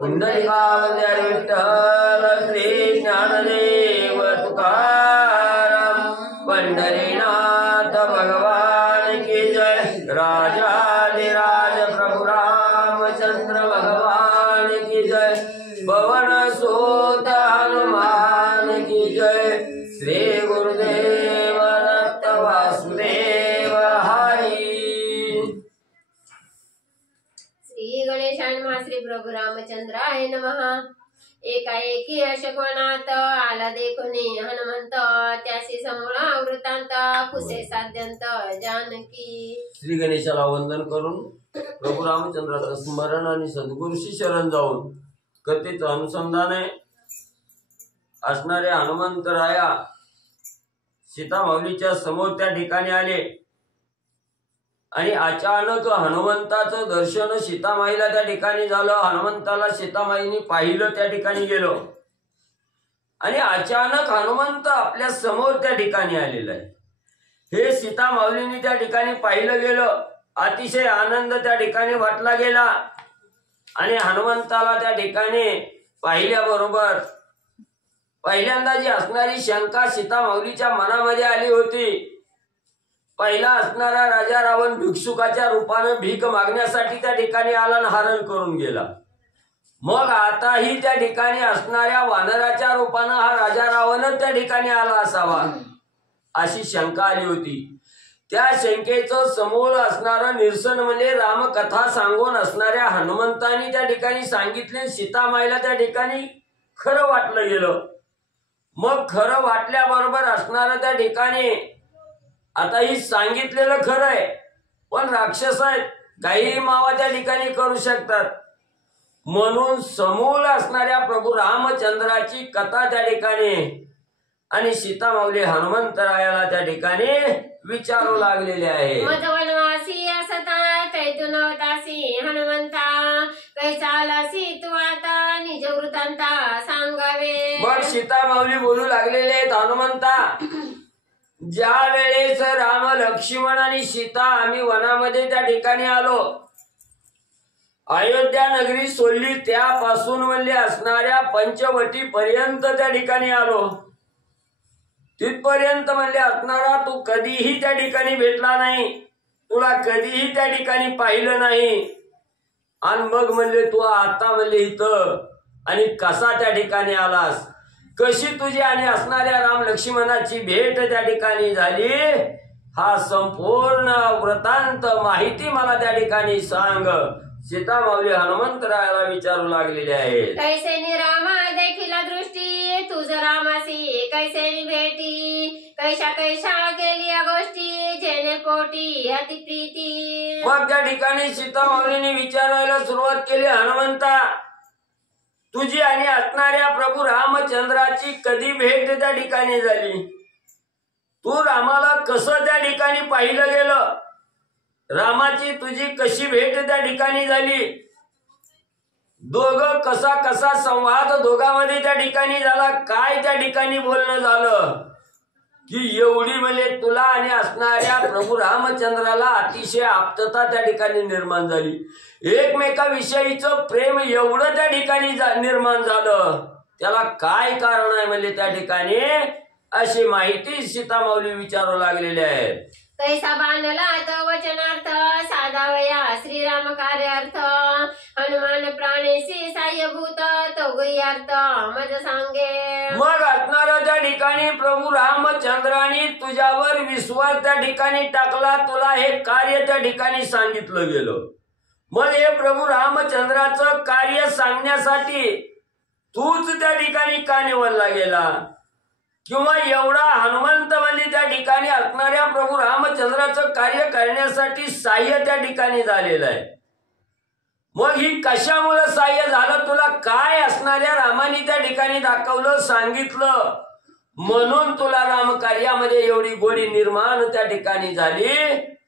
पुंडलिकावंद्य विठ्ठल श्री ज्ञानदेव तुकाराम पंढरीनाथ भगवान की जय। राजाधिराज प्रभु रामचंद्र भगवान की जय। पवन सुत हनुमान की जय। श्री गुरुदेव दत्त वासुदेव हरी। श्री गणेशाय नमः। श्री प्रभु रामचंद्राय नमः। एकाएकी अशकवनात आला देखुनी हनुमंत, त्यासी समूळा वृत्तांत कुसे साध्यंत जानकी। श्री गणेशाला वंदन करून प्रभु रामचंद्राचं स्मरण आणि सद्गुरूशी शरण जाऊन कथेचं अनुसंधान आहे। असणारे हनुमंतराया सीता माऊलीच्या समोर त्या ठिकाणी आले आणि अचानक हनुमंताचं दर्शन सीतामाईला त्या ठिकाणी झालं। हनुमंताला सीतामाईने पाहिलं, त्या ठिकाणी गेलो आणि अचानक हनुमंत आपल्या समोर त्या ठिकाणी आलेला आहे। हे सीता माऊलीने त्या ठिकाणी पाहिलं गेलं। अतिशय आनंद त्या ठिकाणी वाटला गेला आणि हनुमंताला त्या ठिकाणी पाहिल्याबरोबर पहिल्यांदा जी असणारी शंका सीता माऊलीच्या मनामध्ये आली होती, पहिला असणारा राजा रावण भिक्षुकाच्या रूपाने भीक मागण्यासाठी त्या ठिकाणी आला आणि हरण करून गेला। मग आताही त्या ठिकाणी असणाऱ्या वानराच्या रूपाने हा राजा रावणच त्या ठिकाणी आला असावा अशी शंका आली होती। त्या शंकेचं समूळ असणारं निरसन म्हणजे रामकथा सांगून असणाऱ्या हनुमंतांनी त्या ठिकाणी सांगितले। सीतामाईला त्या ठिकाणी खरं वाटलं गेलं। मग खरं वाटल्याबरोबर असणारं त्या ठिकाणी आता ही सांगितलेलं खरं आहे, पण राक्षस आहेत, काही मावा त्या ठिकाणी करू शकतात, म्हणून समूळ असणाऱ्या प्रभू रामचंद्राची कथा त्या ठिकाणी आणि सीता माऊली हनुमंतरायाला त्या ठिकाणी विचारू लागलेले आहे। मज वनवासी असता कैतून होतासी हनुमंता, कैसा आलासी तू आता निज वृत्तांता सांगावे। मग सीता माऊली बोलू लागलेले आहेत, हनुमंता ज्या वेळेस राम लक्ष्मण आणि सीता आम्ही वनामध्ये त्या ठिकाणी आलो, अयोध्या नगरी सोडली, त्यापासून म्हणले असणाऱ्या पंचवटी पर्यंत त्या ठिकाणी आलो, तिथपर्यंत म्हणले असणारा तू कधीही त्या ठिकाणी भेटला नाही, तुला कधीही त्या ठिकाणी पाहिलं नाही, आणि मग म्हणले तू आता म्हणले इथं आणि कसा त्या ठिकाणी आलास, कशी तुझी आणि असणाऱ्या राम लक्ष्मणाची भेट त्या ठिकाणी झाली, हा संपूर्ण वृत्तांत माहिती मला त्या ठिकाणी सांग। सीता माऊली हनुमंतरायाला विचारू लागलेले आहेत। कैसे रामा देखील दृष्टी तुझ रामासी, कैसे भेटी कैशा कैशा केली या गोष्टी, जेणे पोटी अति प्रीती। मग त्या ठिकाणी सीता माऊलीने विचारायला सुरुवात केली, हनुमंता तुझी आणि असणाऱ्या प्रभू रामचंद्राची कधी भेट त्या ठिकाणी झाली, तू रामाला कसं त्या ठिकाणी पाहिलं गेलं, रामाची तुझी कशी भेट त्या ठिकाणी झाली, दोघं कसा कसा संवाद दोघांमध्ये त्या ठिकाणी झाला, काय त्या ठिकाणी बोलणं झालं की एवढी म्हणजे तुला आणि असणाऱ्या प्रभू रामचंद्राला अतिशय आप्तता त्या ठिकाणी निर्माण झाली, एकमेकाविषयीचं प्रेम एवढं त्या ठिकाणी निर्माण झालं, त्याला काय कारण आहे म्हणजे त्या ठिकाणी अशी माहिती सीता माऊली विचारू लागलेली आहे। कैसा बांधला तो वचनार्थ, साधावया श्रीराम कार्यार्थ, हनुमान प्राणेशी साह्यभूत तो गुह्यार्थ मज सांगे। मग असणारा त्या ठिकाणी प्रभू रामचंद्राने तुझ्यावर विश्वास त्या ठिकाणी टाकला, तुला हे कार्य त्या ठिकाणी सांगितलं गेलं। मग हे प्रभू रामचंद्राचं कार्य सांगण्यासाठी तूच त्या ठिकाणी का निवडला गेला, किंवा एवढा हनुमंत म्हणजे त्या ठिकाणी असणाऱ्या प्रभू रामचंद्राचं कार्य करण्यासाठी साह्य त्या ठिकाणी झालेलं आहे। मग ही कशामुळे साह्य झालं, तुला काय असणाऱ्या रामाने त्या ठिकाणी दाखवलं सांगितलं, म्हणून तुला राम कार्यामध्ये एवढी गोडी निर्माण त्या ठिकाणी झाली,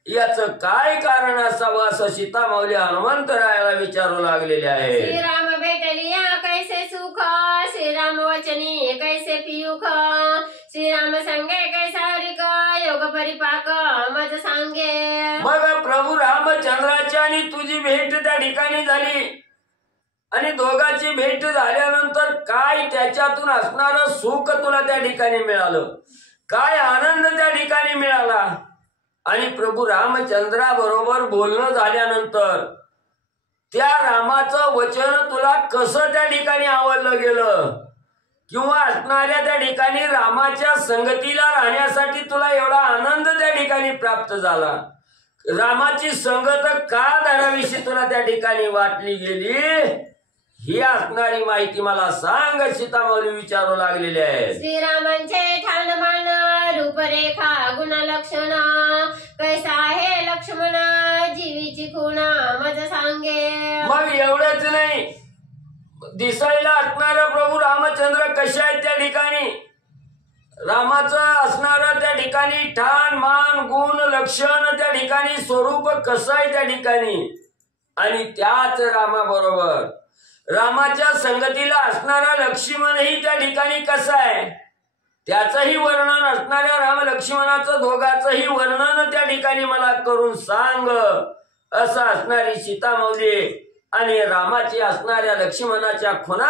याचं काय कारण असावं असं सीता माऊली हनुमंतरायाला विचारू लागलेले आहे। श्रीराम भेटलिया कैसे सुख, श्रीराम वचनी कैसे पियुख, श्रीराम संगे कैसा हरिक योग परिपाक मज सांगे। मग प्रभू रामचंद्राची आणि तुझी भेट त्या ठिकाणी झाली, आणि दोघांची भेट झाल्यानंतर काय त्याच्यातून असणारं सुख तुला त्या ठिकाणी मिळालं, काय आनंद त्या ठिकाणी मिळाला. आणि प्रभू रामचंद्राबरोबर बोलणं झाल्यानंतर त्या रामाचं वचन तुला कसं त्या ठिकाणी आवडलं गेलं, किंवा असणाऱ्या त्या ठिकाणी रामाच्या संगतीला राहण्यासाठी तुला एवढा आनंद त्या ठिकाणी प्राप्त झाला, रामाची संगत का धराविषयी तुला त्या ठिकाणी वाटली गेली, ही असणारी माहिती मला सांग. सीतामाऊली विचारू लागलेली आहे. श्रीरामांचे ठाणमान रूपरेखा गुण लक्षण कैसा आहे लक्ष्मण जीवीची खुणा मज सांगे. मग एवढंच नाही, दिसायला असणारा प्रभू रामचंद्र कशा आहेत त्या ठिकाणी, रामाचं असणारं त्या ठिकाणी ठाण मान गुण लक्षण त्या ठिकाणी स्वरूप कसं आहे त्या ठिकाणी, आणि त्याच रामाबरोबर रामाच्या संगतीला असणारा लक्ष्मणही त्या ठिकाणी कसा आहे, त्याचंही वर्णन असणाऱ्या राम लक्ष्मणाचं दोघांचंही वर्णन त्या ठिकाणी मला करून सांग, असं असणारी सीतामाऊली आणि रामाची असणाऱ्या लक्ष्मणाच्या खुणा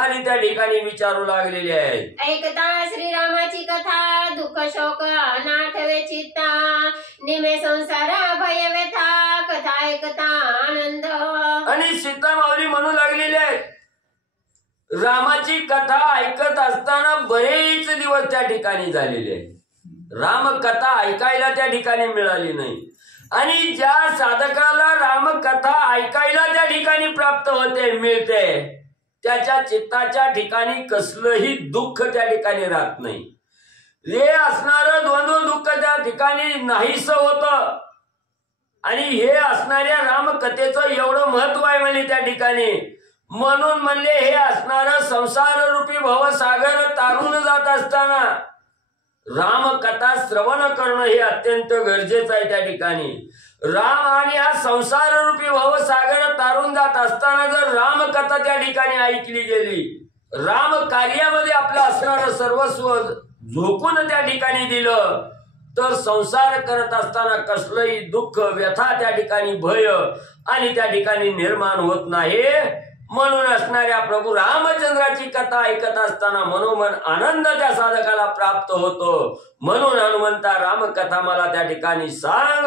आणि त्या ठिकाणी विचारू लागलेले आहेत. ऐकता श्रीरामाची कथा दुःख शोक अनाठवे चित्ता निमे संसार भय व्यथा कथा ऐकता आनंद. आणि सीतामाऊली म्हणू लागलेले आहेत, रामाची कथा ऐकत असताना बरेच दिवस त्या ठिकाणी झालेले आहेत, रामकथा ऐकायला त्या ठिकाणी मिळाली नाही. आणि ज्या साधकाला रामकथा ऐकायला त्या ठिकाणी प्राप्त होते मिळते, त्याच्या चित्ताच्या ठिकाणी कसलंही दुःख त्या ठिकाणी राहत नाही. हे असणारं द्वंद्व दुःख त्या ठिकाणी नाहीस होत. आणि हे असणाऱ्या रामकथेचं एवढं महत्व आहे म्हणे त्या ठिकाणी, म्हणून म्हणले हे असणारं संसार रूपी भवसागर तारून जात असताना रामकथा श्रवण करणं हे अत्यंत गरजेचं आहे त्या ठिकाणी. राम आणि हा संसार रूपी भवसागर तारून जात असताना जर रामकथा त्या ठिकाणी ऐकली गेली, राम कार्यामध्ये आपलं असणारं सर्वस्व झोकून त्या ठिकाणी दिलं, तर संसार करत असताना कसलंही दुःख व्यथा त्या ठिकाणी भय आणि त्या ठिकाणी निर्माण होत नाही. म्हणून असणाऱ्या प्रभू रामचंद्राची कथा ऐकत असताना मनोमन आनंद त्या साधकाला प्राप्त होतो. म्हणून हनुमंता रामकथा मला त्या ठिकाणी सांग.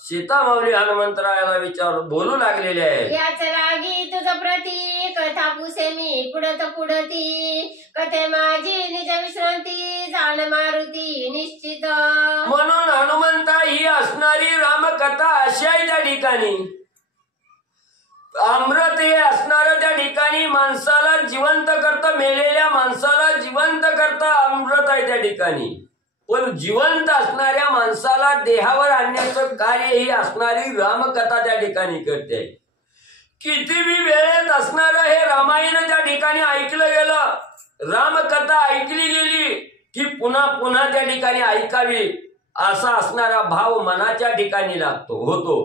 सीतामाऊली हनुमंतरायाला विचार बोलू लागलेले आहे. याच लागी तुझ प्रती कथा पुसे मी पुढत पुढती कथे माझी निज विश्रांती जाण मारुती निश्चित. म्हणून हनुमंता ही असणारी रामकथा अशी आहे त्या ठिकाणी, अमृत हे असणारं त्या ठिकाणी माणसाला जिवंत करतं, मेलेल्या माणसाला जिवंत करतं अमृत आहे त्या ठिकाणी. पण जिवंत असणाऱ्या माणसाला देहावर आणण्याचं कार्य ही असणारी रामकथा त्या ठिकाणी करते. किती बी वेळेत असणारं हे रामायण त्या ठिकाणी ऐकलं गेलं, रामकथा ऐकली गेली की पुन्हा पुन्हा त्या ठिकाणी ऐकावी असा असणारा भाव मनाच्या ठिकाणी लागतो होतो.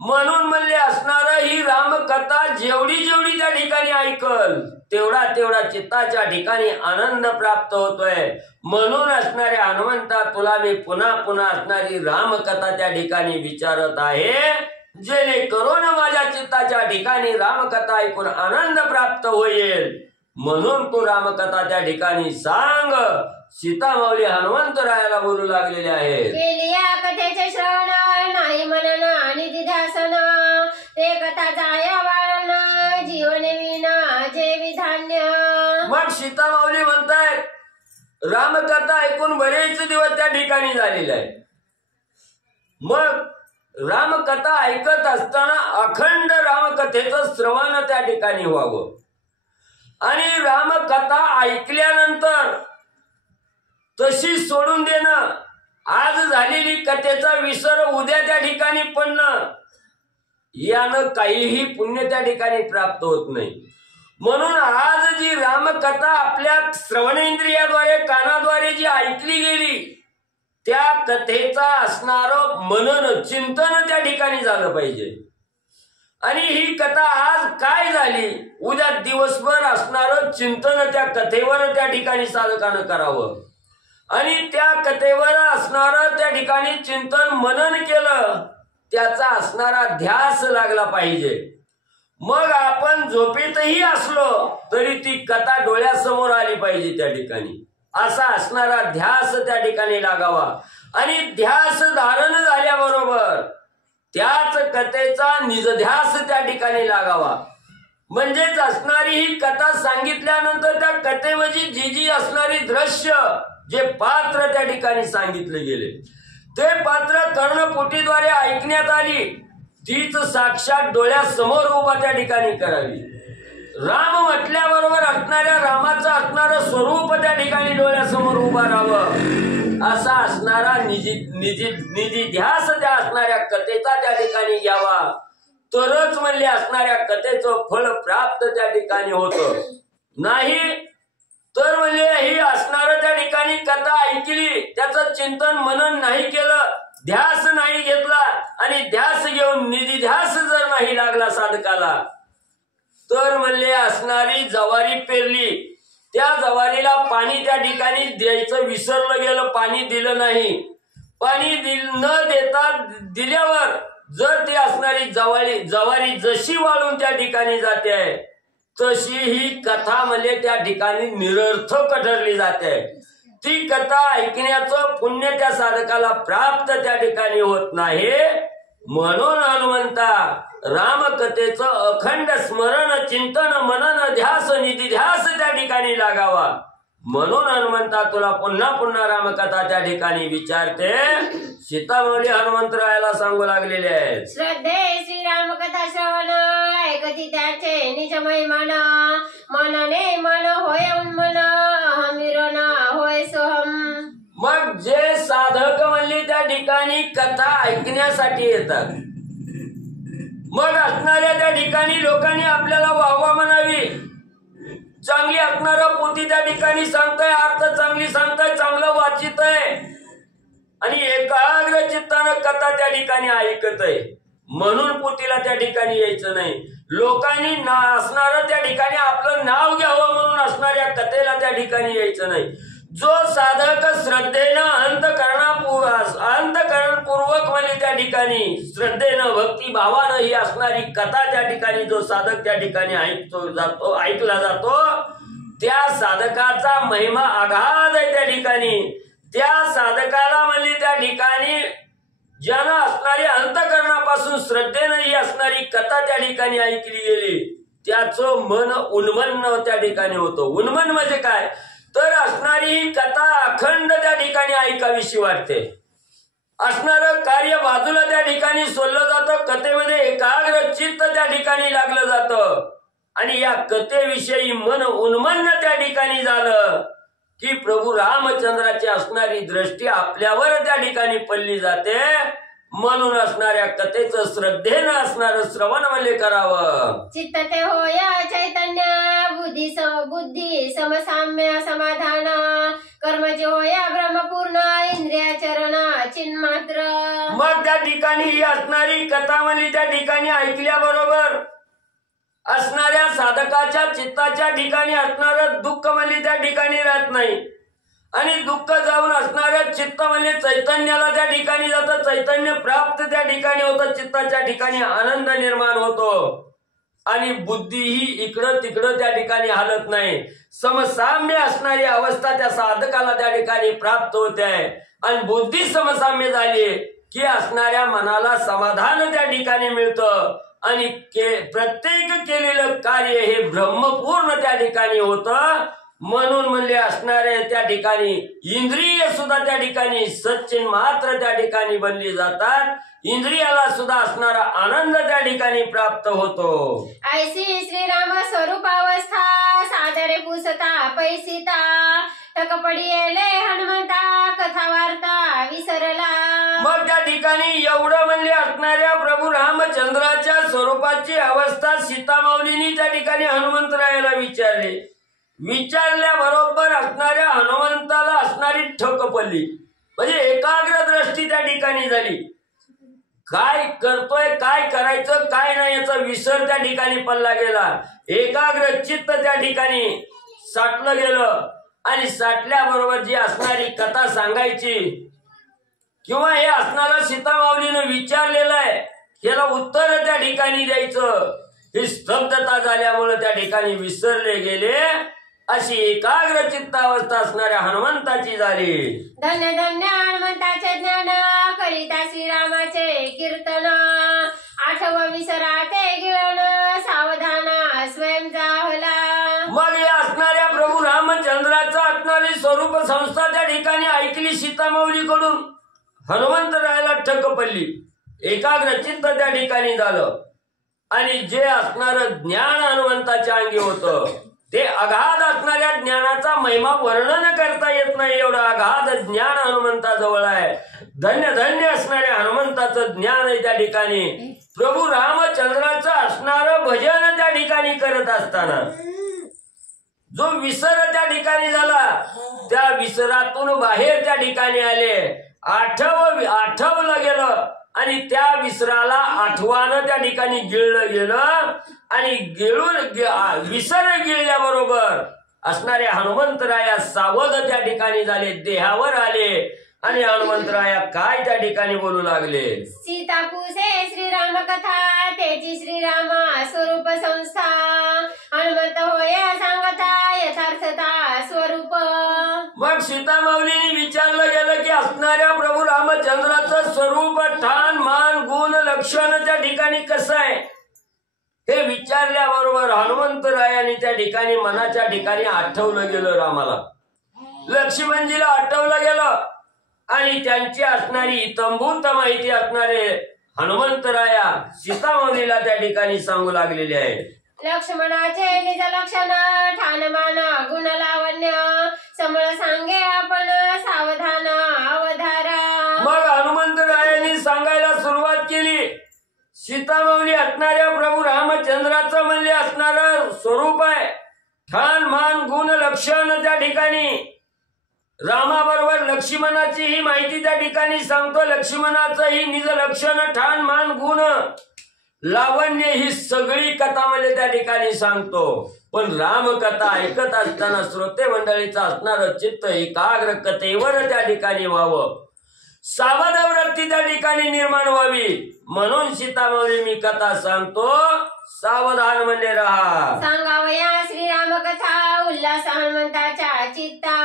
म्हणून म्हणले असणारं ही रामकथा जेवढी जेवढी त्या ठिकाणी ऐकल तेवढा तेवढा चित्ताच्या ठिकाणी आनंद प्राप्त होतोय. म्हणून असणाऱ्या हनुमंता तुला मी पुन्हा पुन्हा असणारी रामकथा त्या ठिकाणी विचारत आहे, जेणेकरून माझ्या चित्ताच्या ठिकाणी रामकथा ऐकून आनंद प्राप्त होईल. म्हणून तू रामकथा त्या ठिकाणी सांग. सीतामाऊली हनुमंतरायाला बोलू लागलेले आहेत. केली या कथेचे श्रवण नाही मनन आणि दिध्यासन ते कथा जाय वाळण जीवन विना जे विधान्य. मग सीतामाऊली म्हणतायत रामकथा ऐकून बरेच दिवस त्या ठिकाणी झालेले आहे. मग रामकथा ऐकत असताना अखंड रामकथेचं श्रवण त्या ठिकाणी व्हावं. आणि रामकथा ऐकल्यानंतर तशी सोडून देणं, आज झालेली कथेचा विसर उद्या त्या ठिकाणी पडणं, यानं काहीही पुण्य त्या ठिकाणी प्राप्त होत नाही. म्हणून आज जी रामकथा आपल्या श्रवणेंद्रियाद्वारे कानाद्वारे जी ऐकली गेली, त्या कथेचा असणारं मनन चिंतन त्या ठिकाणी झालं पाहिजे. आणि ही कथा आज काय झाली, उद्या दिवसभर असणारं चिंतन त्या कथेवर त्या ठिकाणी साधकानं करावं. आणि त्या कथेवर असणारं त्या ठिकाणी चिंतन मनन केलं, त्याचा असणारा ध्यास लागला पाहिजे. मग आपण झोपेतही असलो तरी ती कथा डोळ्यासमोर आली पाहिजे त्या ठिकाणी, असा असणारा ध्यास त्या ठिकाणी लागावा. आणि ध्यास धारण झाल्याबरोबर त्याच कथेचा निजध्यास त्या ठिकाणी लागावा. म्हणजेच असणारी ही कथा सांगितल्यानंतर त्या कथेमध्ये जी जी असणारी दृश्य, जे पात्र त्या ठिकाणी सांगितले गेले, ते पात्र कर्णपुटीद्वारे ऐकण्यात आली, तीच साक्षात डोळ्यासमोर उभा त्या ठिकाणी करावी. राम म्हटल्याबरोबर असणाऱ्या रामाचं असणारं स्वरूप त्या ठिकाणी डोळ्यासमोर उभा राहावं, असा असणारा निधी ध्यास त्या असणाऱ्या कथेचा त्या ठिकाणी घ्यावा. तरच म्हणले असणाऱ्या कथेचं फळ प्राप्त त्या ठिकाणी होतं. नाही तर म्हणजे ही असणार त्या ठिकाणी कथा ऐकली, त्याचं चिंतन मनन नाही केलं, ध्यास नाही घेतला आणि ध्यास घेऊन निधी ध्यास जर नाही लागला साधकाला, तर म्हणले असणारी जवारी पेरली, त्या जवारीला पाणी त्या ठिकाणी द्यायचं विसरलं गेलं, पाणी दिलं नाही. पाणी न देता दिल्यावर जर ती असणारी जवारी जशी वाळून त्या ठिकाणी जाते आहे, तशी ही कथा म्हणजे त्या ठिकाणी निरर्थक ठरली जाते. ती कथा ऐकण्याचं पुण्य त्या साधकाला प्राप्त त्या ठिकाणी होत नाही. म्हणून हनुमंता रामकथेचं अखंड स्मरण, चिंतन, मनन, ध्यास, निधी ध्यास त्या ठिकाणी लागावा. म्हणून हनुमंता तुला पुन्हा पुन्हा रामकथा त्या ठिकाणी विचारते. सीतामौली हनुमंतरायाला सांगू लागलेले आहेत. श्रद्धे श्रीराम कथा श्रवण ऐकती त्याचे निजमय मन, मनने मन होय उन्मन, अहमिरण होय सोहम. मग जे साधक म्हणले त्या ठिकाणी कथा ऐकण्यासाठी येतात, मग असणाऱ्या त्या ठिकाणी लोकांनी आपल्याला वाहवा म्हणावी, चांगली असणारा पोथी त्या ठिकाणी सांगताय, अर्थ चांगली सांगताय, चांगलं वाचित आहे आणि एकाग्र चित्तानं कथा त्या ठिकाणी ऐकत आहे, म्हणून पोथीला त्या ठिकाणी यायचं नाही. लोकांनी असणार त्या ठिकाणी आपलं नाव घ्यावं म्हणून असणाऱ्या कथेला त्या ठिकाणी यायचं नाही. जो साधक श्रद्धेनं अंतकरणपूर्वक म्हणजे त्या ठिकाणी श्रद्धेनं भक्तिभावानं ही असणारी कथा त्या ठिकाणी जो साधक त्या ठिकाणी ऐकला जातो, त्या साधकाचा महिमा अगाध आहे त्या ठिकाणी. त्या साधकाला म्हणजे त्या ठिकाणी ज्यानं असणारी अंतकरणापासून श्रद्धेनं ही असणारी कथा त्या ठिकाणी ऐकली गेली, त्याचं मन उन्मन्न त्या ठिकाणी होतं. उन्मन म्हणजे काय, तर असणारी ही कथा अखंड त्या ठिकाणी ऐकावीशी वाटते. असणारं कार्य बाजूला त्या ठिकाणी सोडलं जातं, कथेमध्ये एकाग्र चित्त त्या ठिकाणी लागलं जातं आणि या कथेविषयी मन उन्मन्न त्या ठिकाणी झालं की प्रभू रामचंद्राची असणारी दृष्टी आपल्यावर त्या ठिकाणी पडली जाते. म्हणून असणाऱ्या कथेचं श्रद्धेनं असणारं श्रवण म्हणजे करावं. चित्त ते होया चैतन्य, बुद्धी समसाम्य समाधान, कर्मचे होया ब्रह्मपूर्ण, इंद्रिया चरण चिन्मात्र. मग त्या ठिकाणी ही असणारी कथा म्हणजे त्या ठिकाणी ऐकल्याबरोबर असणाऱ्या साधकाच्या चित्ताच्या ठिकाणी असणारं दुःख म्हणजे त्या ठिकाणी राहत नाही आणि दुःख जाऊन असणारं चित्त म्हणजे चैतन्याला त्या ठिकाणी जातं, चैतन्य प्राप्त त्या ठिकाणी होतं, चित्ताच्या ठिकाणी आनंद निर्माण होतो आणि बुद्धी ही इकडं तिकडं त्या ठिकाणी हालत नाही. समसाम्य असणारी अवस्था त्या साधकाला त्या ठिकाणी प्राप्त होते आणि बुद्धी समसाम्य झाली की असणाऱ्या मनाला समाधान त्या ठिकाणी मिळतं आणि प्रत्येक केलेलं कार्य हे ब्रह्मपूर्ण त्या ठिकाणी होतं. म्हणून म्हणले असणारे त्या ठिकाणी इंद्रिय सुद्धा त्या ठिकाणी सच्चिन मात्र त्या ठिकाणी बनली जातात. इंद्रियाला सुद्धा असणारा आनंद त्या ठिकाणी प्राप्त होतो. ऐसी श्रीराम स्वरूप अवस्था, सादरे पुसता पैसिता, टकपडी येले हनुमंता, कथा वार्ता विसरला. मग त्या ठिकाणी एवढं म्हणले असणाऱ्या प्रभू रामचंद्राच्या स्वरूपाची अवस्था सीतामाऊलीनी त्या ठिकाणी हनुमंतरायाला विचारली. विचारल्याबरोबर असणाऱ्या हनुमंताला असणारी ठक पडली, म्हणजे एकाग्र दृष्टी त्या ठिकाणी झाली. काय करतोय, काय करायचं, काय नाही याचा विसर त्या ठिकाणी पडला गेला. एकाग्र चित्त त्या ठिकाणी साठलं गेलं आणि साठल्याबरोबर जी असणारी कथा सांगायची किंवा हे असणारा सीतामाऊलीनं विचारलेलं आहे, याला उत्तर त्या ठिकाणी द्यायचं, ही स्तब्धता झाल्यामुळे त्या ठिकाणी विसरले गेले. अशी एकाग्र चित्तावस्था असणाऱ्या हनुमंताची झाली. धन्य धन्य हनुमंताचे ज्ञान करिता श्रीरामाचे कीर्तन. आठव विसराते गिळण सावधान स्वयं जाहला. मग या असणाऱ्या प्रभू रामचंद्राचं असणारी स्वरूप संस्था त्या ठिकाणी ऐकली सीतामाऊलीकडून. हनुमंतरायाला ठक पडली. एकाग्र चित्त त्या ठिकाणी झालं आणि जे असणार ज्ञान हनुमंताच्या अंगी होतं ते अगाध असणाऱ्या ज्ञानाचा महिमा वर्णन करता येत नाही एवढं अगाध ज्ञान हनुमंताजवळ आहे. धन्य धन्य असणाऱ्या हनुमंताचं ज्ञान आहे त्या ठिकाणी. प्रभू रामचंद्राचं असणारं भजन त्या ठिकाणी करत असताना जो विसर त्या ठिकाणी झाला त्या विसरातून बाहेर त्या ठिकाणी आले. आठवलं गेलं आणि त्या विसराला आठवानं त्या ठिकाणी गिळलं गेलं आणि विसर गिळल्याबरोबर असणारे हनुमंतराया सावध त्या ठिकाणी झाले. देहावर आले आणि हनुमंतराया काय त्या ठिकाणी बोलू लागले. सीता पुसे श्रीराम कथा त्याची श्रीराम स्वरूप संस्था. हनुमंत होय सांगता यथार्थता स्वरूप. मग सीता माऊलीने विचारलं गेलं की असणाऱ्या प्रभू रामचंद्राचं स्वरूप ठाण मान गुण लक्षण त्या ठिकाणी कसं आहे हे विचारल्याबरोबर हनुमंतरायाने त्या ठिकाणी मनाच्या ठिकाणी आठवलं गेलं. रामाला लक्ष्मणजीला आठवलं गेलं आणि त्यांची असणारी इतंभूत माहिती असणारे हनुमंतराया सीतामाऊलीला त्या ठिकाणी सांगू लागलेले आहे. लक्ष्मणाचे निज लक्षण ठाणमान गुण लावण्य समळ सांगे आपण सावधान अवधारा. मग हनुमंतरायांनी सांगायला सुरुवात केली. सीतामाऊली असणाऱ्या प्रभू रामचंद्राचं म्हणजे असणारं स्वरूप आहे. ठाण मान गुण लक्षण त्या ठिकाणी रामाबरोबर लक्ष्मणाची ही माहिती त्या ठिकाणी सांगतो. लक्ष्मणाचं ही निज लक्षण ठाण मान गुण लावण्य ही सगळी कथा म्हणजे त्या ठिकाणी सांगतो. पण रामकथा ऐकत असताना श्रोते मंडळीचं असणारं चित्त एकाग्र कथेवर त्या ठिकाणी व्हावं. सावध वृत्ती त्या ठिकाणी निर्माण व्हावी म्हणून सीतामाऊली मी कथा सांगतो. सावधान म्हणजे राहा. सांगावया श्रीराम कथा उल्हास हनुमंताच्या चित्ता.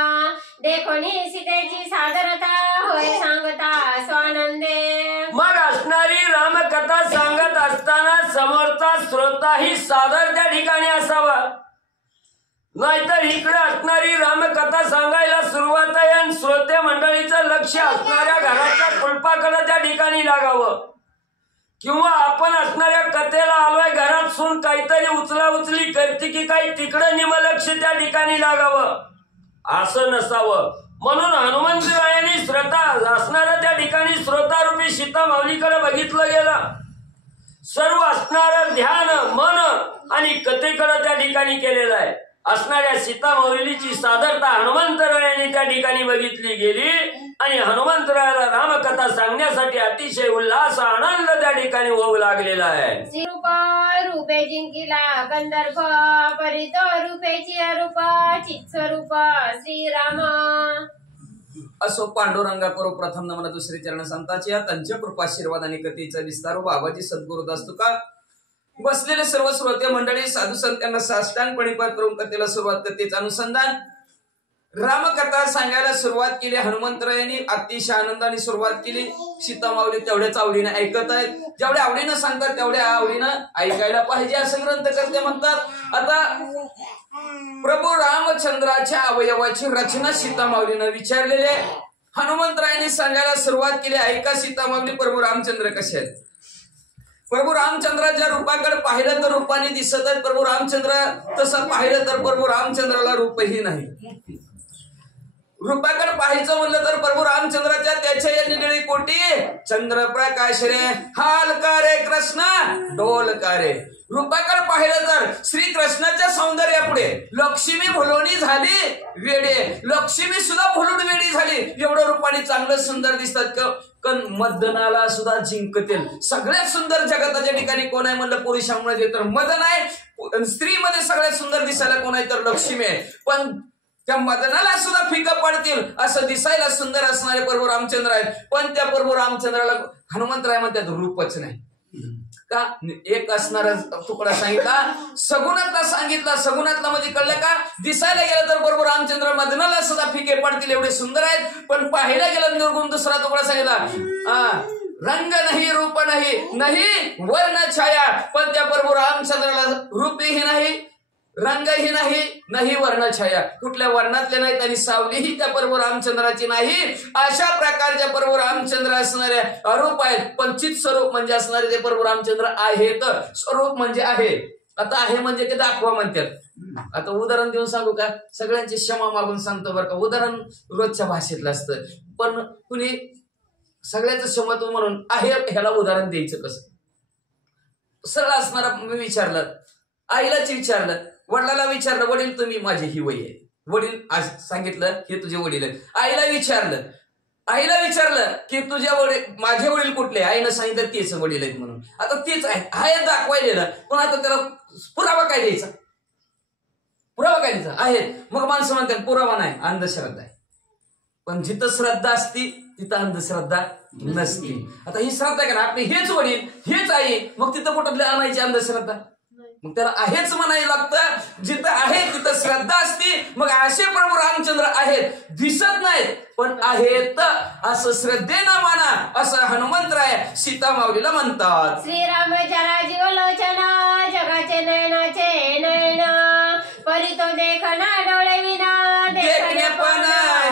देखोनी सीतेची सादरता होय सांगता स्वानंदे. मग असणारी रामकथा सांगत असताना समोरचा श्रोताही सादर त्या ठिकाणी असावा. नाहीतर इकडे असणारी रामकथा सांगायला सुरुवात आहे आणि श्रोते मंडळीचं लक्ष असणाऱ्या घराच्या कुलपाकडे त्या ठिकाणी लागावं. किंवा आपण असणाऱ्या कथेला आलोय घरात सून काहीतरी उचला उचली करते की काही तिकडं निमलक्ष त्या ठिकाणी लागावं असं नसावं. म्हणून हनुमंतरायांनी श्रोता असणाऱ्या त्या ठिकाणी श्रोतारूपी सीतामाऊलीकडे बघितलं गेलं. सर्व असणारं ध्यान मन आणि कथेकडे त्या ठिकाणी केलेलं आहे. असणाऱ्या सीतामाऊलीची सादरता हनुमंतरायांनी त्या ठिकाणी बघितली गेली आणि हनुमंतरायाला रामकथा सांगण्यासाठी अतिशय उल्हास आनंद त्या ठिकाणी होऊ लागलेला आहे. श्रीरूप रूपे जिंकिला गंधर्व परित रूपेची अरूप चित्स्वरूप श्रीराम. असो पांडुरंगा करो प्रथम नमन दुसरे चरण संतांची त्यांच्या कृपाशीर्वाद आणि कथेचा विस्तार बाबाजी सद्गुरुदास तुका बसलेले सर्व श्रोते मंडळी साधू संतांना साष्टांगपणे पाठ करून कथेला सुरुवात कथेचं अनुसंधान रामकथा सांगायला सुरुवात केली. हनुमंतरायांनी अतिशय आनंदाने सुरुवात केली. सीतामाऊली तेवढ्याच आवडीने ऐकत आहेत. जेवढ्या आवडीनं सांगतात तेवढ्या आवडीनं ऐकायला पाहिजे असं ग्रंथकर्ते म्हणतात. आता प्रभू रामचंद्राच्या अवयवाची रचना सीतामाऊलीनं विचारलेली आहे. हनुमंतरायांनी सांगायला सुरुवात केली. ऐका सीतामाऊली प्रभू रामचंद्र कसे आहेत. प्रभू रामचंद्राच्या रूपाकडे पाहिलं तर रूपाने दिसत आहेत. प्रभू रामचंद्र तसं पाहिलं तर प्रभू रामचंद्राला रूपही नाही. रूपाकडे पाहायचं म्हणलं तर प्रभू रामचंद्राच्या त्याच्या या निळी कोटी चंद्र प्रकाश रे हालका रे कृष्ण डोलका रे. रूपाकडे पाहिलं तर श्री कृष्णाच्या सौंदर्यापुढे लक्ष्मी भुलवणी झाली वेडे. लक्ष्मी सुद्धा भुलून वेडी झाली. एवढं रूपाने चांगलं सुंदर दिसतात मदनाला सुद्धा जिंकतील. सगळ्यात सुंदर जगताच्या ठिकाणी कोण आहे म्हणलं पुरुषांमध्ये तर मदन आहे. स्त्रीमध्ये सगळ्यात सुंदर दिसायला कोण आहे तर लक्ष्मी आहे. पण त्या मदनाला सुद्धा फिकं पडतील असं दिसायला सुंदर असणारे प्रभू रामचंद्र आहेत. पण त्या प्रभू रामचंद्राला हनुमंतराय म्हणतात रूपच नाही. का एक असणारा तुकडा सांगितला, सगुणातला सांगितला. सगुणातला म्हणजे कळलं का, दिसायला गेलं तर बरोबर रामचंद्र मदनाला सुद्धा फिके पडतील एवढे सुंदर आहेत, पण पाहायला गेलं निर्गुण दुसरा तुकडा सांगितला. रंग नाही, रूप नाही, नाही वर्ण छाया, पण त्या प्रभू रामचंद्राला रूपही नाही, रंगही नाही, नाही वर्ण छाया, कुठल्या वर्णातले नाहीत आणि सावलीही त्या प्रभू रामचंद्राची नाही. अशा प्रकारच्या प्रभू रामचंद्र असणारे अरूप आहेत, पण चित स्वरूप म्हणजे असणारे ते प्रभू रामचंद्र आहेत. स्वरूप म्हणजे आहे. आता आहे म्हणजे ते दाखवा म्हणतात. आता उदाहरण देऊन सांगू का, सगळ्यांची क्षमा मागून सांगतो बरं का. उदाहरण रोजच्या भाषेतलं असतं, पण कुणी सगळ्याचं क्षमत्व म्हणून आहे ह्याला उदाहरण द्यायचं कसं. सरळ असणारा मी विचारलं, आईलाच विचारलं, वडिलाला विचारलं, वडील तुम्ही माझे ही वय आहे. वडील आज सांगितलं हे तुझे वडील आहेत. आईला विचारलं की तुझ्या वडील माझे वडील कुठले, आईनं सांगितलं तेच वडील आहेत म्हणून. आता तेच आहे दाखवायला, पण आता त्याला पुरावा काय द्यायचा, आहेत. मग माणसं म्हणतात पुरावा नाही, अंधश्रद्धा आहे. पण जिथं श्रद्धा असती तिथं अंधश्रद्धा नसती. आता ही श्रद्धा आहे का ना, आपली हेच वडील हेच आई, मग तिथं कुठं आणायची अंधश्रद्धा. मग त्याला आहेच म्हणायला लागतं. जिथं आहे तिथं श्रद्धा असती. मग असे प्रभू रामचंद्र आहेत, दिसत नाहीत पण आहेत, असं श्रद्धेनं माना, असं हनुमंतराय सीता माऊलीला म्हणतात. श्रीराम जरा जीवलोचन, जगाचे नयनाचे नयन, परी तो देखना डोळे विना देखणे पण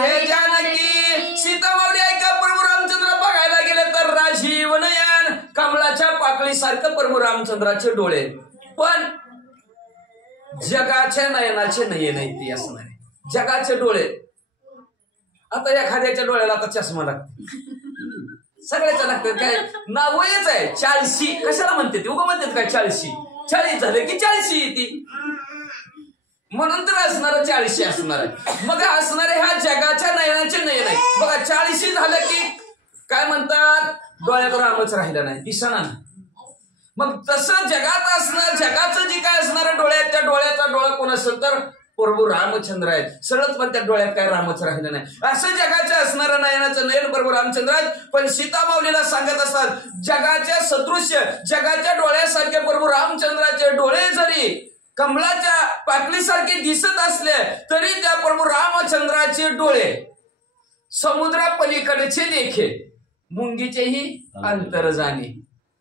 हे जानकी. सीता माऊली ऐका, प्रभू रामचंद्र बघायला गेले तर राजीव नयन, कमळाच्या पाकळीसारखं प्रभू रामचंद्राचे डोळे, पण जगाच्या नयनाचे नयन आहेत ते असणारे, जगाचे डोळे. आता एखाद्याच्या डोळ्याला आता चष्मा लागतो, सगळ्याच्या लागतात. काय नावच आहे 40, कशाला म्हणते ते, उगा म्हणतात काय 40 झाले की 40 येते, म्हणून तर असणार 40 असणार आहे. मग असणारे ह्या जगाच्या नयनाचे नयन आहे बघा. 40 झालं की काय म्हणतात, डोळ्यात रामच राहिला नाही, दिसना. मग तसं जगात असणार, जगाचं जे काय असणारं डोळे आहेत, त्या डोळ्याचा डोळा कोण असेल तर प्रभू रामचंद्र आहेत. सरळच पण त्या डोळ्यात काय रामच राहिलं नाही. असं जगाच्या असणारं नयनाचं नयन प्रभू रामचंद्र आहेत. पण सीता माऊलीला सांगत असतात, जगाच्या सदृश्य, जगाच्या डोळ्यासारखे प्रभू रामचंद्राचे डोळे जरी कमलाच्या पाकळीसारखे दिसत असले तरी त्या प्रभू रामचंद्राचे डोळे समुद्रा पलीकडचे देखे, मुंगीचेही अंतर जाणे.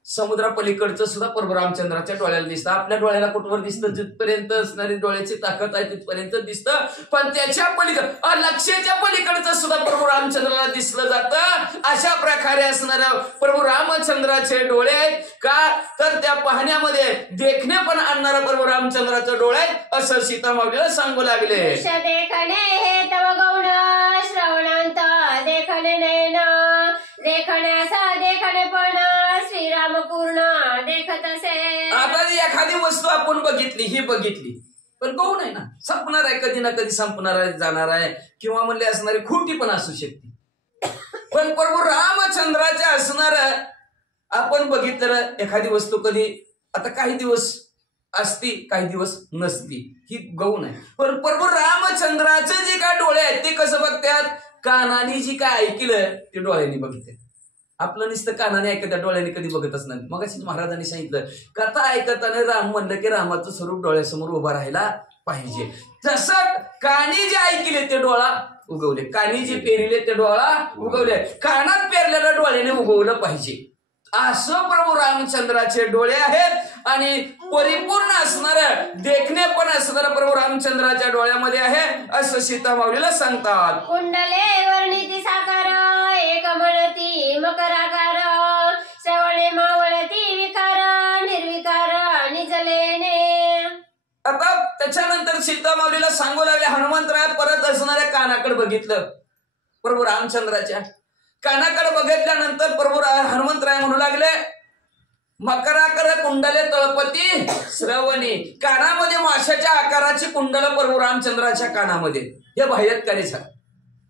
समुद्रा पलीकडचं सुद्धा प्रभू रामचंद्राच्या डोळ्याला दिसतं. आपल्या डोळ्याला कुठवर दिसतं, जिथपर्यंत असणारी डोळ्याची ताकद आहे तिथपर्यंत दिसतं, पण त्याच्या पलीकडे लक्ष्याच्या पलीकडचं सुद्धा प्रभू रामचंद्राला दिसलं जातं. अशा प्रकारे असणाऱ्या प्रभू रामचंद्राचे डोळे आहेत का, तर त्या पाहण्यामध्ये देखणे पण आणणारा प्रभू रामचंद्राचे डोळे आहेत, असं सीता माऊलीला सांगू लागले. देखणे हे तव गौण, श्रवणांत देखणे नयन, देखण्याचा देखणे पण श्रीराम पूर्ण देखत असे. आता एखादी वस्तू आपण बघितली, ही बघितली, पण गौण आहे ना, संपणार आहे, कधी ना कधी संपणार आहे, जाणार आहे, किंवा म्हणले असणारी खोटी पण असू शकते. पण प्रभू रामचंद्राच्या असणार आपण बघितलं एखादी वस्तू, कधी आता काही दिवस असती काही दिवस नसती, ही गौण आहे. पण प्रभू रामचंद्राचे जे काय डोळे आहेत ते कसं बघतात, कानाने जी काय ऐकलं ते डोळ्यांनी बघतात. आपलं नुसतं कानाने ऐकत, डोळ्याने कधी बघतच नाही. मग अशीच महाराजांनी सांगितलं, कथा ऐकताना राम म्हणलं की रामाचं स्वरूप डोळ्यासमोर उभा राहायला पाहिजे. तसं कानी जे ऐकले ते डोळा उगवले, कानी जे पेरले ते डोळा उगवले, कानात पेरलेल्या डोळ्याने उगवलं पाहिजे. असं प्रभू रामचंद्राचे डोळे आहेत आणि परिपूर्ण असणारं देखणे पण असणारं प्रभू रामचंद्राच्या डोळ्यामध्ये आहे, असं सीता माऊलीला सांगतात. कुंडले वर्णिती साकार, एक म्हणती मकराकार, श्रवणे मावळती विकार, निर्विकार निजलेने. आता त्याच्यानंतर सीता माऊलीला सांगू लागले, हनुमंतराय परत असणाऱ्या कानाकडे बघितलं. प्रभू रामचंद्राच्या कानाकडे बघितल्यानंतर प्रभू हनुमंतराय म्हणू लागले, मकराकर कुंडले तळपती श्रवणी. कानामध्ये माशाच्या आकाराची कुंडल प्रभू रामचंद्राच्या कानामध्ये, हे बाह्यत्कारीच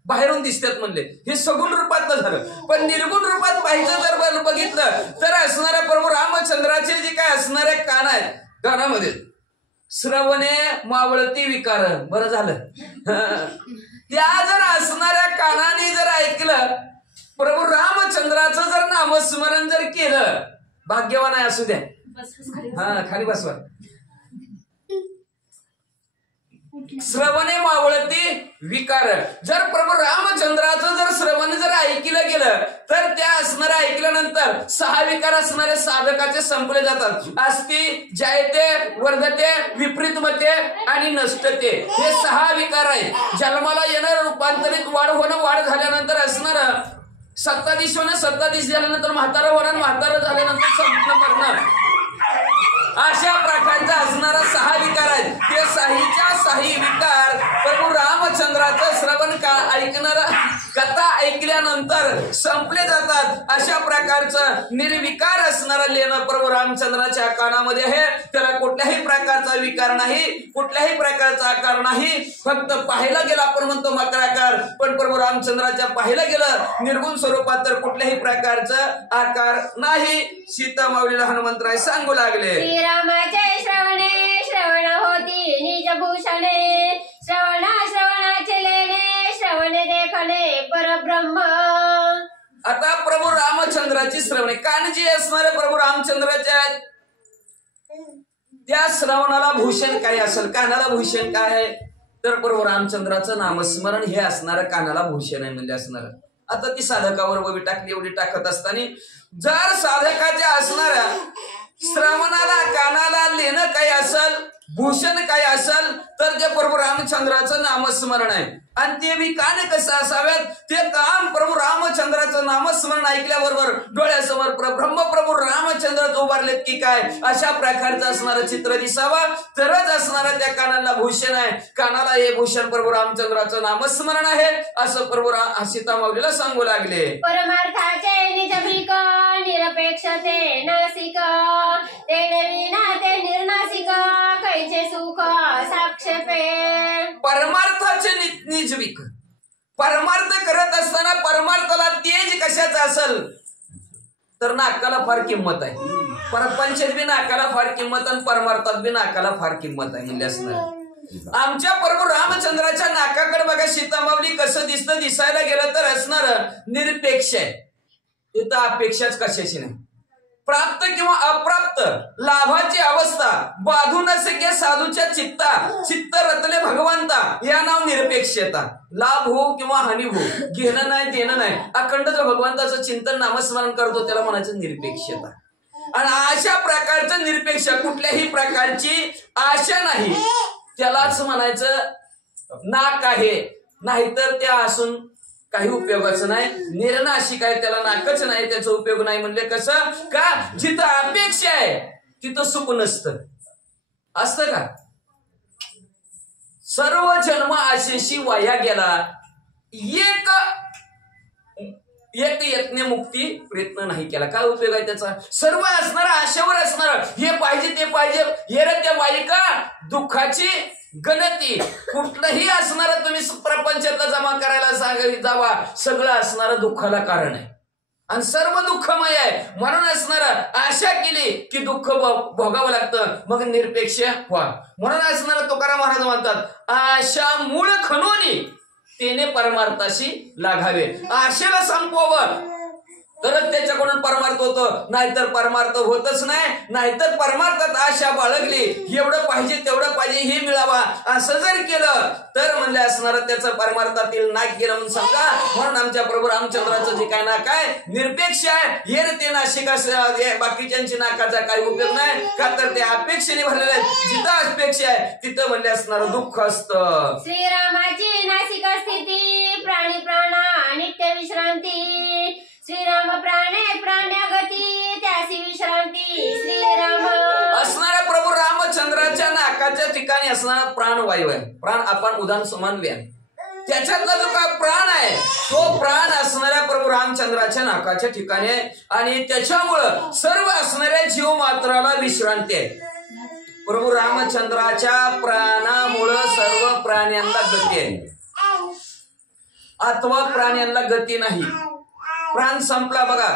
बाहेरून दिसतात म्हणले, हे सगुण रूपात झालं. पण निर्गुण रूपात पाहिजे जर बघितलं तर असणाऱ्या प्रभू रामचंद्राचे जे काय असणारे कान आहेत, कानामध्ये श्रवणे मावळती विकार. बरं झालं, त्या जर असणाऱ्या कानाने जर ऐकलं, प्रभू रामचंद्राचं जर नामस्मरण जर केलं, भाग्यवान आहे असू द्या, हा खाली बसवा. श्रवणे मावळती विकार. जर प्रभू रामचंद्राचं जर श्रवण जर ऐकलं गेलं तर त्या असणाऱ्या ऐकल्यानंतर 6 विकार असणारे साधकाचे संपले जातात. अस्ति, जायते, वर्धते, विपरीतमते आणि नष्टते, हे 6 विकार आहेत. जन्माला येणार, रूपांतरित वाढ होणं, वाढ झाल्यानंतर असणार सत्ताधीश होणं, सत्ताधीश झाल्यानंतर म्हातारा होणं, म्हातारा झाल्यानंतर संपूर्ण मरणं, अशा प्रकारचा असणारा 6 विकार आहेत. ते 6 विकार प्रभू रामचंद्राचं श्रवण ऐकणार कथा ऐकल्यानंतर संपले जातात. अशा प्रकारचं निर्विकार असणारं लेणं प्रभू रामचंद्राच्या कानामध्ये आहे. त्याला कुठल्याही प्रकारचा विकार नाही, कुठल्याही प्रकारचा आकार नाही. फक्त पाहायला गेला आपण म्हणतो मकराकार, पण प्रभू रामचंद्राच्या पाहायला गेलं निर्गुण स्वरूपात तर कुठल्याही प्रकारचा आकार नाही. सीता माऊलीला हनुमंतराय सांगू लागले. श्रीरामाचे श्रवणे श्रवण होती निजभूषणे, श्रवणाचे लेणे श्रवणे देखले परब्रह्म. आता प्रभू रामचंद्राची श्रवणे, कान जी असणारे प्रभू रामचंद्राच्या, त्या श्रवणाला भूषण काय असेल, कानाला भूषण काय आहे तर प्रभू रामचंद्राचं नामस्मरण हे असणारं कानाला भूषण आहे म्हणजे असणार. आता ती साधकावर उभी टाकली, एवढी टाकत असताना जर साधकाच्या असणाऱ्या श्रवणाला कानाला लेणं काय असेल, भूषण काय असेल तर ते प्रभू रामचंद्राचं नामस्मरण आहे. आणि ते बी कान कसं असाव्यात, ते काम प्रभू रामचंद्राचं नामस्मरण ऐकल्याबरोबर डोळ्यासमोर ब्रह्म प्रभू रामचंद्र उभारलेत की काय, अशा प्रकारचं असणारं चित्र दिसावं तरच असणारं त्या कानाला भूषण आहे. कानाला हे भूषण प्रभू रामचंद्राचं नामस्मरण आहे असं प्रभू सीता माऊलीला सांगू लागले. परमार्थाचे निजभिक निरपेक्षते नासिक, तेणे विना ते निर्नासिक, कैचे सुख साक्षेपे. परमार्थाचे निजविक, परमार्थ करत असताना परमार्थाला तेज कशाचं असेल तर नाकाला फार किंमत आहे. परपंचात बी नाकाला फार किंमत आणि परमार्थात बी नाकाला फार किंमत आहे म्हणजे असणार. आमच्या प्रभू रामचंद्राच्या नाकाकडे बघा सीता माऊली कसं दिसतं, दिसायला गेलं तर असणार निरपेक्ष आहे. तिथं अपेक्षाच कशाची नाही. प्राप्त किंवा अप्राप्त लाभाची अवस्था बाधू न सके साधूच्या चित्ता, चित्त रतले भगवंता, या नाव निरपेक्षता. लाभ हो किंवा हानी हो, घेणं नाही देणं नाही, अखंड जो भगवंताचं चिंतन नामस्मरण करतो त्याला म्हणायचं निरपेक्षता. आणि अशा प्रकारचं निरपेक्ष, कुठल्याही प्रकारची आशा नाही त्यालाच म्हणायचं नाक आहे. नाहीतर त्या असून काही उपयोगाचं नाही. निर्नाशिक आहे, त्याला नाकच नाही, त्याचा उपयोग नाही. म्हणजे कसं का, जिथं अपेक्षा आहे तिथं सुख नसतं. असतं का? सर्व जन्म आशेशी वाया गेला, एक यत्न मुक्ती प्रयत्न नाही केला, काय उपयोग आहे त्याचा? सर्व असणार आशेवर असणार, हे पाहिजे ते पाहिजे, हे रे त्या बालिका दुःखाची गणती, कुठलंही असणार तुम्ही प्रपंचातला जमा करायला जावा, सगळं असणार दुःखाला कारण आहे आणि सर्व दुःखमय आहे. म्हणून असणार आशा केली की दुःख भोगावं लागतं, मग निरपेक्ष व्हा. म्हणून असणार तुकाराम महाराज म्हणतात, आशा मूळ खणोनी तेने परमार्थाशी लागावे. आशेला संपवावं तरच त्याच्याकडून परमार्थ होतं, नाहीतर परमार्थ होतच नाही. नाहीतर परमार्थात आशा बाळगली, एवढं पाहिजे तेवढं पाहिजे हे मिळावा असं जर केलं तर म्हणले असणार त्याचं परमार्थातील नाक गेलं म्हणून समजा. म्हणून आमच्या प्रभू रामचंद्राचं जे काय नाक आहे निरपेक्ष आहे, हे ते नाशिक बाकीच्यांची नाकाचा काही उपयोग नाही, का तर ते अपेक्षेने भरलेले आहेत. जिथं अपेक्षा आहे तिथं म्हणले असणार दुःख असतं. श्रीरामाची नासिक स्थिती, प्राणी प्राणा नित्य विश्रांती, श्रीराम प्राणे प्राण्यागती, त्यासी विश्रांती श्रीराम. असणाऱ्या प्रभू रामचंद्राच्या नाकाच्या ठिकाणी असणारा प्राणवायू आहे. प्राण आपण उदाहरण समान व्यान, त्याच्यातला जो काय प्राण आहे तो प्राण असणाऱ्या प्रभू रामचंद्राच्या नाकाच्या ठिकाणी आहे आणि त्याच्यामुळं सर्व असणाऱ्या जीव मात्राला विश्रांती आहे. प्रभू रामचंद्राच्या प्राणामुळं सर्व प्राण्यांना गती आहे, अथवा प्राण्यांना गती नाही. प्राण संपला बघा,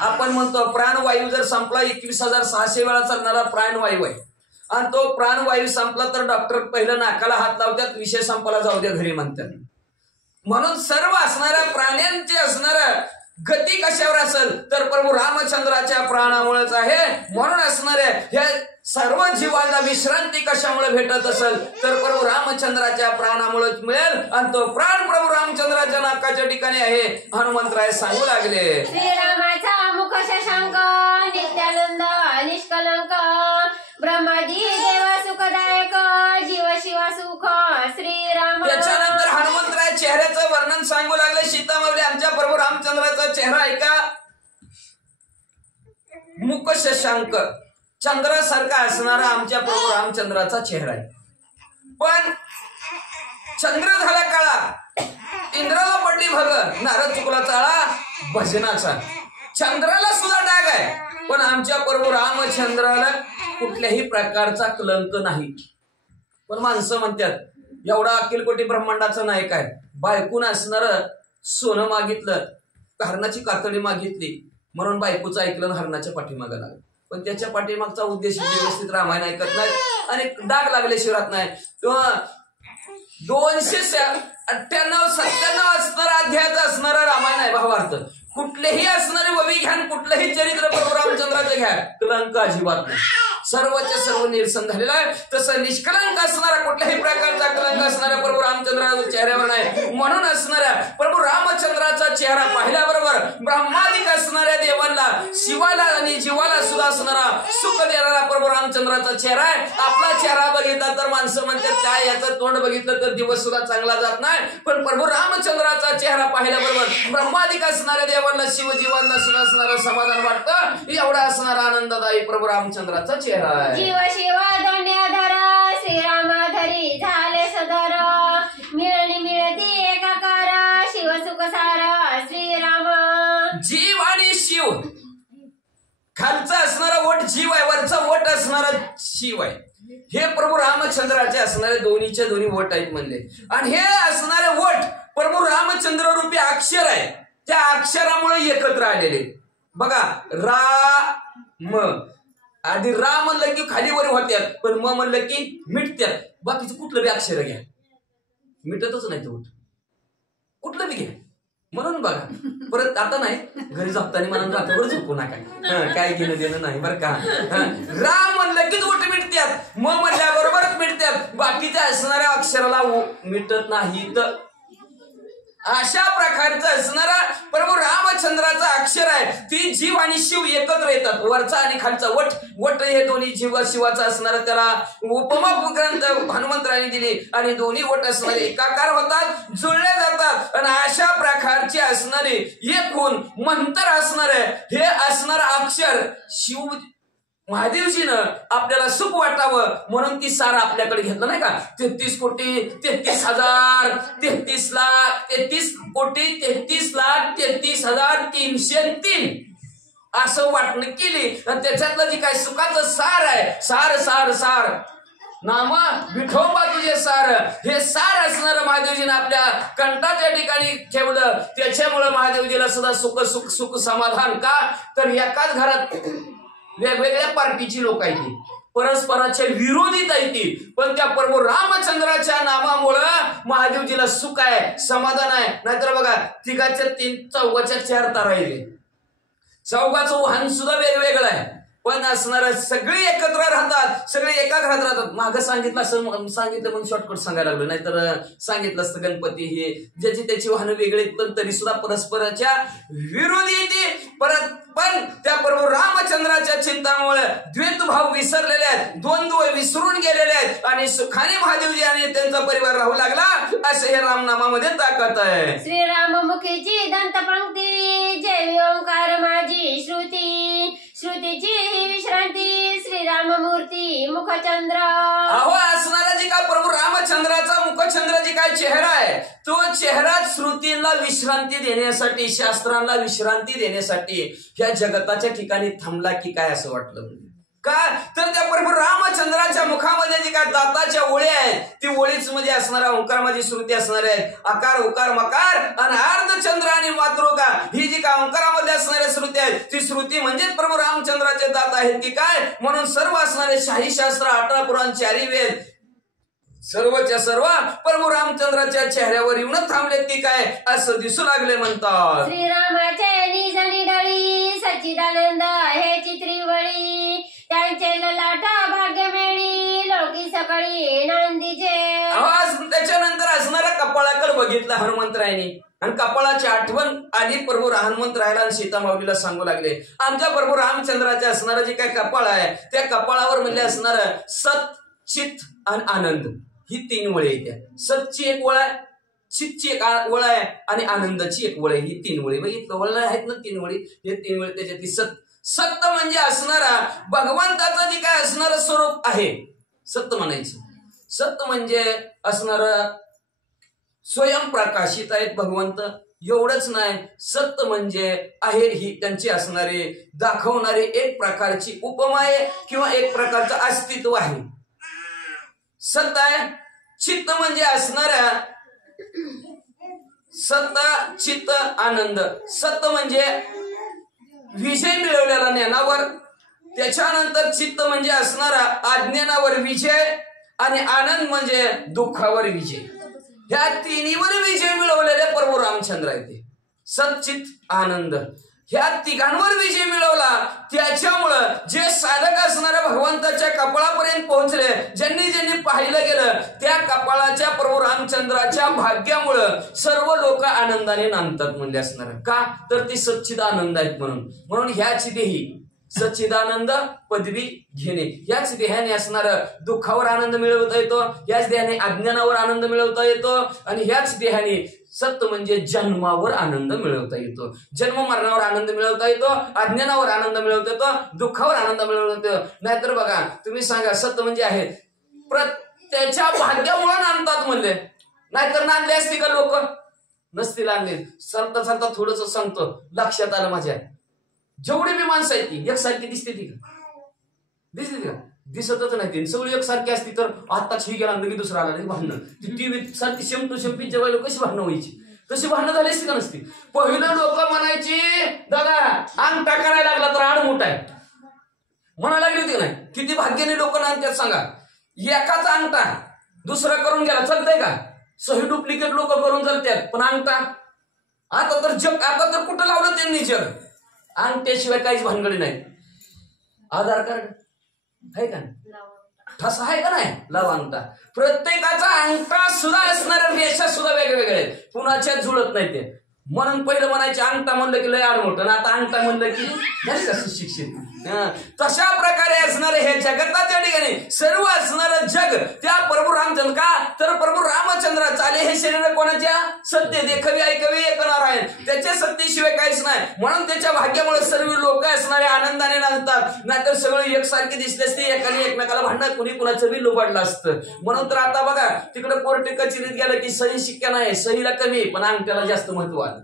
आपण म्हणतो प्राणवायू जर संपला 21,600 वेळा चालणारा प्राणवायू आहे आणि तो प्राणवायू संपला तर डॉक्टर पहिलं नाकाला हात लावतात, विषय संपला जाऊ द्या घरी म्हणतात. म्हणून सर्व असणाऱ्या प्राण्यांचे असणाऱ्या गती कशावर असेल तर प्रभू रामचंद्राच्या प्राणामुळेच आहे. म्हणून असणारे हे सर्व जीवांना विश्रांती कशामुळे भेटत असेल तर प्रभू रामचंद्राच्या प्राणामुळेच मिळेल आणि तो प्राण प्रभू रामचंद्राच्या नाकाच्या ठिकाणी आहे. हनुमंतराय सांगू लागले श्रीरामाचा मुख शशांक नित्यानंद निष्कलंक ब्रह्मादी देव सुखदायक जीव शिव सुख श्रीराम. त्याच्यानंतर हनुमंतराय चेहऱ्याचं वर्णन सांगू लागले. सीतामावली आमच्या प्रभू रामचंद्राचा चेहरा आहे का मुख शशांक चंद्रासारखा असणारा आमच्या प्रभू रामचंद्राचा चेहरा आहे. पण चंद्र झाला काळा इंद्राला पडली भग नारद चुकला चाळा भजनाचा. चंद्राला सुद्धा डाग आहे पण आमच्या प्रभू रामचंद्राला कुठल्याही प्रकारचा कलंक नाही. पण माणसं म्हणतात एवढा अखिल कोटी ब्रह्मांडाचं नाही काय बायकून असणार सोनं मागितलं हरणाची कातडी मागितली म्हणून बायकोचं ऐकलं हरणाच्या पाठीमागे लागलं. पण त्याच्या पाठीमागचा उद्देश व्यवस्थित रामायण ऐकत नाही आणि डाग लागल्याशिवाय राहत नाही. 298-97 असणारा अध्यायाचा असणारा रामायण आहे भावार्थ. कुठलेही असणारे ववी घ्या कुठलंही चरित्र प्रभू रामचंद्राचं घ्या कलंक अजिबात नाही. सर्वच्या सर्व निरसन झालेला आहे. तसं निष्कलंक असणारा कुठल्याही प्रकारचा कलंक असणारा प्रभू रामचंद्राच्या चेहऱ्यावर नाही. म्हणून असणाऱ्या प्रभू रामचंद्राचा चेहरा पाहिल्याबरोबर ब्रह्मादिक असणाऱ्या देवांना शिवाला आणि जीवाला सुद्धा असणारा सुख देणारा प्रभू रामचंद्राचा चेहरा आहे. आपला चेहरा बघितला तर माणसं म्हणतात काय याचं तोंड बघितलं तर दिवस सुद्धा चांगला जात नाही. पण प्रभू रामचंद्राचा चेहरा पाहिल्याबरोबर ब्रह्मादिक असणाऱ्या देवांना शिवजीवांना सुद्धा असणारं समाधान वाटतं. एवढा असणारा आनंददायी प्रभू रामचंद्राचा चेहरा आहे. जीव शिव दंड्याधर श्रीरामाधरी झाले सदर मिळणी मिळती एकाकार शिव सुख सार श्रीराम. जीव आणि शिव खालचा असणारा वट जीव आहे वरचा वट असणारा शिव आहे. हे प्रभू रामचंद्राचे असणारे दोन्हीचे दोन्ही वट आहेत म्हणले. आणि हे असणारे वट प्रभू रामचंद्र रूपी अक्षर आहे. त्या अक्षरामुळे एकत्र आलेले बघा राम आधी रा म्हणलं की खाली वर होत्यात पण म म्हणलं की मिटत्यात. बाकीचं कुठलं बी अक्षर घ्या मिटतच नाही तो कुठलं बी घ्या. म्हणून बघा परत आता नाही घरी झोपताना म्हणून रात्रभर झोपू नका काय घेणं देणं नाही बरं का. रा म्हणलं की वट मिटत्यात म म्हणल्याबरोबरच मिटत्यात बाकीच्या असणाऱ्या अक्षराला मिटत नाहीत. अशा प्रकारचा असणारा प्रभू रामचंद्राचा अक्षर आहे. ती जीव आणि शिव एकत्र येतात. वरचा आणि खालचा वट वट हे दोन्ही जीव शिवाचा असणारा त्याला उपमा ग्रंथ हनुमंतराने दिली आणि दोन्ही वट असणारे एकाकार होतात जुळले जातात. आणि अशा प्रकारचे असणारे एक होऊन मंत्र असणारे हे असणार अक्षर शिव महादेवजीनं आपल्याला सुख वाटावं म्हणून ती सार आपल्याकडे घेतलं नाही का. 33 कोटी 33 हजार 33 लाख 33 कोटी 33 लाख 33,303 असं वाटणं केली. आणि त्याच्यातलं जे काय सुखाचं सार आहे सार सार सार नाम विठोबा तुझे सार हे सार असणारं महादेवजीनं आपल्या कंठाच्या ठिकाणी ठेवलं. त्याच्यामुळे महादेवजीला सुद्धा सुख सुख सुख समाधान का तर एकाच घरात वेगवेगळ्या पार्टीची लोक आहेत परस्पराच्या विरोधीत आहेत पण त्या प्रभू रामचंद्राच्या नामामुळं महादेवजीला सुख आहे समाधान आहे. नाहीतर बघा तिघाच्या 3 चौघाच्या 4 तारा आहेत. चौघाचं वाहन सुद्धा वेगवेगळं आहे पण असणार सगळे एकत्र राहतात सगळे एका घरात राहतात. मागं सांगितलं असं सांगितलं म्हणून शॉर्टकट सांगायला लागलो नाहीतर सांगितलं असतं गणपती हे ज्याची त्याची वाहनं वेगळे पण तरी सुद्धा परस्पराच्या विरोधी येते. परत पण त्या प्रभू रामचंद्राच्या चिंतामुळे द्वैतभाव विसरलेले आहेत द्वंद्व विसरून गेलेले आहेत आणि सुखाने महादेवजी आणि त्यांचा परिवार राहू लागला असं हे रामनामामध्ये ताकद आहे. श्रीराम मुखीची दंतपंक्ती जय ओंकार माझी श्रुती श्रुतीची विश्रांती श्रीराम मूर्ती मुखचंद्र. अहो असणारा जी काय प्रभू रामचंद्राचा मुखचंद्र जी काय चेहरा आहे तो चेहरा श्रुतींना विश्रांती देण्यासाठी शास्त्रांना विश्रांती देण्यासाठी ह्या जगताच्या ठिकाणी थांबला की काय असं वाटलं का तर त्या प्रभू रामचंद्राच्या मुखामध्ये जी काय दाताच्या ओळी आहेत ती ओळीच मध्ये असणारा ओंकार माझी श्रुती असणार आहेत. आकार उकार मकार आणि अर्धचंद्र आणि मातृका ही जी काय ओंकारामध्ये असणाऱ्या श्रुती आहेत ती श्रुती म्हणजे प्रभू रामचंद्राचे दात आहेत की काय. म्हणून सर्व असणारे शाही शास्त्र 18 पुराण 4 वेद सर्वच्या सर्व प्रभू रामचंद्राच्या चेहऱ्यावर येऊन थांबले की काय असं दिसू लागले म्हणतात. श्रीरामाचे निज निडळी सच्चिदानंद हे चित्रिवळी त्यांचे ललाटा भाग्य मिळी लोकी सकळी नंदीचे. आवाज त्याच्यानंतर असणारा कपाळाकडे बघितला हनुमंतरायाने आणि कपाळाची आठवण आली प्रभू हनुमंतरायाला आणि सीतामाऊलीला सांगू लागले. आमच्या प्रभू रामचंद्राचे असणारं जे काय कपाळ आहे त्या कपाळावर म्हणजे असणार सत चित आणि आनंद ही 3 वळे येत्या. सतची एक वळ आहे, चितची एक वळ आहे आणि आनंदाची एक वळ आहे. ही 3 वळी बघितलं वळ आहेत ना 3 वळी. हे 3 वळी त्याच्यातली सत्य म्हणजे असणारा भगवंताचं जे काय असणारं स्वरूप आहे सत्य म्हणायचं. सत्य म्हणजे असणार स्वयंप्रकाशित आहेत भगवंत. एवढंच नाही, सत्य म्हणजे आहे ही त्यांची असणारे दाखवणारे एक प्रकारची उपमा आहे किंवा एक प्रकारचं अस्तित्व आहे. सत्य आहे. चित्त म्हणजे असणाऱ्या सत्ता चित्त आनंद. सत्य म्हणजे विजय मिळवलेला ज्ञानावर, त्याच्यानंतर चित्त म्हणजे असणारा अज्ञानावर विजय आणि आनंद म्हणजे दुःखावर विजय. ह्या 3वर विजय मिळवलेले प्रभू रामचंद्र आहेत. सच्चित आनंद ह्या 3घांवर विजय मिळवला. त्याच्यामुळं जे साधक असणाऱ्या भगवंताच्या कपाळापर्यंत पोहोचले, ज्यांनी पाहिलं गेलं त्या कपाळाच्या प्रभू रामचंद्राच्या भाग्यामुळं सर्व लोक आनंदाने नांदतात म्हणजे असणार. का तर ती सच्चिद आनंद आहेत म्हणून ह्याची देही सच्चिदानंद पदवी घेणे. याच देहाने असणार दुःखावर आनंद मिळवता येतो, याच देहाने अज्ञानावर आनंद मिळवता येतो आणि ह्याच देहाने सत्य म्हणजे जन्मावर आनंद मिळवता येतो. जन्म मरणावर आनंद मिळवता येतो, अज्ञानावर आनंद मिळवता येतो, दुःखावर आनंद मिळवता येतो. नाहीतर बघा तुम्ही सांगा सत्य म्हणजे आहे त्याच्या भाग्यामुळे नांदतात म्हणले, नाहीतर नांदले असते का लोक? नसतील आणले. चालता थोडस सांगतो लक्षात आलं माझ्या. जेवढी बी माणसं आहेत ती एकसारखी दिसते ती का? दिसते ती का? दिसतच नाही. ती सगळी एकसारखी असती तर आताच ही गेला की दुसरा आला भांडणं. ती टीव्ही सारखी सेम टू सेम पिक्चर व्हायला कशी भांडणं व्हायची? तशी भांडणं झाली असती का नसती? पहिलं लोक म्हणायची दादा अंगठा करायला लागला तर आड मोठा आहे म्हणायला लागली होती नाही. किती भाग्याने लोक नांदतात सांगा. एकाच अंगठा दुसरा करून गेला चालतंय का? सही डुप्लिकेट लोक करून चालतात, पण अंगठा आता तर कुठं लावलं त्यांनी जग? अंगठ्याशिवाय काहीच भानगडी नाही. आधार कार्ड आहे का? ठसा आहे का नाही? लावा अंगठा. प्रत्येकाचा अंगठा सुद्धा असणाऱ्या रेषा सुद्धा वेगवेगळ्या आहेत, कुणाच्या जुळत नाही ते. म्हणून पहिलं म्हणायचे अंगठा म्हणलं की लय आडमोठं, आणि आता अंगठा म्हणलं की नाही का सुशिक्षित. तशा प्रकारे असणारे हे जगताच्या ठिकाणी सर्व असणारं जग त्या प्रभू रामचंद्र का तर प्रभू रामचंद्र चाले हे शरीर कोणाच्या? सत्य देखवी ऐकवी एक नारायण. त्याच्या सत्तेशिवाय काहीच नाही. म्हणून त्याच्या भाग्यामुळे सर्व लोक असणारे आनंदाने नांदतात. नाहीतर सगळं एकसारखे दिसले असते, एकाने एकमेकाला भांडण कुणी कुणाचं बी लुबाडलं असतं. म्हणून तर आता बघा तिकडे कोर्ट कचेरीत गेलं की सही शिक्का नाही, सहीला कमी पण अंगठ्याला जास्त महत्व आलं.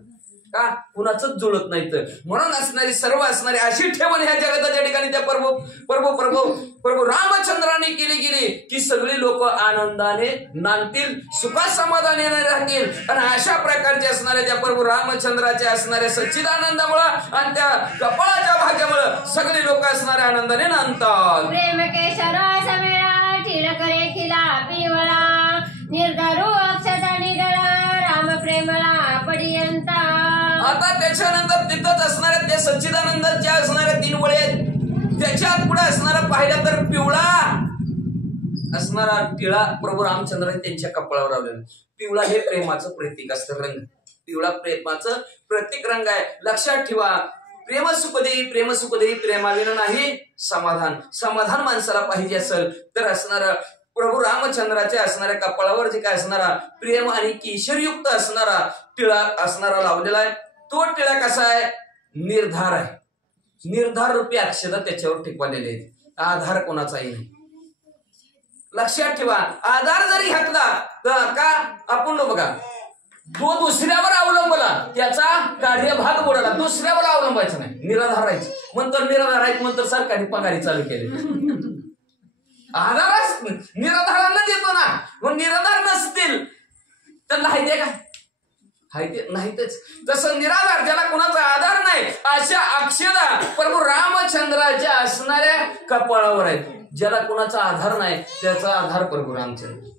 का? कुणाचंच जुळत नाही. तर म्हणून असणारी सर्व असणारी अशी ठेवण ह्या जगताच्या ठिकाणी त्या प्रभू रामचंद्राने केली गेली की सगळी लोक आनंदाने नांदतील, सुखा समाधानाने राहतील. आणि अशा प्रकारचे असणाऱ्या त्या प्रभू रामचंद्राच्या असणाऱ्या सच्चिदानंदामुळं आणि त्या कपाळाच्या भाग्यामुळं सगळी लोक असणाऱ्या आनंदाने नांदतात. प्रेम केशर समेळा टिळक रेखिला पिवळा निर्धारू अक्षता निडळा राम प्रेमळा पर्यंत. आता त्याच्यानंतर तिथंच असणाऱ्या त्या सच्चिदानंदाच्या असणाऱ्या 3 वळे आहेत. त्याच्यात पुढे असणारा पाहिला तर पिवळा असणारा टिळा प्रभू रामचंद्र त्यांच्या कपाळावर लावलेला. पिवळा हे प्रेमाचं प्रतीक असतं. रंग पिवळा प्रेमाचं प्रतीक रंग आहे. लक्षात ठेवा. प्रेम सुख देई प्रेमाविना नाही समाधान माणसाला पाहिजे असेल तर असणारा प्रभू रामचंद्राच्या असणाऱ्या कपाळावर जे काय असणारा प्रेम आणि केशरयुक्त असणारा टिळा असणारा लावलेला आहे. तो टिळा कसा आहे? निर्धार आहे. निर्धार रूपी अक्षता त्याच्यावर टिकवलेले आहेत. आधार कोणाचाही नाही. लक्षात ठेवा. आधार जरी घातला तर का आपण बघा तो दुसऱ्यावर अवलंबला त्याचा कार्यभाग बुडाला. दुसऱ्यावर अवलंबायचं नाही, निराधार राहायचं. निराधार आहेत म्हणतर सरकारने पगारी चालू केले. आधारच निराधारांना देतो ना. मग निराधार नसतील तर नाही का? नाहीतच. तसं निराधार ज्याला कुणाचा आधार नाही अशा अक्षता प्रभू रामचंद्राच्या असणाऱ्या कपाळावर आहेत. ज्याला कुणाचा आधार नाही त्याचा आधार प्रभू रामचंद्र.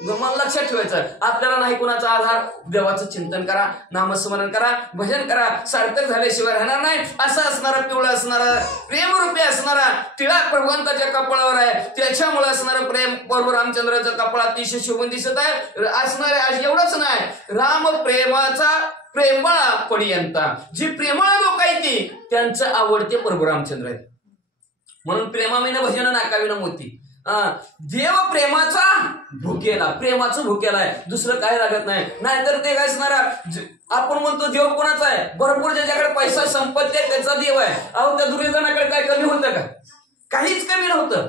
मला लक्षात ठेवायचं, आपल्याला नाही कोणाचा आधार. देवाचं चिंतन करा, नामस्मरण करा, भजन करा, सार्थक झाल्याशिवाय राहणार नाही. असा असणारा पिवळा असणारा प्रेमरूपी असणारा टिळा भगवंताच्या कपाळावर आहे. त्याच्यामुळे असणारं प्रेम प्रभू रामचंद्राचं कपाळ अतिशय शोभून दिसत आहे. असणारे आज एवढंच नाही, राम प्रेमाचा प्रेमळा पडियंता, जी प्रेमळ लोक आहेत ती त्यांचं आवडते प्रभू रामचंद्र आहेत. म्हणून प्रेमाविना भजन नाकाविना मोती. देव प्रेमाचा भुकेला, प्रेमाचं भुकेला आहे, दुसरं काय लागत नाही. नाहीतर ते काय असणारा आपण म्हणतो देव कोणाचा आहे, भरपूर ज्याच्याकडे पैसा संपत्ती आहे त्याचा देव आहे. अहो त्या दुर्योधनाकडे काय कमी होतं का? काहीच कमी नव्हतं.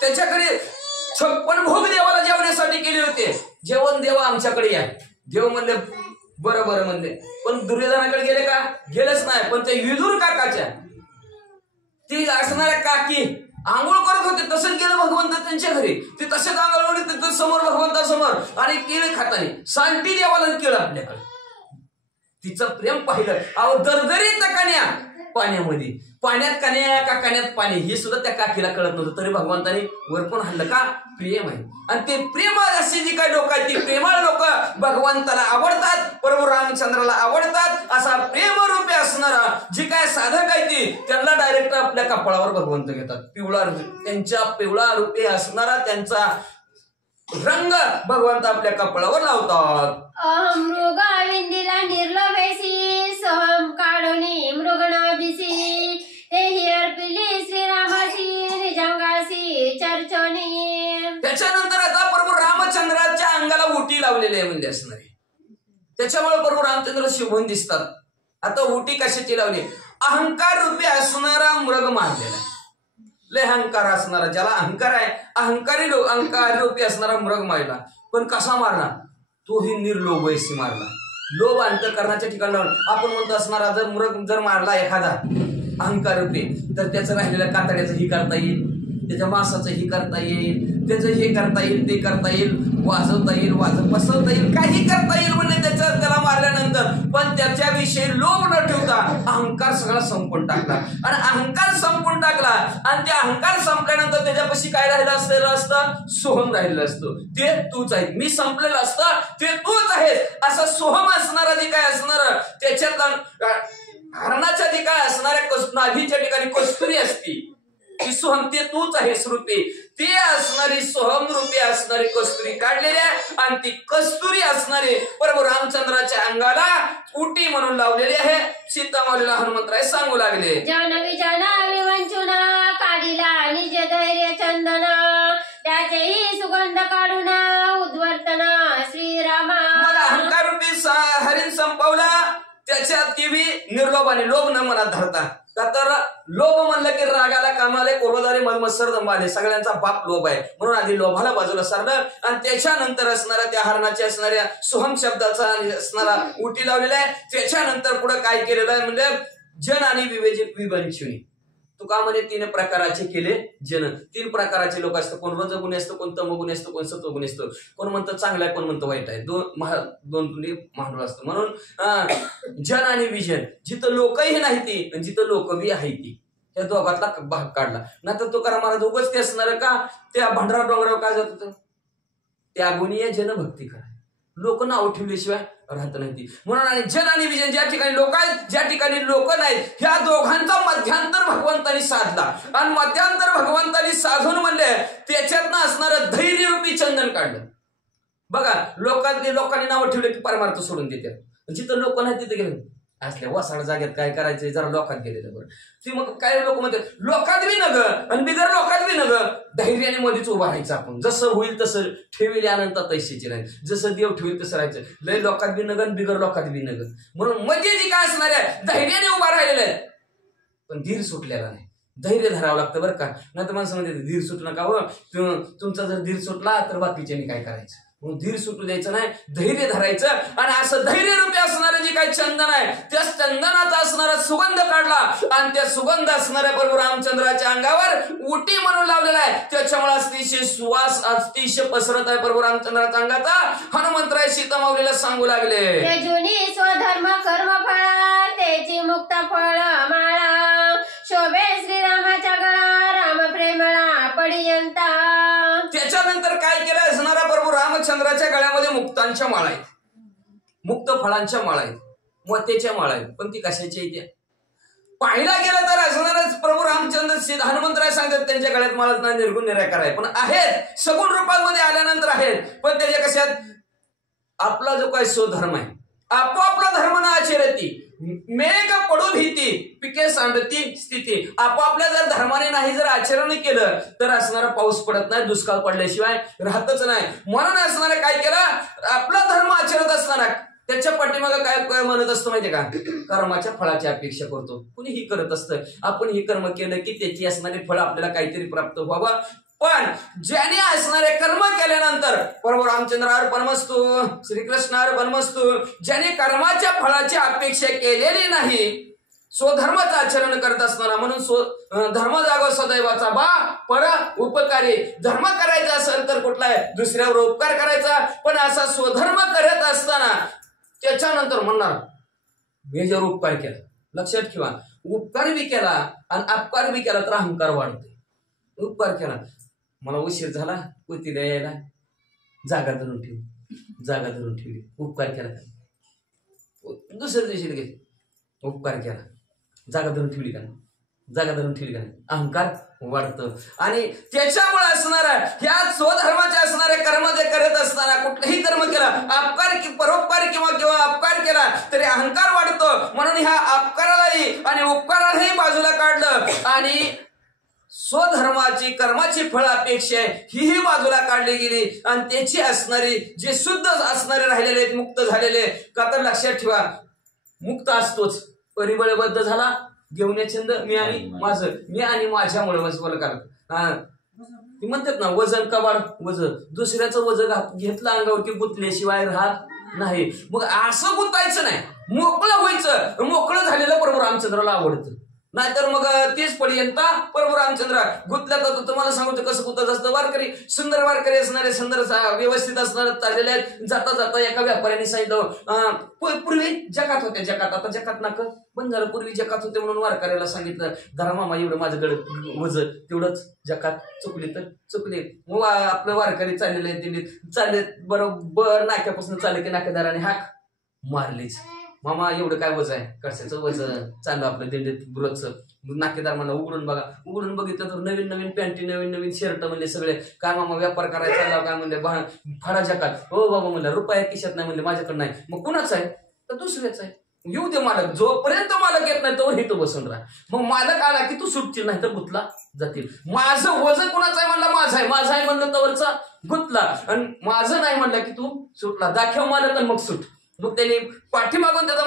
त्याच्याकडे 56 भोग देवाला जेवण्यासाठी केले होते. जेवण देवा आमच्याकडे या. देव म्हणले बरं बरं म्हणले, पण दुर्योधनाकडे गेले का? गेलेच नाही. पण ते विदुर काकाच्या ती असणाऱ्या काकी आंघोळ करत होते, तसंच गेलं भगवंत त्यांच्या घरी. ते तसेच आंघोळ तिथं समोर भगवंतासमोर आणि केळे खातानी सांगती देवाला केलं आपल्याकडे. तिचं प्रेम पाहिलं. अहो दरदरीत कन्या पाण्यामध्ये, पाण्यात कन्या का कण्यात पाणी हे सुद्धा त्या काकीला कळत नव्हतं. तरी भगवंताने वरपून हल्लं का? प्रेम आहे. आणि ते प्रेम अशी जी काही लोक आहेत ती प्रेमळ लोक भगवंताला आवडतात, प्रभू रामचंद्राला आवडतात. असा प्रेमरूपी असणारा जी काय साधक आहे ती त्यांना डायरेक्ट आपल्या कपाळावर भगवंत घेतात. पिवळा, त्यांच्या पिवळा रूपी असणारा त्यांचा रंग भगवंत आपल्या कपाळावर लावतात. मृगाविंदीला निर्लोभेसी सोहम काढोनी मृगणाभिसी तेही अर्पिली श्रीरामासी निजंगासी चर्चोनी. त्याच्यानंतर आता प्रभू रामचंद्राच्या अंगाला उटी लावलेली आहे म्हणजे असणारे. त्याच्यामुळे प्रभू रामचंद्र शोभून दिसतात. आता उटी कशाची लावली? अहंकार रूपी असणारा मृग मारलेला आहे. लय अहंकार असणारा, ज्याला अहंकार आहे, अहंकार रूपी असणारा मृग मारला. पण कसा मारला? तोही निर्लोभ वैसी मारला. लोभ अंतःकरणाच्या ठिकाणी लावून आपण म्हणतो असणारा जर मृग जर मारला एखादा अहंकार रूपी, तर त्याचं राहिलेल्या कातड्याचं ही करता येईल, त्याच्या मांसाचं ही करता येईल, त्याचं हे करता येईल, ते करता येईल, वाजवता येईल, बसवता येईल, काही करता येईल म्हणजे त्याला मारल्यानंतर. पण त्याच्याविषयी लोभ न ठेवता अहंकार सगळा संपून टाकला. आणि अहंकार संपून टाकला आणि ते अहंकार संपल्यानंतर त्याच्यापाशी काय राहिलं असतं? सोहम राहिलेलं असतं. ते तूच आहे. मी संपलेलं असतं, ते तूच आहेस असं सोहम असणारा जे काय असणार त्याच्यात हरणाच्या ठिकाणी असणाऱ्या नाभीच्या ठिकाणी कस्तुरी असती. ती सोहम ते तूच आहेस रूपी. ते असणारी सोहम रूपी असणारी कस्तुरी काढलेली आहे आणि ती कस्तुरी असणारी प्रभू रामचंद्राच्या अंगाला उटी म्हणून लावलेली आहे. सीतामाऊलीला हनुमंतराय सांगू लागले, जानवी जानावी वंचुना काढिला निज धैर्य चंदना त्याचेही सुगंध काढूना उद्वर्तना श्रीरामा. मला अहंकार रूपी हरिण संपवला. त्याच्यात ती निर्लोभाने, लोभ न मनात धरता. का तर लोभ म्हणलं की रागाला कामाले कोरोदारे मलमत्सर दंबाले, सगळ्यांचा बाप लोभ आहे. म्हणून आधी लोभाला बाजूला सारलं आणि त्याच्यानंतर असणाऱ्या त्या हरणाच्या असणाऱ्या सोहम शब्दाचा असणारा उटी लावलेला आहे. त्याच्यानंतर पुढे काय केलेलं आहे म्हणजे जन आणि विवंचनी. तुका म्हणे 3 प्रकाराचे केले जन. 3 प्रकाराचे लोक असतात. कोण रजगुणी असतं, कोण तमगुणी असतं, कोण सत्वगुणी असतं. कोण म्हणतं चांगलं आहे, कोण म्हणतं वाईट आहे. दोन महांडोळ असतं. म्हणून जन आणि विजन, जिथं लोकही नाही ती आणि जिथं लोक बी आहे ती, या दोघातला भाग काढला. नाहीतर तुकाराम महाराज उगाच ते असणार का त्या भंडारा डोंगरावर काय जात होतं? त्या गुणीय जन भक्ती करा. लोक नाव ठेवल्याशिवाय राहत नाही. म्हणून आणि जन आणि विजन, ज्या ठिकाणी लोक आहेत, ज्या ठिकाणी लोक नाहीत, ह्या दोघांचा मध्यांतर भगवंतानी साधला. आणि मध्यांतर भगवंतानी साधून म्हणले त्याच्यातनं असणारं धैर्यरूपी चंदन काढलं. बघा लोकांनी नाव ठेवले की परमार्थ सोडून देतात. जिथं लोक नाही तिथे गेले असल्या वसाड जागेत काय करायचंय, जरा लोकात गेलेलं बरं. ती मग काय लोक म्हणतात लोकात बी नग आणि बिगर लोकात बी नग. धैर्याने मध्येच उभा राहायचं आपण. जसं होईल तसं ठेवले अनंत तैशीची राहील. जसं देव ठेवील तसं राहायचं. लय लोकात बी नग बिगर लोकात बी नग. म्हणून मध्ये जी काय असणार आहे धैर्याने उभा राहिलेलं आहे, पण धीर सुटलेला नाही. धैर्य धरावं लागतं बरं का. नाही तर माणसं म्हणते धीर सुटू नका हो. तुमचा जर धीर सुटला तर बाकीच्यानी काय करायचं. म्हणून धीर सुटू द्यायचं नाही, धैर्य धरायचं. आणि असं धैर्यरूपी असणारं जे काही चंदन आहे त्या चंदनाचा असणारा सुगंध काढला आणि त्या सुगंध असणाऱ्या प्रभू रामचंद्राच्या अंगावर उटी म्हणून लावलेला आहे. त्याच्यामुळे अतिशय सुवास अतिशय पसरत आहे प्रभू रामचंद्राच्या अंगाचा. हनुमंतराय सीतामाऊलीला सांगू लागले, जुनी स्वधर्म कर्म फळा त्याची मुक्त फळ माळा शोभे श्रीरामाच्या गळा राम प्रेमळा पडियंता. त्याच्यानंतर काय केलं असणारा प्रभू राम रामचंद्राच्या गळ्यामध्ये मुक्तांच्या माळा आहेत, मुक्त फळांच्या माळा आहेत, मोत्याच्या माळा आहेत. पण ती कशाची आहे त्या पाहिला गेला तर असणारच प्रभू रामचंद्र हनुमंतराय सांगतात त्यांच्या गळ्यात मला निर्गुण निराकार आहे, पण आहेत सगुण रूपामध्ये आल्यानंतर आहेत. पण त्याच्या कशात आपला जो काही स्वधर्म आहे, आपोआपला धर्म ना आचरती मेघ पडू भीती पिके सांडती स्थिती. आपापल्या जर धर्माने नाही जर आचरण केलं तर असणारा पाऊस पडत नाही, दुष्काळ पडल्याशिवाय राहतच नाही. म्हणून असणारा काय केलं, आपला धर्म आचरत असताना त्याच्या पाठीमागं काय म्हणत असतं माहितीये का, कर्माच्या फळाची अपेक्षा करतो. कुणीही करत असतं, आपण हे कर्म केलं की त्याची असणारे फळ आपल्याला काहीतरी प्राप्त व्हावं. पण ज्याने असणारे कर्म केल्यानंतर प्रभू रामचंद्र अर्पणमस्तु, श्रीकृष्ण अर्पणमस्तु, ज्याने कर्माच्या फळाची अपेक्षा केलेली नाही, स्वधर्माचं आचरण करत असताना, म्हणून धर्म जागो सदैवाचा बा पर उपकारी. धर्म करायचा असेल तर कुठला आहे दुसऱ्यावर उपकार करायचा, पण असा स्वधर्म करत असताना त्याच्यानंतर म्हणणार मी जर उपकार केला, लक्षात ठेवा, उपकार बी केला आणि अपकार बी केला तर अहंकार वाढतोय. उपकार केला, मला उशीर झाला उतीला यायला, जागा धरून ठेवली, उपकार केला. दुसऱ्या दिवशी लगेच उपकार केला, जागा धरून ठेवली का नाही, अहंकार वाढतं. आणि त्याच्यामुळे असणारा ह्या स्वधर्माचे असणारे कर्म जे करत असताना कुठलंही कर्म केला, अपकार परोपकार किंवा अपकार केला तरी अहंकार वाढतो. म्हणून ह्या अपकारालाही आणि उपकारालाही बाजूला काढलं आणि स्वधर्माची कर्माची फळ अपेक्षा ही बाजूला काढली गेली. आणि त्याची असणारी जे शुद्ध असणारे राहिलेले आहेत, मुक्त झालेले, का तर लक्षात ठेवा, मुक्त असतोच, परिबळबद्ध झाला घेऊन छंद मी आणि माझ्यामुळे वजन करत. ती म्हणतात ना वजन कबाड वजन, दुसऱ्याचं वजन घेतलं अंगावरती गुंतल्याशिवाय राहत नाही. मग असं गुंतायचं नाही, मोकळं व्हायचं. मोकळं झालेलं प्रभू रामचंद्राला आवडतं. नाहीतर मग तेच पर्यंत प्रभू रामचंद्र गुंतल्या तर तुम्हाला सांगतो कसं गुंतत असतं. वारकरी सुंदर वारकरी असणारे, सुंदर व्यवस्थित असणारे चाललेले आहेत. जाता जाता एका व्यापाऱ्याने सांगितलं, पूर्वी जकात होत्या, जकात आता जकात नाक बंद झालं, पूर्वी जकात होते म्हणून वारकऱ्याला सांगितलं धरा मामा एवढं माझ्याकडे वजन, तेवढंच जकात चुकली तर चुकली. मग आपलं वारकरी चाललेले दिल्लीत चालले, बरोबर नाक्यापासून चालले की नाकेदाराने हाक मारलीच, मामा एवढं काय वजन आहे, कशाचं वजन चाललं आपलं दिंडीत रोजचं. नाकेदार म्हणा उघडून बघा, उघडून बघितलं तर नवीन नवीन पॅन्टी, नवीन नवीन शर्ट म्हणले सगळे. काय मामा व्यापार करायचा चालला काय म्हणले, फाडा जकात. हो बाबा म्हणलं रुपया किशात नाही म्हणले, माझ्याकडे नाही. मग कुणाच आहे तर दुसऱ्याच आहे, येऊ दे मालक, जोपर्यंत मालक येत नाही तोवर इथं बसून राहा. मग मालक आला की तू सुटतील, नाही तर गुतला जातील. माझं वजन कुणाचं आहे म्हणलं, माझं आहे म्हणलं तवरचा गुतला, आणि माझं नाही म्हणलं की तू सुटला. दाखव मालक आणि मग सुट. मग त्यांनी पाठीमागून त्याचा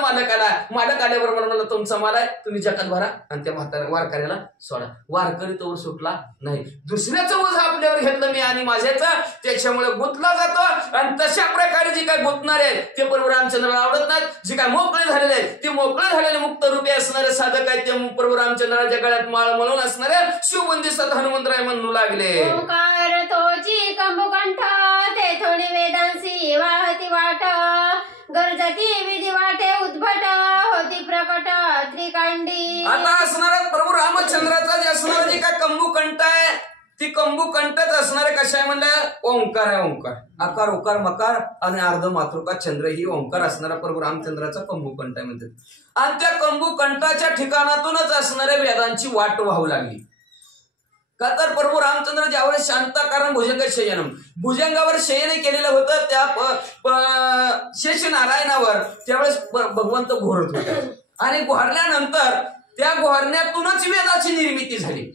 मालक आल्यावर म्हणलं तुमचा माल आहे, तुम्ही जकात भरा आणि त्या वारकऱ्याला सोडा. वारकरी तोवर सुटला नाही. दुसऱ्याचं वज आपल्यावर घेतलं मी आणि माझ्याचं, त्याच्यामुळे गुंतला जातो. आणि तशा प्रकारे जे काय गुंतणारे आहेत ते प्रभू रामचंद्राला आवडत नाहीत. जे काय मोकळे झालेले आहेत ते मोकळे झालेले मुक्त रूपी असणारे साधक आहेत, ते प्रभू रामचंद्राच्या गळ्यात माळ म्हणून असणारे शिवबंदी सत हनुमंतराय म्हणू लागले. ओंकार तोची कंबुकंठ ते थोडी वेदांसी वाहती वाट, गरजती विधी वाटे उद्भट होती प्रकट त्रिकांडी. आता असणारा प्रभू रामचंद्राचा जे असणार जे काय कंबुकंठ आहे, ती कंबुकंठच असणारे कशा आहे म्हणलं, ओंकार आहे. ओंकार आकार उकार मकार आणि अर्ध मातृका चंद्र ही ओंकार असणारा प्रभू रामचंद्राचा कंबुकंठ आहे म्हणतात. आणि त्या कंबुकंठाच्या ठिकाणातूनच असणाऱ्या वेदांची वाट वाहू लागली. का तर प्रभू रामचंद्र ज्यावेळेस शांताकारण भुजंग शयनम, भुजंगावर शयन केलेलं होतं त्या शेष नारायणावर, त्यावेळेस भगवंत घोरत होते. आणि घोरल्यानंतर त्या घोरण्यातूनच वेदाची निर्मिती झाली.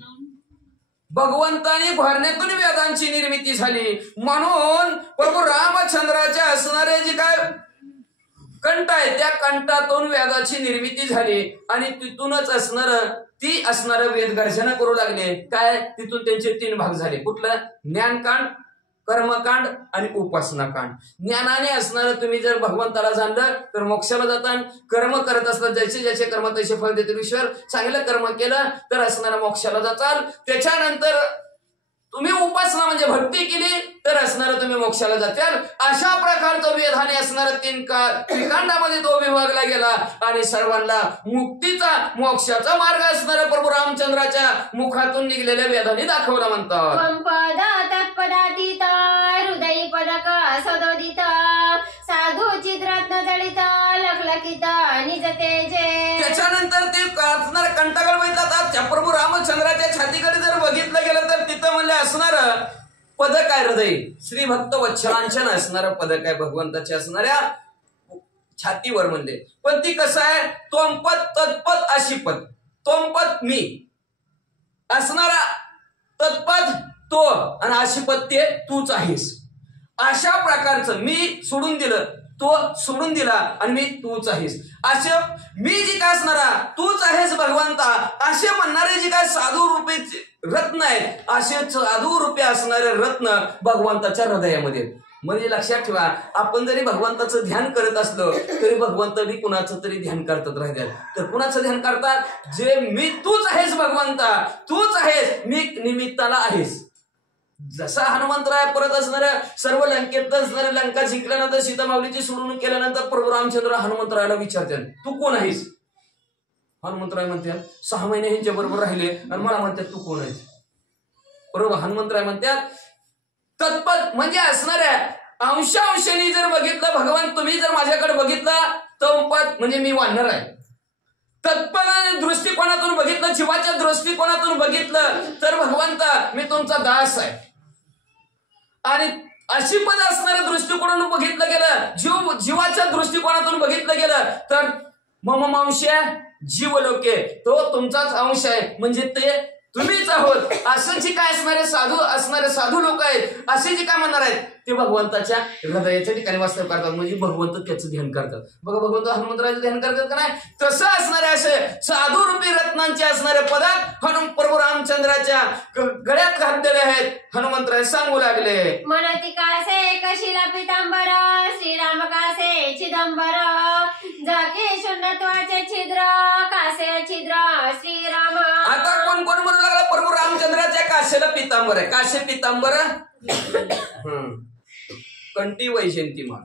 भगवंताने घोरण्यातून वेदांची निर्मिती झाली. म्हणून प्रभू रामचंद्राच्या असणारे जे काय कंठ आहे त्या कंठातून वेदाची निर्मिती झाली. आणि तिथूनच ती असणारं वेद गर्जना करू लागले. काय तिथून त्यांचे 3 भाग झाले. कुठलं, ज्ञानकांड, कर्मकांड आणि उपासनाकांड. ज्ञानाने असणारं तुम्ही जर भगवंताला जाणलं तर मोक्षाला जाता. कर्म करत असतात, ज्याचे ज्याचे कर्म तसे फळ देतील ईश्वर. चांगलं कर्म केलं तर असणारा मोक्षाला जाचाल. त्याच्यानंतर तुम्ही उपासना म्हणजे भक्ती केली तर असणारं तुम्ही मोक्षाला जाताल. अशा प्रकारचं वेदाने असणारं 3 त्रिकांडामध्ये तो विभागला गेला. आणि सर्वांना मुक्तीचा मोक्षाचा मार्ग असणारा प्रभू रामचंद्राच्या मुखातून निघलेल्या वेदाने दाखवला म्हणतात. पंपदा तत्पदातीत हृदयी पदक सदोदित साधूची रत्न जडित लखलखित निज तेजे. त्याच्यानंतर ते कंटागड बघितला प्रभू रामचंद्राच्या छातीकडे जर बघितलं गेलं तर तिथं म्हणले असणार पद काय हृदय श्री भक्त वत्सलांचन असणार पद काय भगवंताच्या असणाऱ्या छातीवर म्हणले. पण ती कसं आहे त्वंपद तत्पद अशी पद त्वंपद मी असणारा तत्पद तो आणि अशी पद ते तूच आहेस अशा प्रकारचं मी सोडून दिलं तो सोडून दिला आणि मी तूच आहेस असे मी जी काय असणारा तूच आहेस भगवंता असे म्हणणारे जे काय साधू रूपे रत्न आहेत असे साधू रूपे असणारे रत्न भगवंताच्या हृदयामध्ये. म्हणजे लक्षात ठेवा आपण जरी भगवंताचं ध्यान करत असलो तरी भगवंत बी कुणाचं तरी ध्यान करतात राहतात. तर कुणाचं ध्यान करतात जे मी तूच आहेस भगवंता तूच आहेस मी निमित्ताला आहेस. जसा हनुमंतराय परत असणाऱ्या सर्व लंकेत असणारे लंका जिंकल्यानंतर सीतामाऊलीची सोडवणूक केल्यानंतर प्रभू रामचंद्र हनुमंतरायला विचारतात तू कोण आहेस. हनुमंतराय म्हणतात 6 महिने ह्यांच्या बरोबर राहिले आणि मला म्हणतात तू कोण आहेस. बरोबर हनुमंतराय म्हणतात तत्पद म्हणजे असणाऱ्या अंशांशाने जर बघितलं भगवान तुम्ही जर माझ्याकडे बघितलं तत्पद म्हणजे मी वाढणार आहे. तत्पद दृष्टिकोनातून बघितलं जीवाच्या दृष्टिकोनातून बघितलं तर भगवंता मी तुमचा दास आहे. आणि अशी पद असणाऱ्या दृष्टिकोनातून बघितलं गेलं जीवाच्या दृष्टिकोनातून बघितलं गेलं तर मम अंश जीव लोके तो तुमचाच अंश आहे म्हणजे ते तुम्हीच आहोत. असं जे काय असणारे साधू लोक आहेत असे जे काय म्हणणार आहेत ते भगवंताच्या हृदयाच्या ठिकाणी वास्तव करतात म्हणजे भगवंत त्याचं ध्यान करतात. बघा भगवंत हनुमंतराचं ध्यान करतात का नाही. तसं असणारे असे साधू रूपी रत्नांचे असणारे पदार्थ प्रभू रामचंद्राच्या गळ्यात घातलेले आहेत. हनुमंतराय सांगू लागले मनती कासे कशिला पितांबर श्रीराम कासे चिदंबर जाके शून्यत्वाचे छिद्र कासे छिद्र श्रीराम. आता कोण कोण म्हणू लागला प्रभू रामचंद्राच्या काशेला पितांबर आहे. काशे पितांबर कंठी वैजयंतीमाळ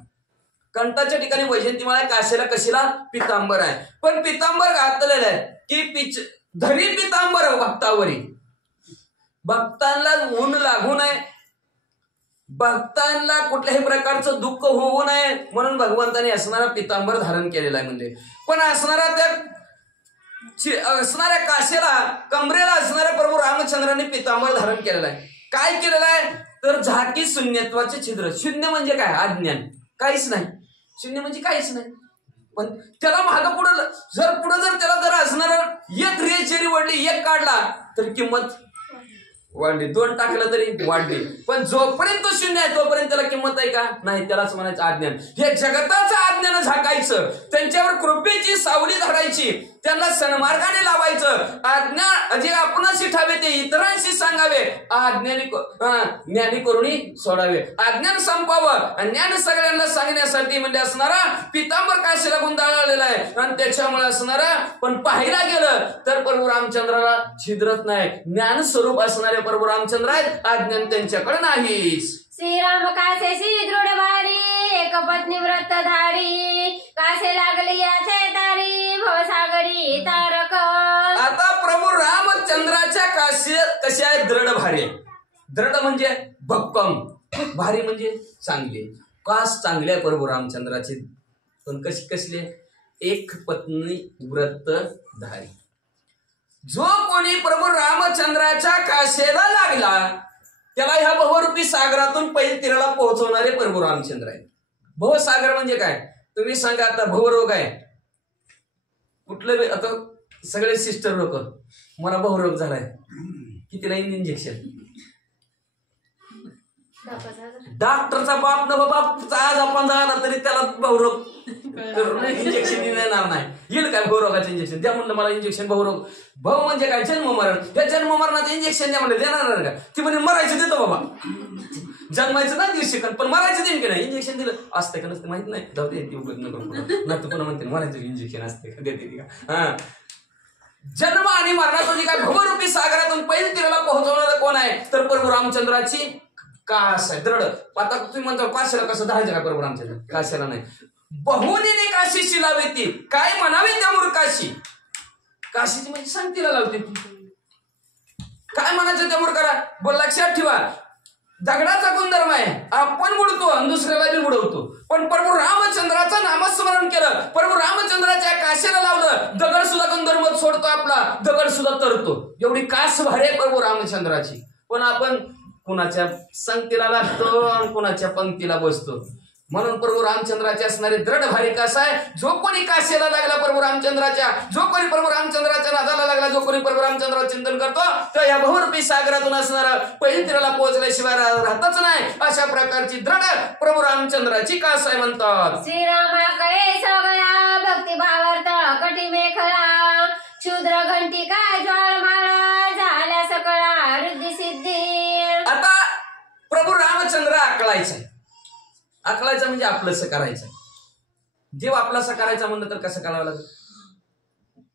कंठाच्या ठिकाणी वैजयंतीमाळ आहे काशेला कशीला पितांबर आहे. पण पितांबर घातलेलं आहे की धरी पितांबर भक्तावरी भक्तांना ऊन लागू नये भक्तांना कुठल्याही प्रकारचं दुःख होऊ नये म्हणून भगवंताने असणारा पितांबर धारण केलेला आहे. म्हणजे पण असणाऱ्या काशेला कमरेला असणाऱ्या प्रभू रामचंद्राने पितांबर धारण केलेला आहे. काय केलेलं आहे तर झाकी शून्यत्वाचे छिद्र. शून्य म्हणजे काय अज्ञान काहीच नाही. शून्य म्हणजे काहीच नाही. पण त्याला मागं पुढं जर त्याला जर असणार एक रेचेरी वडली एक काढला तर किंमत वाढली 2 टाकलं तरी वाढली. पण जोपर्यंत शून्य आहे तोपर्यंत त्याला किंमत आहे का नाही. त्यालाच म्हणायचं अज्ञान. हे जगताचं अज्ञान झाकायचं त्यांच्यावर कृपेची सावली धरायची त्यांना सन्मार्गाने लावायचं. अज्ञान जे आपणाशी ठावे ते इतरांशी सांगावे ज्ञानी करुणी सोडावे. अज्ञान संपावं ज्ञान सगळ्यांना सांगण्यासाठी म्हणजे असणारा पितांबर काशीला गुंडाळलेला आहे. आणि त्याच्यामुळे असणारा पण पाहायला गेलं तर प्रभू रामचंद्राला छिद्रत नाही. ज्ञान स्वरूप असणारे प्रभू रामचंद्र आहेत अज्ञान त्यांच्याकडे नाहीच. श्रीराम कासेशी दृढ भारी एक पत्नी व्रतधारी कासे लागली याचे तारी भवसागरी तारक. आता प्रभू रामचंद्राच्या काशी कशा आहेत दृढ भारी. दृढ म्हणजे भक्कम भारी म्हणजे चांगले कास चांगले आहे प्रभू रामचंद्राचे. पण कशी कसले एक पत्नी व्रतधारी. जो कोणी प्रभू रामचंद्राच्या काशेला लागला त्याला ह्या भवरूपी सागरातून पहिल्या तीराला पोहोचवणारे प्रभू रामचंद्र आहेत. भवसागर म्हणजे काय तुम्ही सांगा. आता भवरोग आहे कुठलं आता सगळे सिस्टर लोक मला भवरोग झालाय कितीला इंजेक्शन डॉक्टरचा बाप न बाप आज आपण झाला तरी त्याला भवरोग इंजेक्शन देणार नाही. येईल काय भवरोगाचं इंजेक्शन द्या म्हणलं मला इंजेक्शन भवरोग भाऊ म्हणजे काय जन्ममरण. या जन्ममरणाचं इंजेक्शन द्या म्हणलं देणार का ती म्हणजे मरायचं देतो बाबा. जन्मायचं ना 1.5 सेकंद पण मरायचं देईन की नाही. इंजेक्शन दिलं असते का नसते माहित नाही. जाऊ दे ती उगत नको नाही तर पण म्हणते मरायचं इंजेक्शन असते का देते का. हा जन्म आणि मरणातून काय भवरूपी सागरातून पहिल्या तीराला पोहोचवणारा कोण आहे तर प्रभू रामचंद्राची कास आहे दृढ. आता तुम्ही म्हणता काशीला कसं धरायचं का प्रभू रामचंद्र काशीला नाही. बहुनीने काशीशी लावे ती काय म्हणावे त्या मूर्खाशी. काशीची म्हणजे सांगतीला लावते ती काय म्हणायचं त्या मूर्खाला. बोल लक्षात ठेवा दगडाचा गुणधर्म आहे, आपण बुडतो आणि दुसऱ्याला बी बुडवतो. पण प्रभू रामचंद्राचं नामस्मरण केलं, प्रभू रामचंद्राच्या काशेला लावलं, दगड सुद्धा गुणधर्म सोडतो आपला, दगड सुद्धा तरतो. एवढी कास भारी आहे प्रभू रामचंद्राची. पण आपण कुणाच्या संगतीला लागतो आणि कुणाच्या पंक्तीला बसतो. म्हणून प्रभू रामचंद्राची असणारी दृढ भारी कास आहे. जो कोणी काशेला लागला प्रभू रामचंद्राच्या, जो कोणी प्रभू रामचंद्राच्या नादाला लागला, जो कोणी प्रभू रामचंद्राचं चिंतन करतो, तर या बहुरूपी सागरातून असणारा पहिलीला पोहोचल्याशिवाय राहतच नाही. अशा प्रकारची दृढ प्रभू रामचंद्राची कास आहे म्हणतात. श्रीरामाकडे सगळा भक्तिभावार्थ कटी मेखला, क्षुद्र घंटिका ज्वाळमाळा झाल्या सकळा रिद्धी सिद्धी. आता प्रभू रामचंद्र आकळायचा आकळायचं म्हणजे आपलंसं करायचं. देव आपलंसं करायचं म्हणलं तर कसं करावं लागेल?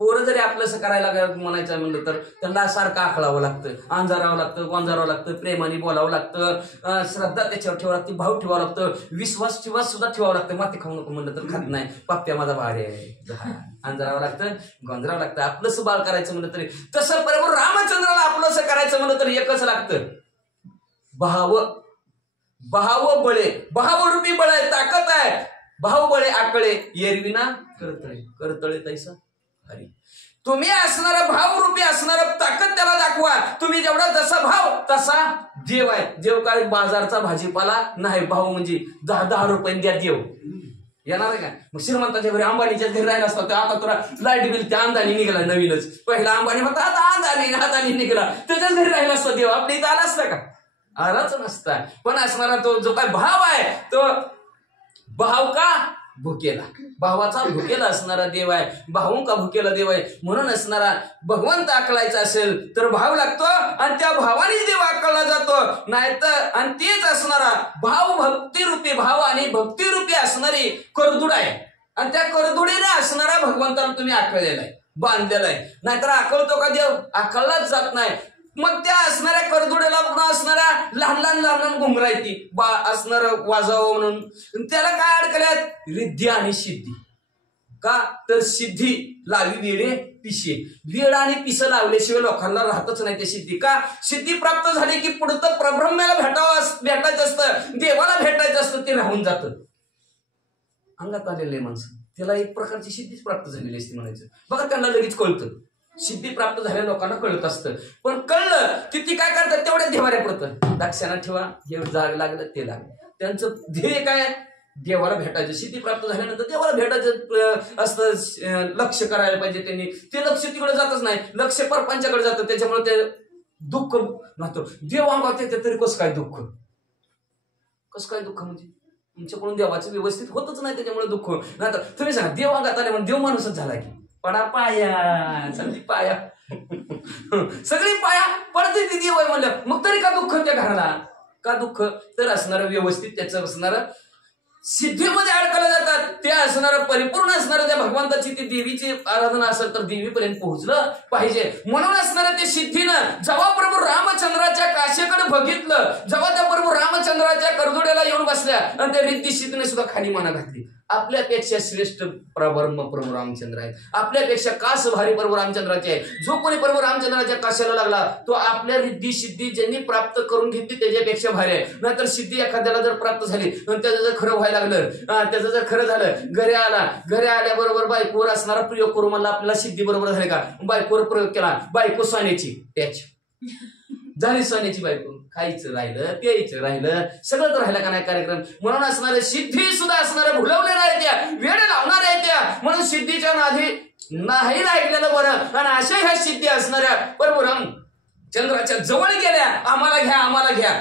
पोरं जरी आपलंसं करायला म्हणायचं म्हणलं तर त्यांना सारखं आखळावं लागतं, अंजारावं लागतं, गोंजारावं लागतं, प्रेमाने बोलावं लागतं, श्रद्धा त्याच्यावर ठेवावं लागते, भाव ठेवावं लागतं, विश्वास सुद्धा ठेवावं लागतं. माती खाऊ नको म्हणलं तर खात नाही, पाप्या माझा भारी आहे, अंजारावं लागतं, गोंजरावं लागतं. आपलंसं बाळ करायचं म्हणलं तरी तसं प्रभू रामचंद्राला आपलंसं करायचं म्हणलं तर एकच लागतं, भाव बळे. भावरूपी बळ आहे, ताकद आहे. भाव बळे आकळे एरविना करतळे, करतळे तैसा हरी. तुम्ही असणारा भावरूपी असणारा ताकद त्याला दाखवा. तुम्ही जेवढा जसा भाव तसा देव आहे. देव काय बाजारचा भाजीपाला नाही. भाव म्हणजे 10 रुपये द्या देव येणार आहे का? मग श्रीमंताच्या घरी अंबानीच्या घरी राहिला असतो, आता तुला लाईट बिल त्या अंदानी निघाला नवीनच. पहिला अंबानी म्हणता आता अंदानी निघाला, त्याच्याच घरी राहिला असतो देव. आपल्या इथं आला असता का? आलाच नसता. पण असणारा तो जो काय भाव आहे तो भाव का भुकेला, भावाचा भुकेला असणारा देव आहे. भाऊ का भुकेला देव आहे. म्हणून असणारा भगवंत आकळायचा असेल तर भाव लागतो आणि त्या भावाने देव आकळला जातो. नाहीतर आणि तेच असणारा भाव भक्तिरूपी भाव आणि भक्तिरूपी असणारी करदुड आहे. आणि त्या करदुडीने असणारा भगवंताला तुम्ही आकळलेला आहे, बांधलेला आहे. नाहीतर आकळतो का देव? आकळलाच जात नाही. मग त्या असणाऱ्या करदुड्याला पुन्हा असणाऱ्या लहान घुंगरा येते असणार वाजावं म्हणून त्याला काय अडकल्यात? रिद्धी आणि सिद्धी. का तर सिद्धी लावी वेळे पिशे. वेळ आणि पिस लावल्याशिवाय लोकांना राहतच नाही ते सिद्धी. का? सिद्धी प्राप्त झाली की पुढतं परब्रह्म्याला भेटायचं असतं, देवाला भेटायचं असतं, ते राहून जातं. अंगात आलेले माणसं त्याला एक प्रकारची सिद्धीच प्राप्त झालेली असते म्हणायचं. बघा त्यांना लगेच कळतं. सिद्धी प्राप्त झालेल्या लोकांना कळत असतं. पण कळलं की ती काय करतात? तेवढ्या देवाऱ्या पडतं. लक्षात ठेवा, हे जाग लागलं ते लागलं. त्यांचं ध्येय काय? देवाला भेटायचं. सिद्धी प्राप्त झाल्यानंतर देवाला भेटायचं असतं. लक्ष करायला पाहिजे त्यांनी. ते लक्ष तिकडे जातच नाही, लक्ष परपंचाकडे जातं. त्याच्यामुळे ते दुःख राहतो. देव अंगात येते तरी कसं काय दुःख? कसं काय दुःख म्हणजे तुमच्याकडून देवाचं व्यवस्थित होतच नाही, त्याच्यामुळे दुःख. नाहीतर तुम्ही सांगा देव अंगात आले म्हणून देव माणूसच झाला की पडा पाया, सगळी पाया सगळी पाया पडते ती देव आहे म्हणलं. मग तरी का दुःख त्या घराला? का दुःख? तर असणारं व्यवस्थित त्याचं असणारं सिद्धीमध्ये अडकलं जातात. ते असणारं परिपूर्ण असणारं त्या भगवंताची ती देवीची आराधना असेल तर देवीपर्यंत पोहोचलं पाहिजे. म्हणून असणारं ते सिद्धीनं जेव्हा प्रभू रामचंद्राच्या काशेकडे बघितलं, जेव्हा त्या प्रभू रामचंद्राच्या करदुड्याला येऊन बसल्या आणि त्या रिद्धी सिद्धीने सुद्धा खाली माना घातली. आपल्यापेक्षा श्रेष्ठ परब्रह्म प्रभू रामचंद्र आहेत. आपल्यापेक्षा कास भारी प्रभू रामचंद्राचे आहे. जो कोणी प्रभू रामचंद्राच्या काशाला लागला तो आपल्या रिद्धी सिद्धी ज्यांनी प्राप्त करून घेतली त्याच्यापेक्षा भारी आहे. नाहीतर सिद्धी एखाद्याला जर प्राप्त झाली आणि त्याचं जर खरं व्हायला लागलं, त्याचं जर खरं झालं, घरी आल्याबरोबर बायकोवर असणारा प्रयोग करू म्हणला आपल्याला सिद्धी बरोबर झाली का? बायकोवर प्रयोग केला, बायको सोन्याची त्याच झाली, सोन्याची बायको. खायचं राहिलं, प्यायचं राहिलं, सगळं तर राहिलं का नाही कार्यक्रम. म्हणून असणारे सिद्धी सुद्धा असणारे भुलवलेल्या आहेत, त्या वेळ लावणाऱ्या आहेत त्या. म्हणून सिद्धीच्या नादी नाही राहिलेलं बरं. आणि अशा ह्या सिद्धी असणाऱ्या प्रभू रामचंद्राच्या जवळ गेल्या. आम्हाला घ्या, आम्हाला घ्या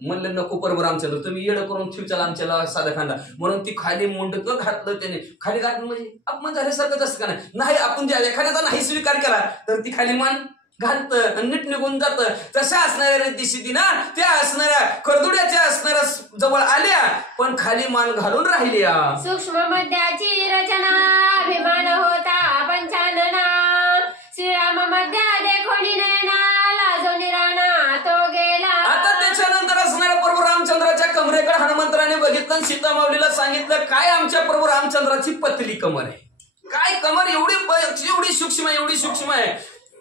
म्हणलं. नको प्रभू रामचंद्र, तुम्ही येडं करून ठेवचाल आमच्याला साधा खांदा. म्हणून ती खाली मुंडकं घातलं त्याने. खाली घातलं म्हणजे अपमान झाल्यासारखंच असतं का नाही? आपण ज्या एखाद्याचा नाही स्वीकार केला तर ती खाली मान घालतं, नीट निघून जातं. तशा असणाऱ्या रिद्धी सिद्धी ना त्या असणाऱ्या करदुड्याच्या असणाऱ्या जवळ आल्या पण खाली मान घालून राहिल्या. सूक्ष्म मध्याची रचना अभिमान होता पंचानना, श्रीराम मध्या देखोनी नयना लाजो निराणा तो गेला. आता त्याच्यानंतर असणाऱ्या प्रभू रामचंद्राच्या कमरेकडे हनुमंतराने बघितलं, सीता माऊलीला सांगितलं काय आमच्या प्रभू रामचंद्राची पतली कमर आहे. काय कमर एवढी सूक्ष्म आहे, एवढी सूक्ष्म आहे.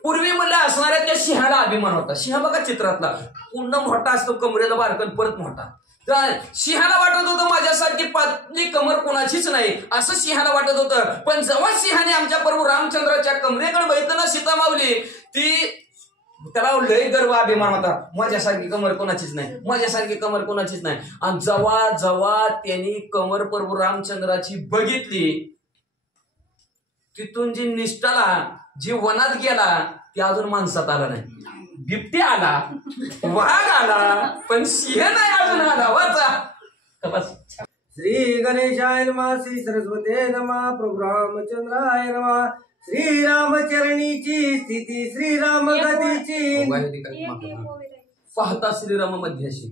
पूर्वी म्हणलं असणाऱ्या त्या सिंहाला अभिमान होता. सिंह बघा चित्रातला पूर्ण मोठा असतो, कमरेला बारकन परत मोठा. तर सिंहाला वाटत होतं माझ्यासारखी पातळी कमर कोणाचीच नाही, असं सिंहाला वाटत होतं. पण जेव्हा सिंहाने आमच्या प्रभू रामचंद्राच्या कमरेकडे बघितलं सीता माऊली, ती त्याला लय गर्व अभिमान होता, माझ्यासारखी कमर कोणाचीच नाही, माझ्यासारखी कमर कोणाचीच नाही. आणि जेव्हा जेव्हा त्यांनी कमर प्रभू रामचंद्राची बघितली, तिथून जी निष्ठाला जी वनात गेला ते अजून माणसात आला नाही. बिबटी आला, वाघ आला, पण सिंह नाही अजून आला. वाचा श्री गणेशाय नमः, श्री सरस्वते नमः, प्रभु रामचंद्राय नमः. श्रीरामचरणीची स्थिती, श्रीराम गतीची पाहता श्रीराम मध्याशी.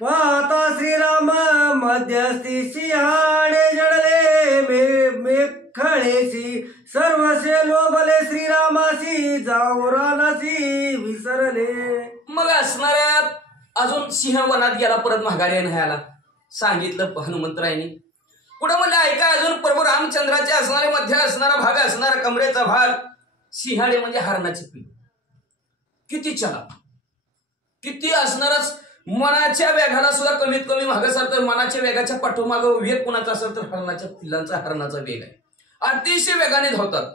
पाहता श्रीराम मध्यस्थी, सिंहाने जडले मेखळेसी, सर्वसे लोभले श्रीरामासी, जाऊ रानासी विसरले. मग असणाऱ्या अजून सिंह वनात गेला, परत माघारी नाही आला. सांगितलं हनुमंतरायनी. पुढे म्हणलं ऐका, अजून प्रभू रामचंद्राच्या असणारे मध्ये असणारा भाग, असणारा कमरेचा भाग, सिंहाळे म्हणजे हरणाचे पिल्लू. किती चला, किती असणारच. मनाच्या वेगाला सुद्धा कमीत कमी मागं सरतं. मनाच्या वेगाच्या पाठोमाग वेग कुणाचा असेल तर हरणाच्या पिल्लांचा, हरणाचा वेग आहे. अतिशय वेगाने धावतात.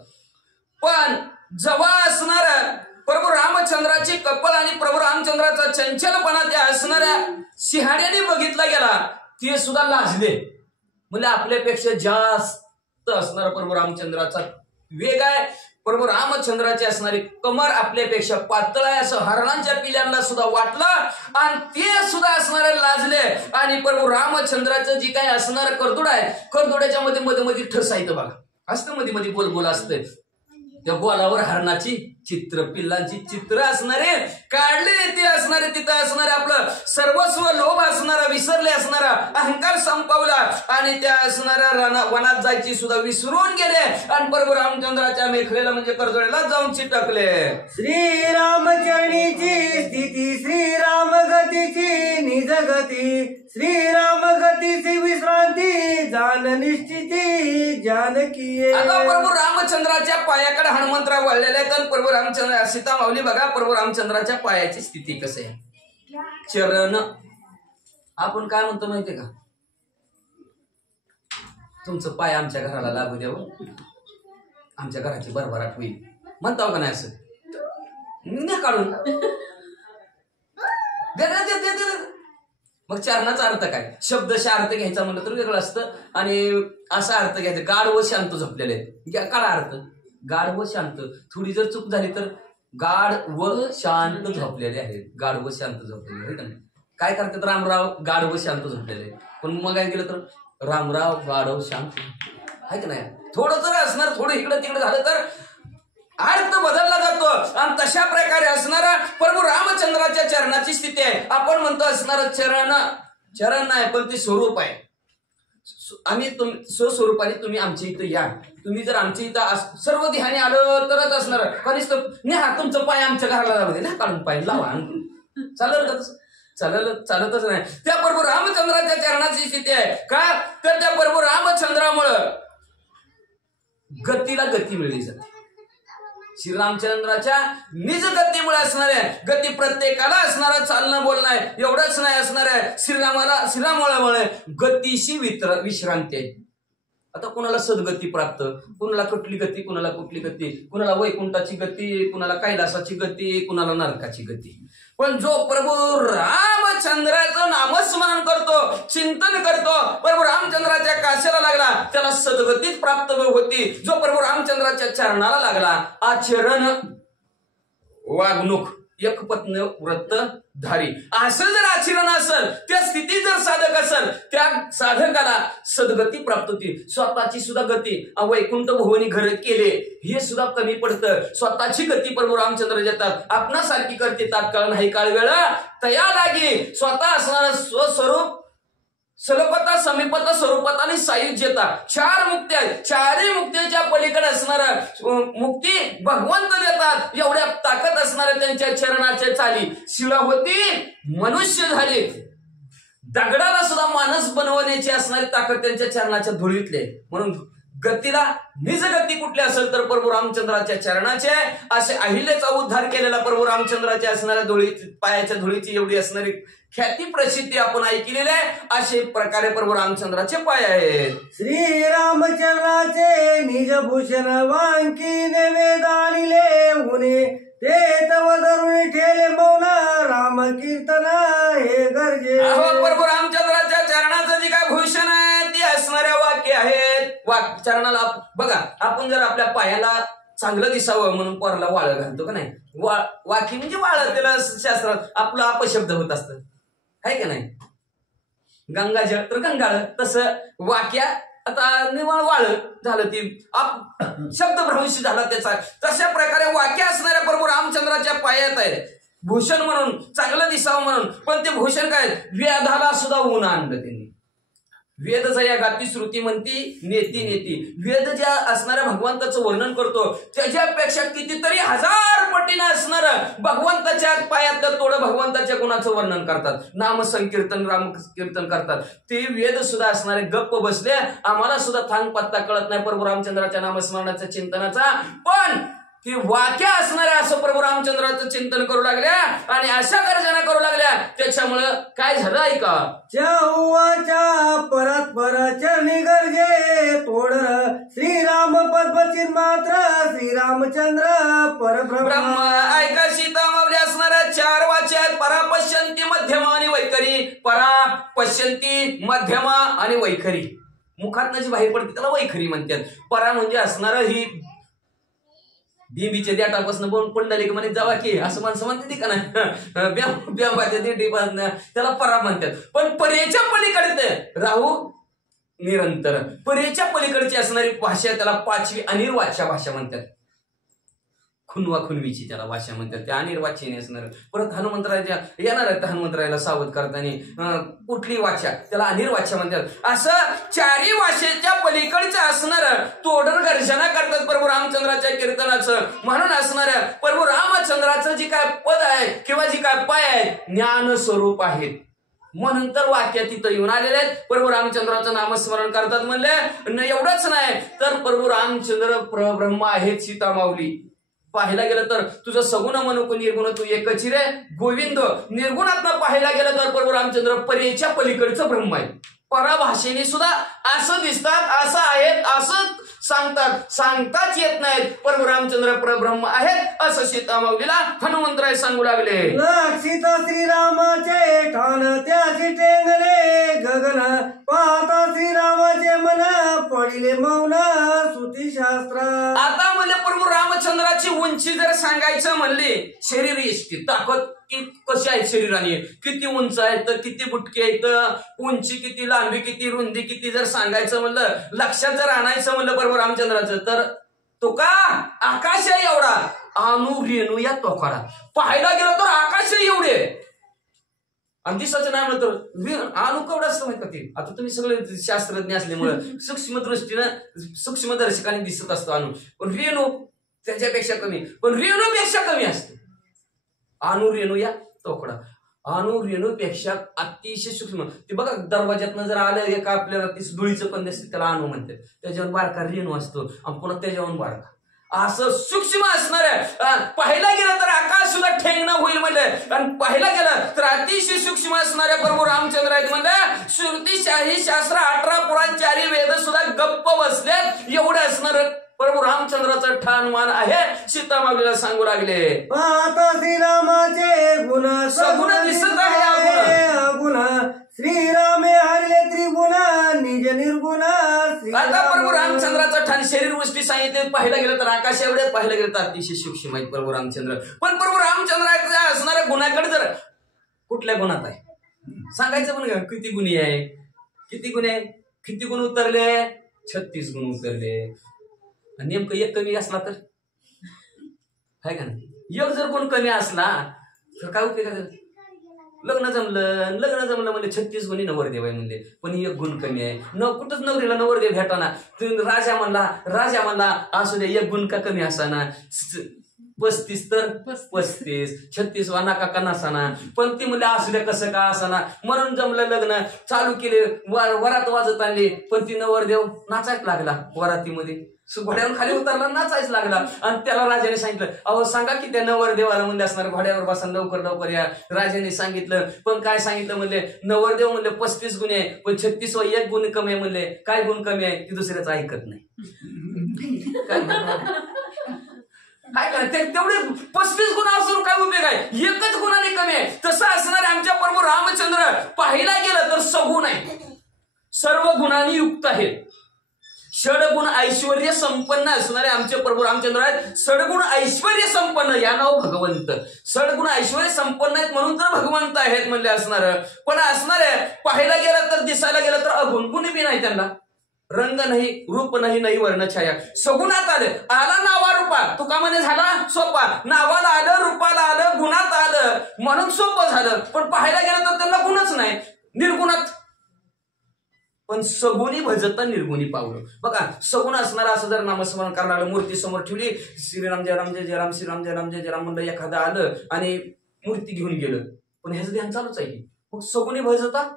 पण जेव्हा असणारा प्रभू रामचंद्राची कपल आणि प्रभू रामचंद्राचा चंचलपणा त्या असणाऱ्या सिंहाड्याने बघितला गेला, ते सुद्धा लाजले. म्हणजे आपल्यापेक्षा जास्त असणारा प्रभू रामचंद्राचा वेग आहे, प्रभू रामचंद्राची असणारी कमर आपल्यापेक्षा पातळ आहे असं हरणांच्या पिल्यांना सुद्धा वाटलं. आणि ते सुद्धा असणारे लाजले. आणि प्रभू रामचंद्राचं जी काही असणारं करदुड आहे, करदुड्याच्या मध्ये मध्ये मध्ये ठसायचं बघा, असतं मध्ये मध्ये बोल असतं. त्या बोलावर हरणाची चित्र, पिल्लांची चित्र असणारे काढले. ते असणारे तिथं असणारे आपलं सर्वस्व लोभ असणारा विसरले, असणारा अहंकार संपवला आणि त्या असणाऱ्या वनात जायची सुद्धा विसरून गेले. आणि प्रभू रामचंद्राच्या मेखलेला म्हणजे करदोड्याला जाऊन चिटकले. श्रीरामचरणीची स्थिती, श्रीराम गतीची निज गती, श्रीराम गतीची विश्रांती, जान निश्चिती जानकी. आता प्रभू रामचंद्राच्या पायाकडे हनुमंतराव वळलेले आहेत. प्रभू रामचंद्र सीता माऊली बघा प्रभू रामचंद्राच्या पायाची स्थिती कशी आहे. चरण आपण काय म्हणतो माहितीये का, तुमचं पाय आमच्या घराला लागू द्यावं, आमच्या घराची भरभराट होईल म्हणतो का नाही. असं काढून मग चरणाचा अर्थ काय, शब्दशः अर्थ घ्यायचा म्हणलं तर वेगळं असतं. आणि असा अर्थ घ्यायचा, गाढ व शांत झोपलेले आहेत. काढा अर्थ, गाढ व शांत. थोडी जर चूक झाली तर गाढ व शांत झोपलेले आहेत, गाढ व शांत झोपलेले आहे का नाही. काय करतात, रामराव गाढ व शांत झोपलेले. पण मग काय केलं तर रामराव गाढव शांत आहे का नाही. थोडं जर असणार, थोडं इकडं तिकडं झालं तर अर्थ बदलला जातो. आणि तशा प्रकारे असणारा प्रभू रामचंद्राच्या चरणाची स्थिती आहे. आपण म्हणतो असणारं चरण नाही, पण ते स्वरूप आहे. आम्ही स्वस्वरूपाने तुम्ही आमच्या इथं या. तुम्ही जर आमच्या इथं सर्व ध्यानी आलं तरच असणार. कनिष्ठ न्या तुमचं पाय आमच्या घराला लावले ना, काढून पाय लावा, चालतच नाही. त्या प्रभू रामचंद्राच्या चरणाची स्थिती आहे. का तर त्या प्रभू रामचंद्रामुळं गतीला गती मिळली जाते. श्रीरामचंद्राच्या निज गतीमुळे असणाऱ्या गती प्रत्येकाला असणारा चालणं बोलणं आहे, एवढंच नाही असणार आहे. श्रीरामामुळे गतीशी विश्रांती आहे. आता कुणाला सद्गती प्राप्त, कुणाला कुठली गती, कुणाला कुठली गती, कुणाला वैकुंठाची गती, कुणाला कैलासाची गती, कुणाला नरकाची गती. पण जो प्रभू रामचंद्राचं नामस्मरण करतो, चिंतन करतो, प्रभू रामचंद्राच्या काशाला लागला त्याला सद्गतीच प्राप्त होती. जो प्रभू रामचंद्राच्या चरणाला लागला, आचरण वागणूक एकपत्न व्रत धारी असं जर आचरण असेल, त्या स्थिती जर साधक असेल, त्या साधकाला सद्गती प्राप्त होती. स्वतःची सुद्धा गती, वैकुंठ भुवनी घर केले हे सुद्धा कमी पडतं. स्वतःची गती प्रभू रामचंद्र देतात. आपणासारखी करते तात्काळ नाही काळ वेळ तया लागे. स्वतः असणारं स्वस्वरूप सलोपता, समीपता, स्वरूपता आणि सायुज्यता, चार मुक्ती आहेत. चारही मुक्तीच्या पलीकडे असणारा मुक्ती भगवंत देतात. एवढ्या ताकद असणाऱ्या त्यांच्या चरणाच्या चाली. शिळा होती मनुष्य झाले, दगडाला सुद्धा माणूस बनवण्याची असणारी ताकद त्यांच्या चरणाच्या धुळीतले. म्हणून गतीला निज गती कुठली असेल तर प्रभू रामचंद्राच्या चरणाचे असे अहिल्याचा उद्धार केलेला प्रभू रामचंद्राच्या असणाऱ्या पायाच्या धुळीची एवढी असणारी ख्याती प्रसिद्धी आपण ऐकलेली आहे. असे प्रकारे प्रभू रामचंद्राचे पाय आहेत. श्री रामचंद्राचे निज भूषण वांकी नैवेदानिले उने ते तव धरून ठेले मौन राम कीर्तन हे गरजे. प्रभू रामचंद्राच्या चरणाचं जे काय भूषण आहे ते असणाऱ्या वाक्य आहेत. चरणाला बघा, आपण जर आपल्या पायाला चांगलं दिसावं म्हणून पोराला वाळ घालतो का नाही, वाकी म्हणजे वाळ, त्याला शास्त्रात आपलं अपशब्द होत असतं, आहे का नाही. गंगाजळ तर गंगाळ, तसं वाक्या आता निवळ वाळ झालं, ती शब्दभ्रंश झाला त्याचा. तशा प्रकारे वाक्य असणाऱ्या प्रभू रामचंद्राच्या पायात आहे भूषण म्हणून, चांगलं दिसावं म्हणून. पण ते भूषण काय, वेदाला सुद्धा ऊन आणलं त्यांनी. वेद या गाती श्रुती म्हणती नेती नेती. वेद ज्या असणाऱ्या भगवंताचं वर्णन करतो त्याच्यापेक्षा कितीतरी हजार पटीनं असणार भगवंताच्या पायातलं तोडं भगवंताच्या गुणाचं वर्णन करतात, नाम संकीर्तन राम कीर्तन करतात. ते वेद सुद्धा असणारे गप्प बसले, आम्हाला सुद्धा थांग पत्ता कळत नाही प्रभू रामचंद्राच्या नामस्मरणाच्या चिंतनाचा. पण ती वाक्य असणाऱ्या असं प्रभू रामचंद्राचं चिंतन करू लागल्या आणि अशा गर्जना करू लागल्या. त्याच्यामुळं काय झालं ऐका, चौवाच्या परस्पर चरणी गरजे तोड श्रीराम पद्मचिन मात्र श्रीरामचंद्र परब्रह्म. ऐका, सीता मावली असणाऱ्या 4 वाच्या आहेत, परा पश्यंती मध्यमा आणि वैखरी. परा पश्यंती मध्यमा आणि वैखरी, मुखातनं जी बाहेर पडते त्याला वैखरी म्हणतात. परा म्हणजे असणारं ही बिंबीच्या देटापासून बोन पुंडलिक म्हणे जावा की असं माणसं म्हणते का नाही, ब्याबाच्या देठीपासून त्याला परा म्हणतात. पण परेच्या पलीकडे राहू निरंतर, परेच्या पलीकडची असणारी भाषा त्याला 5वी अनिर्वाच्या भाषा म्हणतात. खुनवा खुनवीची त्याला भाषा म्हणतात, त्या अनिर्वाची असणार. परत हनुमंतराया येणार आहेत, हनुमंतरायाला सावध करताना कुठली वाचा त्याला अनिर्वाच्या म्हणतात. असं 4ही भाषेच्या पलीकडचं असणार तोडर गर्जना करतात प्रभू रामचंद्राच्या कीर्तनाचं. म्हणून असणार प्रभू रामचंद्राचं जी काय पद आहे किंवा जी काय पाय आहेत ज्ञान स्वरूप आहेत. म्हणून तर वाक्य तिथं येऊन आलेले आहेत. प्रभू रामचंद्राचं नामस्मरण करतात म्हणले. एवढंच नाही तर प्रभू रामचंद्र परब्रह्म आहेत. सीता माऊली पाहायला गेलं तर तुझं सगुण मनुक निर्गुण तू एकच रे गोविंद. निर्गुणातनं पाहायला गेलं तर प्रभू रामचंद्र परेच्या पलीकडचं ब्रह्म आहे. पराभाषेने सुद्धा असं दिसतात, असं आहेत, असं सांगताच येत नाहीत. प्रभू रामचंद्र परब्रह्म आहेत असं सीता माऊलीला हनुमंतराय सांगू लागले. लक्षित श्रीरामाचे ठाण त्याची टेंगले गगन पाहता श्रीरामाचे मन पडिले मौन सुती शास्त्र. आता म्हणजे प्रभू रामचंद्राची उंची जर सांगायचं म्हणले, शरीर इष्टी ताकद कशी आहे शरीराने, किती उंच आहे तर किती बुटके आहेत, उंची किती, लांबी किती, रुंदी किती जर सांगायचं म्हणलं, लक्षात जर आणायचं म्हणलं प्रभू रामचंद्राचं तर तो का आकाश आहे एवढा, अणु रेणू या तोकाडा. पाहायला गेलं तर आकाश एवढे आणि दिसायचं नाही म्हणतो अणु केवढं असतं माहित का ते. आता तुम्ही सगळे शास्त्रज्ञ असल्यामुळे सूक्ष्म दृष्टीनं सूक्ष्मदर्शकाने दिसत असतो अणु, पण रेणू त्याच्यापेक्षा कमी, पण रेणूपेक्षा कमी असते. अणु रेणू या तोकडा, अणु रेणूपेक्षा अतिशय सूक्ष्म. ते बघा दरवाज्यातनं जर आलं एका आपल्याला धुळीचं पण दिसते त्याला अणु म्हणतात. त्याच्यावर बारका रेणू असतो आणि पुन्हा त्याच्यावर बारका असं सूक्ष्म असणार आहे. पाहायला गेलं तर आकाश सुद्धा ठेंगणं होईल म्हणले आणि पाहायला गेलं तर अतिशय सूक्ष्म असणाऱ्या प्रभू रामचंद्र आहेत म्हणले. श्रुतीशाही शास्त्र 18 पुराण 4 वेद सुद्धा गप्प बसले एवढं असणार प्रभू रामचंद्राचं ठाण मान आहे. सीता माऊलीला सांगू लागले. पाहता श्रीरामाचे गुण सगुण दिसत आहे गुण श्रीरामे हरले त्रिगुण निज निर्गुण. आता प्रभू रामचंद्राचं ठाण शरीर गोष्टी सांगितले. पाहायला गेलं तर आकाश एवढे, पाहायला गेलं तर अतिशय सूक्ष्म आहेत प्रभू रामचंद्र. पण प्रभू रामचंद्राच्या असणाऱ्या गुणाकडे जर कुठल्या गुणात आहे सांगायचं पण किती गुणी आहे, किती गुण आहे, किती गुण उतरले, 36 गुण उतरले. नेमकं एक कमी असला तर आहे का नाही. एक जर कोण कमी असला तर काय उपयोग. लग्न जमलं म्हणजे 36 गुणी नवरदेव आहे म्हणले, पण एक गुण कमी आहे. कुठंच नवरीला नवरदेव भेटाना. राजा म्हणला असू दे एक गुण का कमी असाना. 35 तर 35, 36 वा नाका का नसाना. पण ती मुले असले कसं का असाना म्हणून जमलं लग्न चालू केले. वरात वाजत आणली पण ती नवरदेव नाचायच लागला वरातीमध्ये. घोड्यावर खाली उतरला नाचायच लागला. आणि त्याला राजाने सांगितलं अहो सांगा की त्या नवरदेवाला म्हणले असणार घोड्यावर बसा लवकर लवकर या. राजाने सांगितलं पण काय सांगितलं म्हणले नवरदेव म्हणले 35 गुण आहे पण 36 वा 1 गुण कमी आहे. म्हणले काय गुण कमी आहे की दुसऱ्याचं ऐकत नाही. काय करा तेवढे 35 गुण असून काय उपयोग आहे. एकच गुणाने कमी आहे. तसं असणारे आमच्या प्रभू रामचंद्र पाहिला गेलं तर सगुण आहे. सर्व गुणांनी युक्त आहेत. षडगुण ऐश्वर्य संपन्न असणारे आमचे प्रभू रामचंद्र आहेत. षडगुण ऐश्वर्य संपन्न या नाव भगवंत. षडगुण ऐश्वर्य संपन्न आहेत म्हणून तर भगवंत आहेत म्हणले असणार. पण असणारे पाहायला गेलं तर दिसायला गेलं तर अगुणगुणी बी नाही. त्यांना रंग नाही रूप नाही नाही वर्णछाया. सगुणात आलं आला नावा रूपा तुका म्हणे झाला सोपा. नावाला आलं रूपाला आलं गुणात आलं म्हणून सोपं झालं. पण पाहायला गेलं तर त्यांना गुणच नाही निर्गुणात. पण सगुणी भजता निर्गुणी पावलं. बघा सगुण असणारा असं जर नामस्मरण करायला लागलं मूर्ती समोर ठेवली श्रीराम जय राम जय जय राम श्रीराम जय राम जय जय राम म्हणलं एखादं आलं आणि मूर्ती घेऊन गेलं पण ह्याचं ध्यान चालूच आहे की. मग सगुणी भजता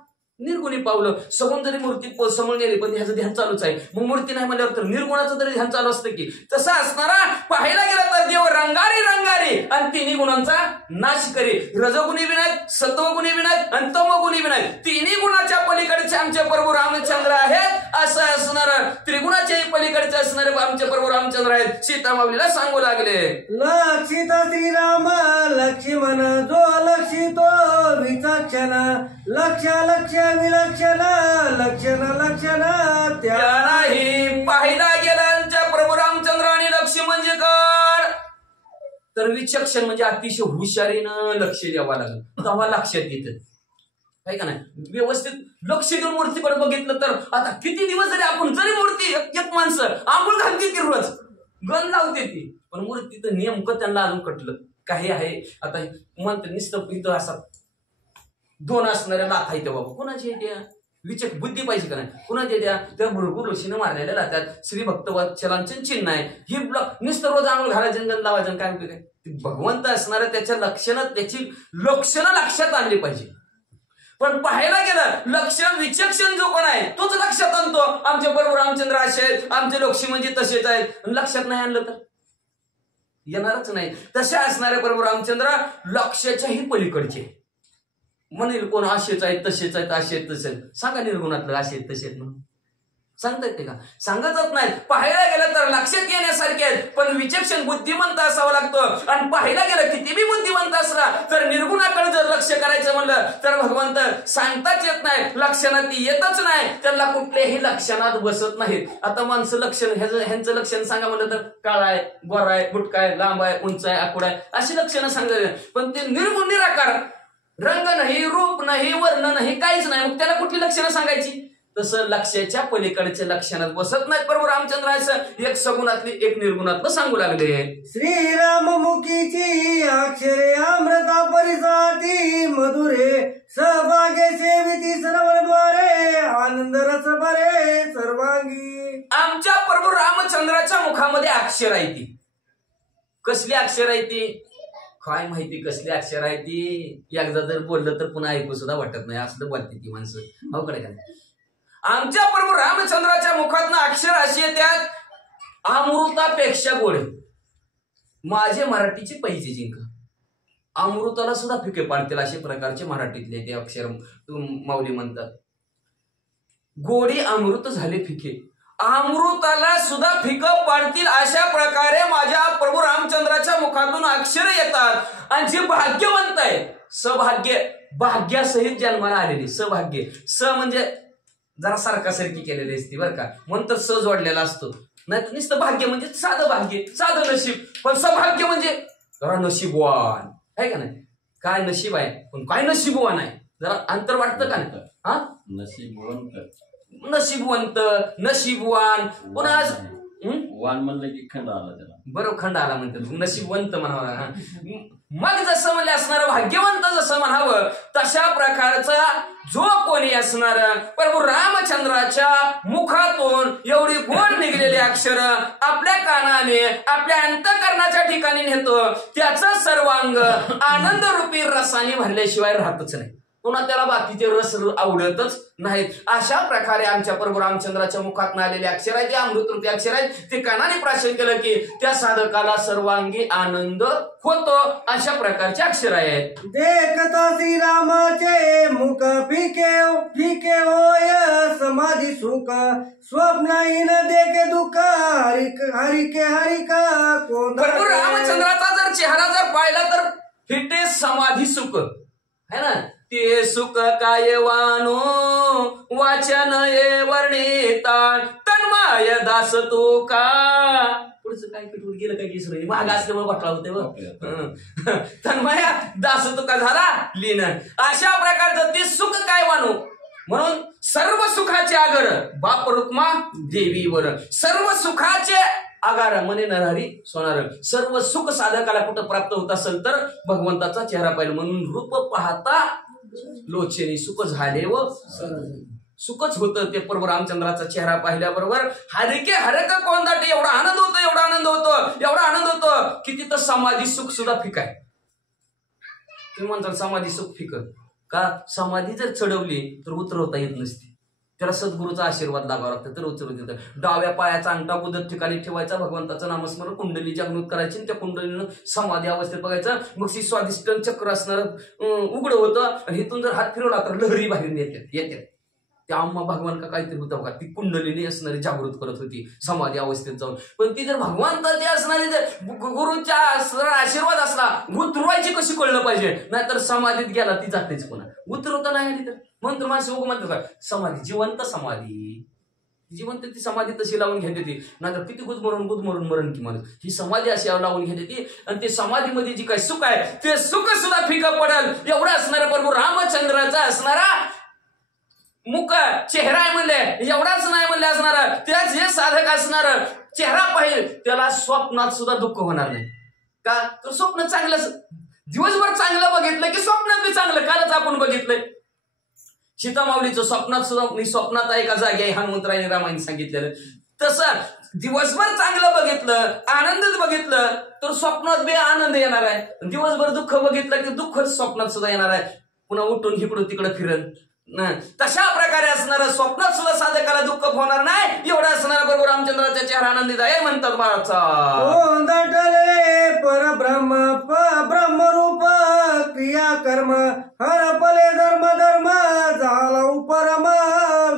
निर्गुणी पावलं. सगुण जरी मूर्ती समोर गेली पण ह्याचं ध्यान चालूच आहे. मग मूर्ती नाही म्हणल्यावर तर निर्गुणाचं तरी ध्यान चालू असतं की. तसं असणारा पाहायला गेला तर देव रंगारी रंगारी आणि तिन्ही गुणांचा नाश करी. रजगुणी बी नाहीत सत्वगुणी बी नाहीत आणि तमगुणी बी नाहीत. तिन्ही गुणाच्या पलीकडचे आमचे प्रभू रामचंद्र आहेत. असं असणार त्रिगुणाच्याही पलीकडचे असणारे आमचे प्रभू रामचंद्र आहेत. सीता माऊलीला सांगू लागले लक्षित श्रीराम लक्ष्मण जो लक्षितो विचक्षण लक्ष लक्ष विलक्षण लक्षण लक्षण त्या नाही. पाहिला गेला आमच्या प्रभू रामचंद्र आणि लक्ष म्हणजे काय तर विचक्षण म्हणजे अतिशय हुशारीनं लक्ष द्यावं लागलं तेव्हा लक्षात येतं. काय का नाही व्यवस्थित लक्ष देऊन मूर्तीकडे बघितलं तर आता किती दिवस जरी आपण जरी मूर्ती एक माणसं आंघोळ घालते की रोज गण लावते ती पण मूर्ती तर नेमकं त्यांना अजून कटलं काही आहे. आता म्हणते नुसतं इथं असा 2 असणाऱ्या लाथा आहेत बाबा कोणाची येत्या विचक बुद्धी पाहिजे का नाही. कुणाच्या येत्या त्या भरपूर ऋषीनं मारलेल्या राहतात. श्री भक्तवत्सलांचे चिन्ह आहे. ही नुसतं रोज आंघोळ घालायचं गण लावायचं काय उपयोग आहे. भगवंत असणाऱ्या त्याच्या लक्षणं त्याची लक्षणं लक्षात आणली पाहिजे. पण पाहायला गेलं लक्षण विचक्षण जो कोण आहे तोच लक्षात आणतो. आमचे प्रभू रामचंद्र असे आहेत आमचे लक्ष्मी म्हणजे तसेच आहेत. लक्षात नाही आणलं तर येणारच नाही. तसे असणारे प्रभू रामचंद्र लक्षाच्याही पलीकडचे. म्हणेल कोण असेच आहेत तसेच आहेत असे आहेत तसे सांगा निर्गुणातलं असे आहेत तसे आहेत म्हणून सांगता येते का. सांगतच नाही. पाहायला गेलं तर लक्षात येण्यासारखे आहेत पण विचक्षण बुद्धिमंत असावं लागतं. आणि पाहायला गेलं किती बी बुद्धिमंत असला तर निर्गुणाकडे जर लक्ष करायचं म्हणलं तर भगवंत सांगताच येत नाही. लक्षणात येतच नाही. त्यांना कुठल्याही लक्षणात बसत नाहीत. आता माणसं लक्षण ह्यांचं लक्षण सांगा म्हणलं तर काळा आहे गोरा आहे बुटका आहे लांब आहे उंच आहे आकुड आहे अशी लक्षणं सांगायला पण ते निर्गुण निराकार रंग नाही रूप नाही वर्ण नाही काहीच नाही. मग त्याला कुठली लक्षणं सांगायची. तसं लक्षाच्या पलीकडच्या लक्षणात बसत नाहीत. प्रभू रामचंद्राचं एक सगुणातली एक निर्गुणातलं सांगू लागले. श्रीराम मुखीची अक्षरे अमृता परिसाती मधुरे सहभाग्य सेविती सर्वद्वारे आनंद रस बरे सर्वांगी. आमच्या प्रभू रामचंद्राच्या मुखामध्ये अक्षर आहे ती. कसली अक्षर आहे ती काय माहिती कसली अक्षर आहे ती. एकदा जर बोललं तर पुन्हा ऐकू सुद्धा वाटत नाही असलं बोलते ती माणसं. हो कडे काय आमच्या प्रभू रामचंद्राच्या मुखातनं अक्षर अशी येतात अमृतापेक्षा गोड. माझे मराठीचे पैसे जिंक अमृताला सुद्धा फिके पाडतील असे प्रकारचे मराठीतले ते अक्षर माऊली म्हणतात. गोडी अमृत झाले फिके अमृताला सुद्धा फिकं पाडतील अशा प्रकारे माझ्या प्रभू रामचंद्राच्या मुखातून अक्षर येतात. आणि जे भाग्यवंत आहे सौभाग्य भाग्यासहित जन्माला आलेली सौभाग्य स म्हणजे जरा सारखासारखी केलेली असते बरं का म्हणून तर स जोडलेला असतो. नाही नुसतं भाग्य म्हणजे साधं भाग्य साधं नशीब. पण सौभाग्य म्हणजे जरा नशीबवान आहे का नाही. काय नशीब आहे पण काय नशीबवान आहे जरा अंतर वाटतं का नाही. हा नशीबवंत नशीबवंत नशीबवान पुन्हा वाण म्हणलं की खंड आला त्याला. बरोबर खंड आला म्हणतात, नशीबवंत म्हणावं. हा. मग जसं म्हणले असणार भाग्यवंत जसं म्हणावं तशा प्रकारचा जो कोणी असणार प्रभू रामचंद्राच्या मुखातून एवढी गोड निघलेली अक्षर आपल्या कानाने आपल्या अंतःकरणाच्या ठिकाणी नेतो, त्याचं सर्वांग आनंद रूपी रसाने भरल्याशिवाय राहतच नाही, पुन्हा त्याला बाकीचे रस आवडतच नाहीत. अशा प्रकारे आमच्या प्रभू रामचंद्राच्या मुखात आलेले अक्षर आहेत, ते अमृतरूपी अक्षर आहेत, ते कानाने प्राशन केलं की त्या साधकाला सर्वांगी आनंद होतो. अशा प्रकारचे अक्षर आहेत. देखता श्रीरामाचे मुख फिके फिके होय समाधी सुख स्वप्नहीन देखे दुःख हरिके हरिका प्रभू रामचंद्राचा जर चेहरा जर पाहिला तर फिटे समाधी सुख है ना. ते सुख काय वानो वाचन ये वर्णिता तन्मय दास तू का. पुढचं काय पिटून गेलं काय की महाग असल्यामुळे वाटला होते तन्मय दास तू का झाला लीन. अशा प्रकारचं ते सुख काय वानो, म्हणून सर्व सुखाचे आगर बाप रुक्मा देवीवर, सर्व सुखाचे आगार मने नरहरी सोनार. सर्व सुख साधकाला कुठं प्राप्त होत असेल तर भगवंताचा चेहरा पाहिजे, म्हणून रूप पाहता लोचनी सुख झाले व सुखच होतं. ते प्रभू रामचंद्राचा चेहरा पाहिल्याबरोबर हरिके हरक कोंदाटे एवढा आनंद होतो, एवढा आनंद होतो, एवढा आनंद होतो की तिथं समाधी सुख सुद्धा फिक आहे. तुम्ही म्हणतात समाधी सुख फिक का. समाधी जर चढवली तर उतरवता येत नसते, त्याला सद्गुरूचा आशीर्वाद लागावा लागतो तर उचलून देतं. डाव्या पायाचा अंगठा बुधत ठिकाणी ठेवायचा, भगवंताचं नामस्मरण कुंडली जागृत करायची, त्या कुंडलीनं समाधी अवस्थेत बघायचं. मग ती स्वादिष्ट चक्र असणार उघड होतं आणि इथून जर हात फिरवला तर लहरी बाहेर येते. त्या अम्मा भगवान का काहीतरी होतं बघा, ती कुंडलीने असणारी जागृत करत होती समाधी अवस्थेत जाऊन. पण ती जर भगवंताची असणारी जर गुरुच्या आशीर्वाद असला, उतरवायची कशी कळलं पाहिजे, नाहीतर समाधीत गेला ती जातेच पुन्हा उतरवता नाही आली तर. मंत्र माणसं म्हणतो का समाधी जिवंत समाधी जिवंत ती समाधी तशी लावून घेते ती, नाहीतर किती गुदमरून मरण की माणूस. ही समाधी अशी लावून घेते ती, आणि ते समाधीमध्ये जी काही सुख आहे ते सुख सुद्धा फिकं पडेल. एवढं असणारा प्रभू रामचंद्राचा असणारा मुख चेहरा आहे म्हणले, एवढाच नाही म्हणले असणार, त्याच जे साधक असणार चेहरा पाहिजे त्याला स्वप्नात सुद्धा दुःख होणार नाही का. तर स्वप्न चांगलं, दिवसभर चांगलं बघितलं की स्वप्नात बी चांगलं. कालच आपण बघितलंय सीतामाऊलीचं स्वप्नात सुद्धा, मी स्वप्नात एका जागी आहे हनुमंतरायने रामायण सांगितलेलं. तसं दिवसभर चांगलं बघितलं, आनंदच बघितलं तर स्वप्नात बी आनंद येणार आहे. दिवसभर दुःख बघितलं की दुःख स्वप्नात सुद्धा येणार आहे, पुन्हा उठून इकडं तिकडं फिरन. तशा प्रकारे असणारं स्वप्नात सुद्धा साधकाला दुःख होणार नाही. एवढा असणारा प्रभू रामचंद्राचा चेहरा आनंदित आहे म्हणतात बाळाचा. परब्रह्म ब्रह्मरूप क्रिया कर्म हरपले धर्म धर्म झाला परम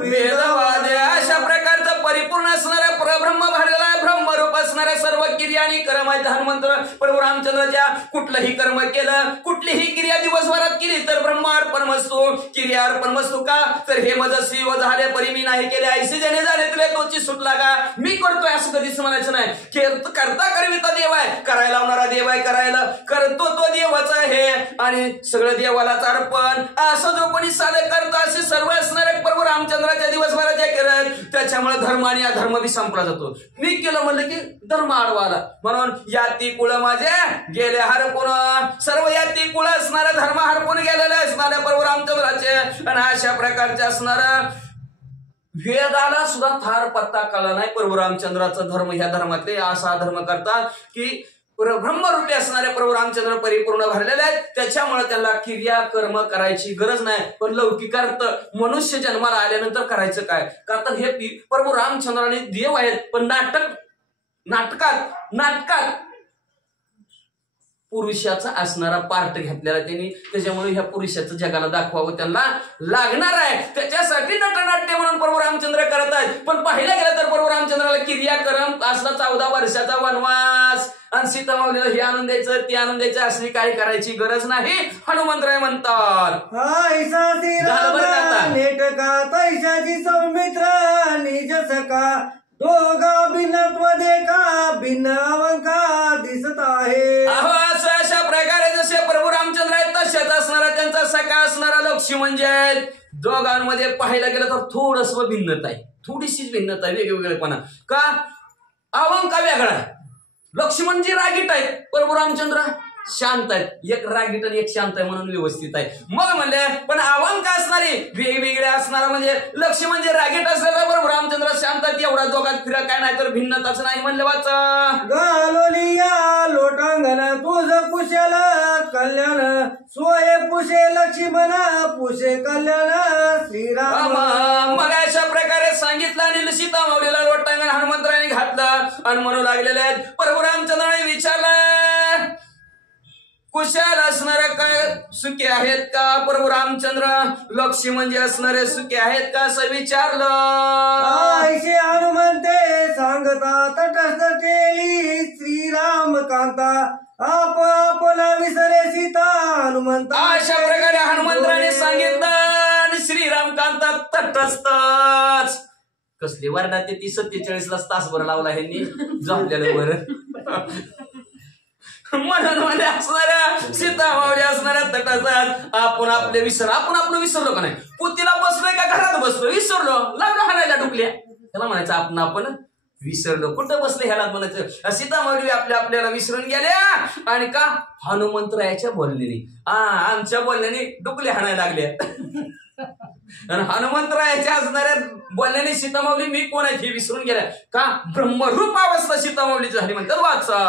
वेदवाद. अशा प्रकारचं परिपूर्ण असणारा परब्रह्म भरलेला आहे, ब्रह्मरूप असणाऱ्या सर्व क्रिया आणि कर्म आहेत. हनुमंत प्रभू रामचंद्राच्या कुठलंही कर्म केलं, कुठलीही क्रिया दिवसभरात केली तर ब्रह्मार्पण वस्तू क्रिया अर्पण वस्तू का. तर हे मजस्वी व झाले परी मी नाही केले, ऐसे जने झाले तुला तोची सुटला का. मी करतोय असं कधीच म्हणायचं नाही. करता करविता देव आहे, करायला लावणारा देव आहे, करायला करतो तो देवाच आहे, आणि सगळं देवालाच अर्पण. असं जो कोणी साधक करतो असे सर्व असणारे प्रभू रामचंद्राच्या दिवसभराच्या केलं, त्याच्यामुळे धर्म आणि अधर्म बी संपला जातो. मी केलं म्हणलं की धर्म आडवाला, म्हणून याती कुळ माझे गेले हरपून. सर्व याती कुळ असणारा धर्म हरपून गेलेले असणाऱ्या प्रभू रामचंद्राचे. आणि अशा प्रकारचे असणार वेदाला सुद्धा फार पत्ता कळला नाही प्रभू रामचंद्राचा धर्म. ह्या धर्मातले असा धर्म करतात की ब्रह्मरूपी असणारे प्रभू रामचंद्र परिपूर्ण भरलेले आहेत, त्याच्यामुळे त्याला क्रिया कर्म करायची गरज नाही. पण लौकिकार्थ मनुष्य जन्माला आल्यानंतर करायचं काय का. तर हे प्रभू रामचंद्राने देव आहेत, पण नाटकात पुरुषाचा असणारा पार्ट घेतलेला त्यांनी, त्याच्यामुळे ह्या पुरुषाचं जगाला दाखवावं त्यांना लागणार आहे. त्याच्यासाठी नटनाट्य म्हणून प्रभू रामचंद्र करत आहेत. पण पाहिलं गेलं तर प्रभू रामचंद्राला क्रियाक्रम असला 14 वर्षाचा वनवास, आणि सीतामाऊलीला हे आणून द्यायचं ते आणून द्यायचं असली काही करायची गरज नाही. हनुमंतराय म्हणतात तैशाची सौमित्र निज सका दोघा भिन्नत्व देखा भिन्न अवंका दिसत आहे. अशा प्रकारे जसे प्रभू रामचंद्र आहेत तसेच असणारा त्यांचा सखा असणारा लक्ष्मी म्हणजे दोघांमध्ये पाहायला गेलं तर थोडस भिन्नता आहे, थोडीशीच भिन्नता आहे, वेगवेगळेपणा का. अवंग का वेगळा आहे. लक्ष्मणजी रागीट आहेत, प्रभू रामचंद्र शांत आहेत. एक रागीट आणि एक शांत आहे म्हणून व्यवस्थित आहे. मग म्हणले पण अवंग का असणारे वेगवेगळे असणार म्हणजे लक्ष्मण जे रागीट असल्याचा प्रभू रामचंद्र शांत आहेत. एवढा दोघात फिरा काय नाही तर भिन्नताच नाही म्हणले वाचा. गालोलिया लोटांगण तुझ कुशल कल्याण सोये पुषे लक्ष्मण पुषे कल्याण श्रीराम. मग अशा प्रकारे सांगितलं आणि सीता माऊलीला लोटांगण हनुमंतराने घातलं आणि म्हणू लागलेले आहेत. प्रभू रामचंद्राने विचारलं कुशल असणारे काय सुखी आहेत का. प्रभू रामचंद्र लक्ष्मण जे असणारे सुखी आहेत का असं विचारलं. ऐसे हनुमंते सांगता तटस्थ केली श्रीराम कांता आपला विसरे सीता हनुमंता. अशा प्रकारे हनुमंतराने सांगितलं आणि श्रीराम कांता तटस्थच. कसली वर्णा ते 47ला तासभर लावला ह्यांनी झोपलेलं बरं. म्हणून मध्ये असणाऱ्या सीता माऊली असणाऱ्या तटात आपण आपले आपण आपलं विसरलो का नाही. पुतीला बसलोय का घरात बसलो विसरलो लागलो हाणायला डुकल्या. त्याला म्हणायचं आपण विसरलो कुठं बसले ह्याला म्हणायचं. सीता माऊली आपल्याला विसरून गेल्या आणि का हनुमंतरायाच्या बोलण्याने आमच्या बोलण्याने डुकले हाणायला लागल्या. आणि हनुमंतरायाच्या असणाऱ्या बोलण्याने सीता माऊली मी कोण आहे हे विसरून गेल्या का ब्रह्मरूप अवस्था सीता माऊलीची झाली म्हणतात वाचा.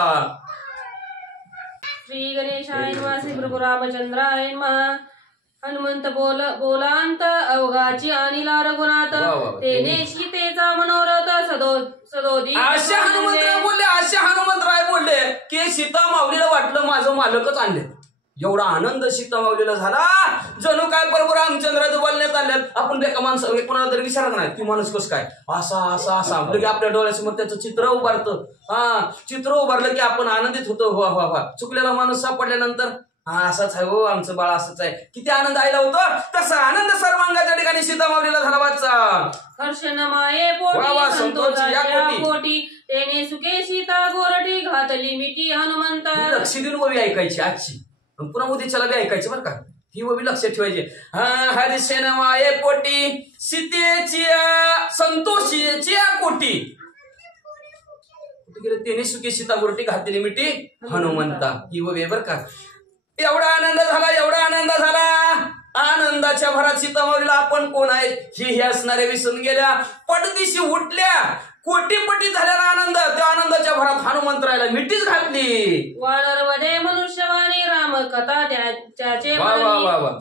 श्री गणेशाय नमः. श्री प्रभू रामचंद्राय नमः. हनुमंत बोलांत अवघाची अनिला रघुनाथ तेने सीतेचा मनोरथ सदोदी. अशा हनुमंतराय बोलले की सीता माऊलीला वाटलं माझं मालकच आणले. एवढा आनंद सीता माऊलीला झाला जणू काय प्रभू रामचंद्राचं बोलण्यात आल्यात. आपण बेका माणसं कोणाला तरी विचारत नाही ती माणूस कसं काय असा लगे आपल्या डोळ्यासमोर त्याचं चित्र उभारतं. चित्र उभारलं की आपण आनंदित होतो. वा चुकलेला माणूस सापडल्यानंतर असाच आहे हो आमचं बाळ असंच आहे. किती आनंद आयला होतो. तसा आनंद सर्वांगाच्या ठिकाणी सीता माऊलीला झाला वाचा. हर्षण माये पोटी संतोषाच्या पोटी तेने सुखे सीता गोरटी घातली मिठी हनुमंत. लक्ष देऊन ववी ऐकायची आजची पुन्हा उद्याच्याला बी ऐकायची बरं का. ही ववी लक्षात ठेवायची. हर्षण माये पोटी सीतेची संतोषीची कोटी तेने सुखी सीता गोरटी घातली मिठी हनुमंता. ही ववी बरं का. एवढा आनंद झाला. आनंदाच्या भरात सीता माऊलीला आपण कोण आहे हे असणारे विसरून गेल्या. पडदिशी उठल्या कोटीपटी झालेला आनंद त्या आनंदाच्या भरात हनुमंतरायाला मिठीच घातली. वानरवधे मनुष्यवाणी राम कथा त्याचे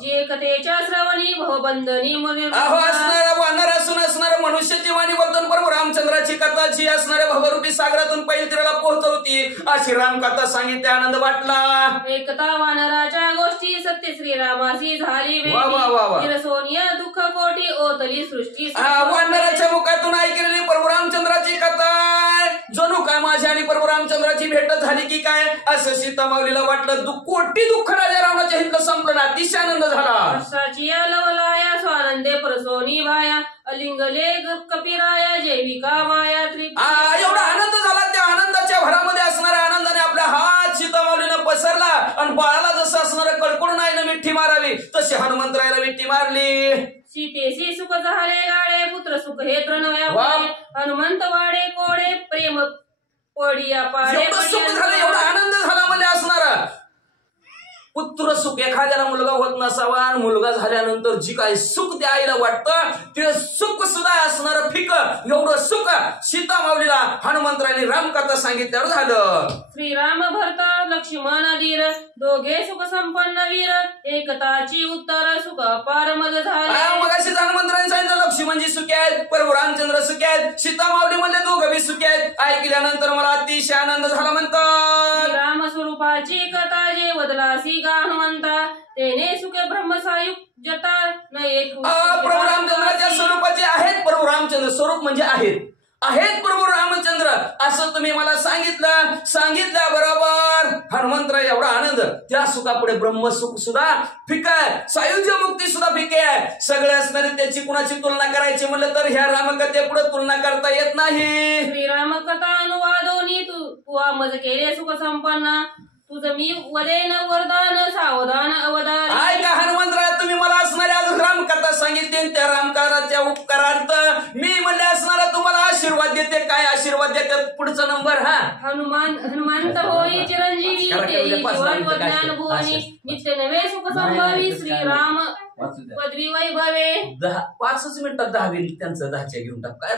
जे कथेच्या श्रवणी भवबंधनी असणारा वानर असून असणारा मनुष्याची वाणी बोलतो. प्रभू रामचंद्राची कथा जी असणाऱ्या भवरूपी सागरातून पैल तीराला पोहोचवती अशी राम कथा सांगितली. आनंद वाटला. एकता वानराच्या गोष्टी सत्य श्रीरामासी झाली सोनिया दुःख कोटी ओतली सृष्टी. वानराच्या मुखातून ऐकलेली प्रभू रामचंद्राची कथा जणू काय माझी आणि प्रभू रामचंद्राची भेट झाली की काय असं सीता माऊलीला वाटलं. कोटी दुःख राजा रावणाच्या हितलं संपलं ना. अतिशय आनंद झाला. हर्षाची लवलाया स्वानंदे परसोनी भाया अलिंगले कपिराया जैविका माया एवढा आनंद झाला. त्या आनंदाच्या भरामध्ये असणाऱ्या आनंदाने आपला हात सीता माऊलीनं पसरला आणि बाळाला जसं असणारं कडकडून आईनं मिठी मारावी तशी हनुमंतरायाला मिठी मारली. सीतेशी सुख झाले गाळे पुत्र सुख हे तृणव्या हनुमंत वाडे कोडे प्रेम पडिया पाडे. सुख झालं एवढा आनंद झाला म्हणजे असणारा पुत्र सुख. एखाद्याला मुलगा होत नसावा आणि मुलगा झाल्यानंतर जी काही सुख त्या आईला वाटतं ते सुख सुद्धा असणारं फिक एवढं सुख सीता माऊलीला हनुमंतरायाने रामकथा सांगितल्यावर झालं. श्रीराम भरत लक्ष्मण धीर दोघे सुख संपन्न वीर एकताची उत्तर सुख अपार मज झाले. मग अशी हनुमंतरायाने सांगितलं लक्ष्मणजी सुखी आहेत प्रभू रामचंद्र सुखी आहेत सीता माऊली म्हणले दोघं बी सुखी आहेत. ऐकल्यानंतर मला अतिशय आनंद झाला म्हणतात. राम स्वरूपाची कथा जे वदलासी हनुमंता तेने सुखे ब्रह्मसायुज्यता न एक. प्रभू रामचंद्राच्या स्वरूपाचे आहेत. प्रभू रामचंद्र स्वरूप म्हणजे आहेत प्रभू रामचंद्र असं तुम्ही मला सांगितलं बरोबर. हनुमंतराय एवढा आनंद त्या सुखापुढे ब्रह्मसुख सुद्धा फिक आहे. सायुज्य मुक्ती सुद्धा फिक आहे. सगळे असणारे त्याची कुणाची तुलना करायची म्हणलं तर ह्या रामकथेपुढे तुलना करता येत नाही. श्रीरामकथा अनुवादोनी तू मज केले सुख संपन्न तुझं मी वदेन वरदान सावधान अवधान. ऐका हनुमंतराय तुम्ही मला असणाऱ्या आज रामकथा सांगितली त्या रामकाराच्या उपकारार्थ मी म्हणले असणारा तुम्हाला आशीर्वाद देते. काय आशीर्वाद देतात पुढचं हनुमंत होई चिरंजीवी तेजी जीवन व ज्ञान भुवनी नित्य नवे सुख संभावी श्रीराम पदवी वैभवे. 5च मिनिटात 10 वेळी त्यांचं 10च्या घेऊन टाक. काय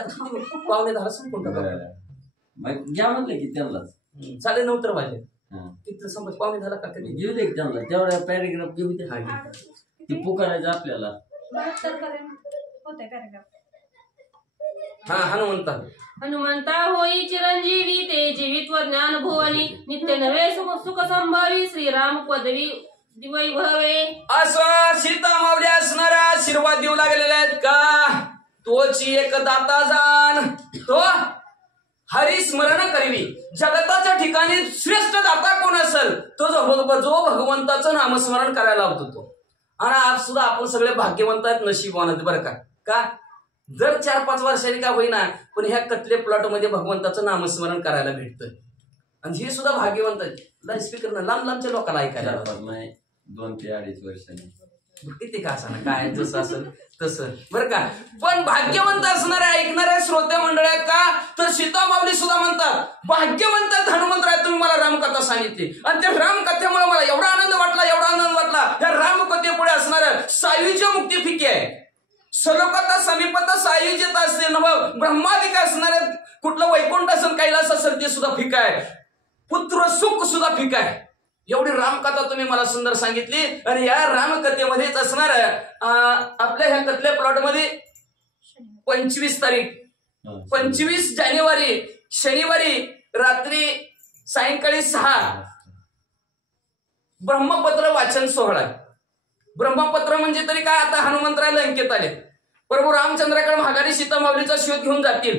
पावणे 10 संपून टाका. मग घ्या म्हणलं की त्यांनाच 9:30 वाजले तिथं समज पावणे 10 का कधी घेऊ दे की त्यांना तेवढा पॅरेग्राफ घेऊ दे. ती पुकारायचं आपल्याला. हा हनुमंता होई चिरंजीवी ते जीवित व ज्ञान भुवनी नित्य नवे सुख संभावी श्रीराम पदवी वैभवे. असं सीता मावली असणारा आशीर्वाद देऊ लागलेले आहेत का? तोची एक दाता जाण तो हरिस्मरण करीवी. जगताच्या ठिकाणी श्रेष्ठ दाता कोण असेल तो जो भगवंताचं नामस्मरण करायला लावतो तो. आणि आज सुद्धा आपण सगळे भाग्यवंत आहेत, नशीबवान आहेत बरं का. जर 4-5 वर्षांनी का होईना पण ह्या कतले प्लॉट मध्ये भगवंताचं नामस्मरण करायला भेटतं. आणि हे सुद्धा भाग्यवंत आहेत. लाईट स्पीकर लांब लांबच्या लोकांना ऐकायला 2 ते 2.5 वर्षांनी किती का असं काय जसं असेल तसं बरं का. पण भाग्यवंत असणाऱ्या ऐकणाऱ्या श्रोते मंडळ आहेत का? तर सीता माऊली सुद्धा म्हणतात भाग्यवंत हनुमंतराय तुम्ही मला रामकथा सांगितली. आणि त्या रामकथेमुळे मला एवढा आनंद वाटला. त्या रामकथेपुढे असणारं सायुज्य मुक्ती फिकी आहे. सलोकता समीपता सायुज्यता असते ना ब्रह्मादिक असणारे कुठलं वैकुंठ असेल कैलास असेल ते सुद्धा फिका आहे. पुत्र सुख सुद्धा फिका आहे. एवढी रामकथा तुम्ही मला सुंदर सांगितली. आणि या रामकथेमध्येच असणार आपल्या ह्या कथल्या प्लॉट मध्ये 25 तारीख 25 जानेवारी शनिवारी रात्री सायंकाळी 6 ब्रह्मपत्र वाचन सोहळा. ब्रह्मपत्र म्हणजे तरी काय? आता हनुमंतराय लंकेत आले, प्रभू रामचंद्राकडे माघारी सीता माऊलीचा शोध घेऊन जातील.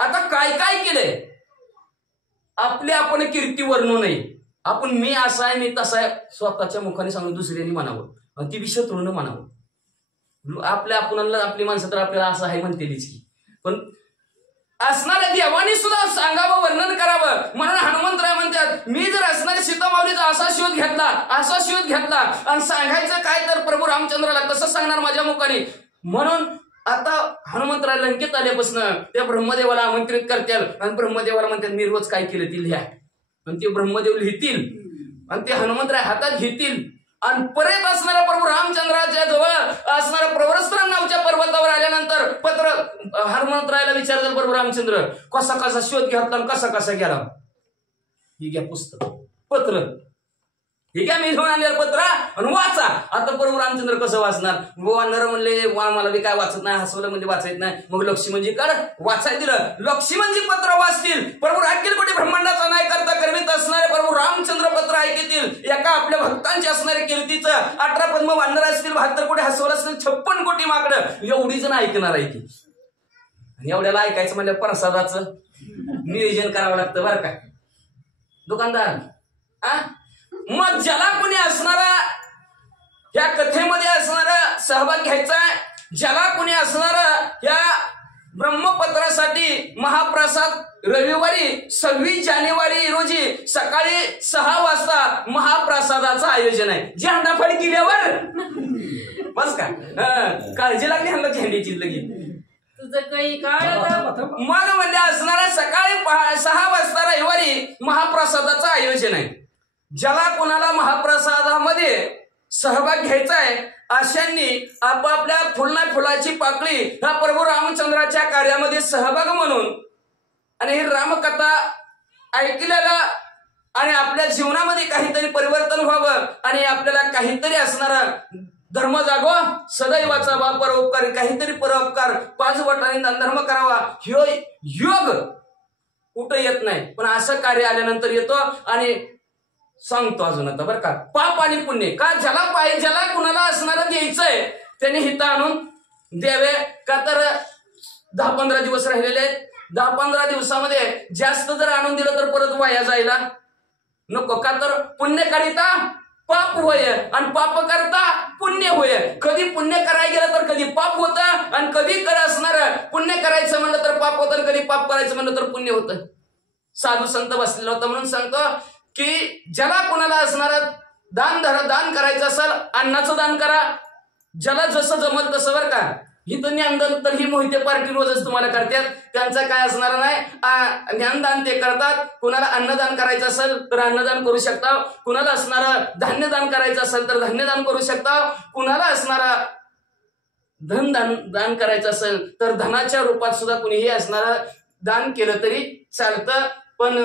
आता काय काय केलंय? आपली आपण कीर्ती वर्णू नये. आपण मी असा आहे मी तसा आहे स्वतःच्या मुखाने सांगून दुसऱ्यांनी म्हणावं आणि ती विषय तोडून म्हणावं. आपल्या आपणाला आपली माणसं तर आपल्याला असं आहे म्हणतेलीच की, पण असणाऱ्या देवानी सुद्धा सांगावं वर्णन करावं. म्हणून हनुमंतराय म्हणतात मी जर असणाऱ्या सीता माऊलीचा असा शोध घेतला आणि सांगायचं काय तर प्रभू रामचंद्राला कसं सांगणार माझ्या मुखाने. म्हणून आता हनुमंतराय लंकेत आल्यापासून त्या ब्रह्मदेवाला आमंत्रित करतील आणि ब्रह्मदेवाला म्हणतात मी रोज काय केलं ते लिहा. आणि ते ब्रह्मदेव लिहितील आणि ते हनुमंतराय हातात घेतील. आणि परत असणाऱ्या प्रभू रामचंद्राच्या जवळ असणाऱ्या प्रवरस्थान नावच्या पर्वतावर आल्यानंतर पत्र हनुमंतरायला विचारलं प्रभू रामचंद्र कसा शोध घेतला आणि कसा गेला. ही घ्या पुस्तक पत्र, हे घ्या मी घेऊन आणलेलं पत्र आणि वाचा. आता प्रभू रामचंद्र कसं वाचणार? नर म्हणले मला बी काय वाचत नाही. हसवलं म्हणजे वाचायत नाही. मग लक्ष्मणजी काढ वाचाय दिलं. लक्ष्मणजी पत्र वाचतील. प्रभू अखिल कोटी ब्रह्मांडाचा नाही करता करवीत असणारे प्रभू रामचंद्र पत्र ऐकतील. एका आपल्या भक्तांची असणारे कीर्तीचं 18 पद्म वानर असतील, 72 कोटी हसवलं असतील, 56 कोटी माकडं एवढी जण ऐकणार आहे ती. आणि एवढ्याला ऐकायचं म्हणजे प्रसादाचं नियोजन करावं लागतं बरं का दुकानदार. मग ज्याला कोणी असणारा ह्या कथेमध्ये असणारा सहभाग घ्यायचा, ज्याला कोणी असणारा ह्या ब्रह्मपत्रासाठी महाप्रसाद रविवारी 26 जानेवारी रोजी सकाळी 6 वाजता महाप्रसादाचं आयोजन आहे. झेंडाफाडी केल्यावर बस का काळजी लागली ह्यांना झेंड्याची लगेच तुझं काही काळ. मग म्हणजे असणारा सकाळी 6 वाजता रविवारी महाप्रसादाचं आयोजन आहे. ज्याला कोणाला महाप्रसादामध्ये सहभाग घ्यायचा आहे अशांनी आपापल्या फुलाची पाकळी ह्या प्रभू रामचंद्राच्या कार्यामध्ये सहभाग म्हणून आणि ही रामकथा ऐकलेला आणि आपल्या जीवनामध्ये काहीतरी परिवर्तन व्हावं आणि आपल्याला काहीतरी असणारा धर्म जागवा, सदैवाचा परोपकार, काहीतरी परोपकार 5 बोटांनी धर्म करावा. ह्यो योग कुठं येत नाही, पण असं कार्य आल्यानंतर येतो. आणि सांगतो अजून आता बरं का पाप आणि पुण्य का ज्याला कुणाला असणारं द्यायचंय त्याने हित आणून द्यावे. का तर 10-15 दिवस राहिलेले आहेत. 10-15 दिवसामध्ये जास्त जर आणून दिलं तर परत वाया जायला नको. का तर पुण्य करिता पाप होय आणि पाप करता पुण्य होय. कधी पुण्य करायला गेलं तर कधी पाप होतं आणि कधी असणार पुण्य करायचं म्हणलं तर पाप होतं, कधी पाप करायचं म्हणलं तर पुण्य होतं. साधू संत बसलेला होता म्हणून सांगतो की ज्याला कोणाला असणार दान करायचं असेल अन्नाचं दान करा. ज्याला जसं जमल तसं बरं का. इथं ज्ञानदान तर ही मोहिते पार्टी रोजच तुम्हाला करतात. त्यांचं काय असणार नाही. ज्ञानदान ते करतात. कुणाला अन्नदान करायचं असेल तर अन्नदान करू शकता. कुणाला असणारं धान्यदान करायचं असेल तर धान्यदान करू शकता. कुणाला असणारा दान करायचं असेल तर धनाच्या रूपात सुद्धा कुणीही असणारं दान केलं तरी चालतं. पण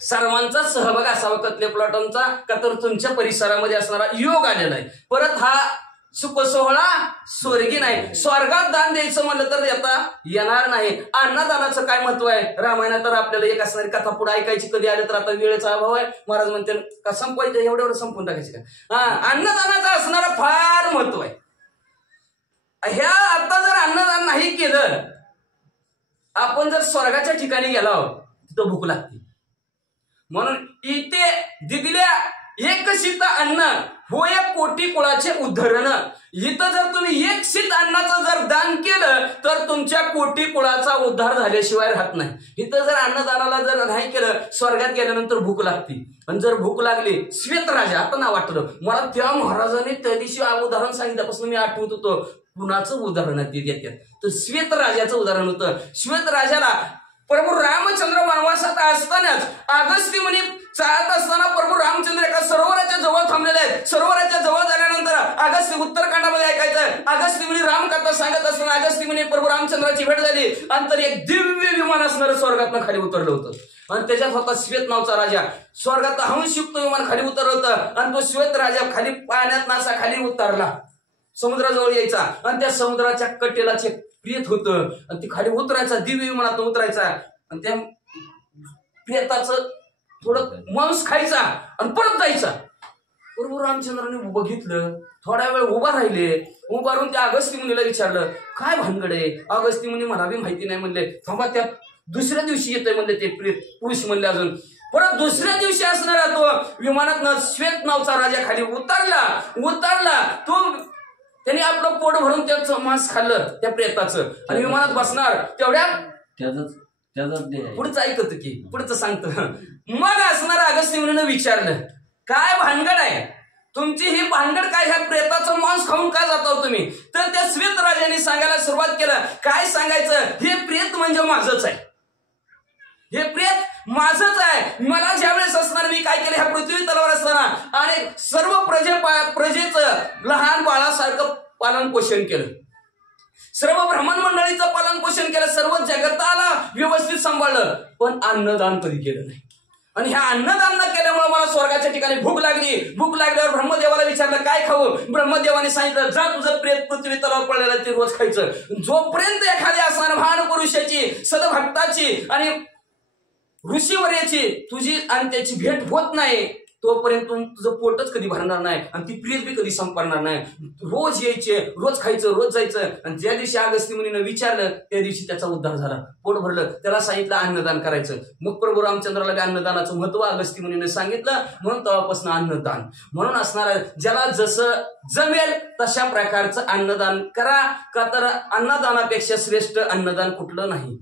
सर्वांचा सहभाग असावा कत्ले प्लॉटांचा, का तर तुमच्या परिसरामध्ये असणारा योग आलेला आहे. परत हा सुख सोहळा स्वर्गी नाही. स्वर्गात दान द्यायचं म्हणलं तर देता येणार नाही. अन्नदानाचं काय महत्व आहे रामायणात तर आपल्याला एक असणारी कथा पुढे ऐकायची. कधी आले तर आता वेळेचा अभाव आहे. महाराज म्हणते का संपवायचं एवढं संपून टाकायचं का. अन्नदानाचं असणारं फार महत्व आहे. ह्या आता जर अन्नदान नाही केलं, आपण जर स्वर्गाच्या ठिकाणी गेलो तिथं भूक लागते. म्हणून इथे दिलेल्या एक शीत अन्न होय कोटी कुळाचे उद्धरण. इथं जर तुम्ही एक शीत अन्नाचं जर दान केलं तर तुमच्या कोटी कुळाचा उद्धार झाल्याशिवाय राहत नाही. इथं जर अन्नदानाला जर नाही केलं, स्वर्गात गेल्यानंतर भूक लागते. आणि जर भूक लागली, श्वेत राजा आता नाव वाटलं मला, त्या महाराजांनी त्या दिवशी उदाहरण सांगितल्यापासून मी आठवत होतो. कुणाचं उदाहरण ते देतात तर श्वेत राजाचं उदाहरण होतं. श्वेत राजाला प्रभू रामचंद्र वनवासात असतानाच अगस्त्य मुनी चालत असताना प्रभू रामचंद्र एका सरोवराच्या जवळ थांबलेले आहेत. सरोवराच्या जवळ झाल्यानंतर अगस्त्य उत्तरकांडामध्ये ऐकायचं, अगस्त्य मुनी रामकथा सांगत असताना अगस्त्य मुनी प्रभू रामचंद्राची भेट झाली आणि तर एक दिव्य विमान असणारं स्वर्गातनं खाली उतरलं होतं. आणि त्याच्यात होता श्वेत नावचा राजा. स्वर्गात हंसयुक्त विमान खाली उतरलं होतं आणि तो श्वेत राजा खाली पाण्यात नासा खाली उतरला, समुद्राजवळ यायचा आणि त्या समुद्राच्या कटेला प्रेत होतं आणि ती खाली उतरायचा, दिव्य विमानात उतरायचा आणि त्या प्रेताचं थोडं मांस खायचा आणि परत जायचा. प्रभू रामचंद्राने बघितलं, थोडा वेळ उभा राहिले. उभा राहून त्या अगस्त्य मुनीला विचारलं काय भानगड आहे. अगस्त्य मुनी मला बी माहिती नाही म्हणले. थांबा, त्या दुसऱ्या दिवशी येतोय म्हणले ते प्रेत, पुरुष म्हणले. अजून परत दुसऱ्या दिवशी असणारा तो विमानात श्वेत नावचा राजा खाली उतरला. तो त्यांनी आपलं पोट भरून त्याचं मांस खाल्लं त्या प्रेताचं आणि विमानात बसणार. तेवढ्या पुढचं ऐकत की पुढचं सांगतं. मग असणार अगस्त्य मुनीनं विचारलं काय भानगड आहे तुमची, ही भानगड काय, ह्या प्रेताचं मांस खाऊन काय जाता तुम्ही. तर त्या श्वेत राजाने सांगायला सुरुवात केलं. काय सांगायचं, हे प्रेत म्हणजे माझंच आहे, हे प्रेत माझंच आहे. मला ज्यावेळेस असणार मी काय केलं, ह्या पृथ्वी तलावर असताना आणि सर्व प्रजेचं लहान बाळासारखं पालन पोषण केलं, सर्व ब्राह्मण मंडळीचं पालन पोषण केलं, सर्व जगताला व्यवस्थित सांभाळलं, पण अन्नदान कधी केलं नाही. आणि ह्या अन्नदान न केल्यामुळे मला स्वर्गाच्या ठिकाणी भूक लागली. भूक लागल्यावर ब्रह्मदेवाला विचारलं काय खाऊ. ब्रह्मदेवाने सांगितलं जा तुझं प्रेत पृथ्वी तलावर पडलेलं ते रोज खायचं. जोपर्यंत एखाद्या असणार महापुरुषाची, सदभक्ताची आणि ऋषीवर्याची तुझी आणि त्याची भेट होत नाही, तोपर्यंत तुझं पोटच कधी भरणार नाही आणि ती प्रेत बी कधी संपणार नाही. रोज यायचे, रोज खायचं, रोज जायचं. आणि ज्या दिवशी अगस्त्य मुनीनं विचारलं त्या दिवशी त्याचा उद्धार झाला, पोट भरलं. त्याला सांगितलं अन्नदान करायचं. मग प्रभू रामचंद्राला बी अन्नदानाचं महत्व अगस्त्य मुनीनं सांगितलं. म्हणून तेव्हापासून अन्नदान म्हणून असणार, ज्याला जसं जमेल तशा प्रकारचं अन्नदान करा, का तर अन्नदानापेक्षा श्रेष्ठ अन्नदान कुठलं नाही.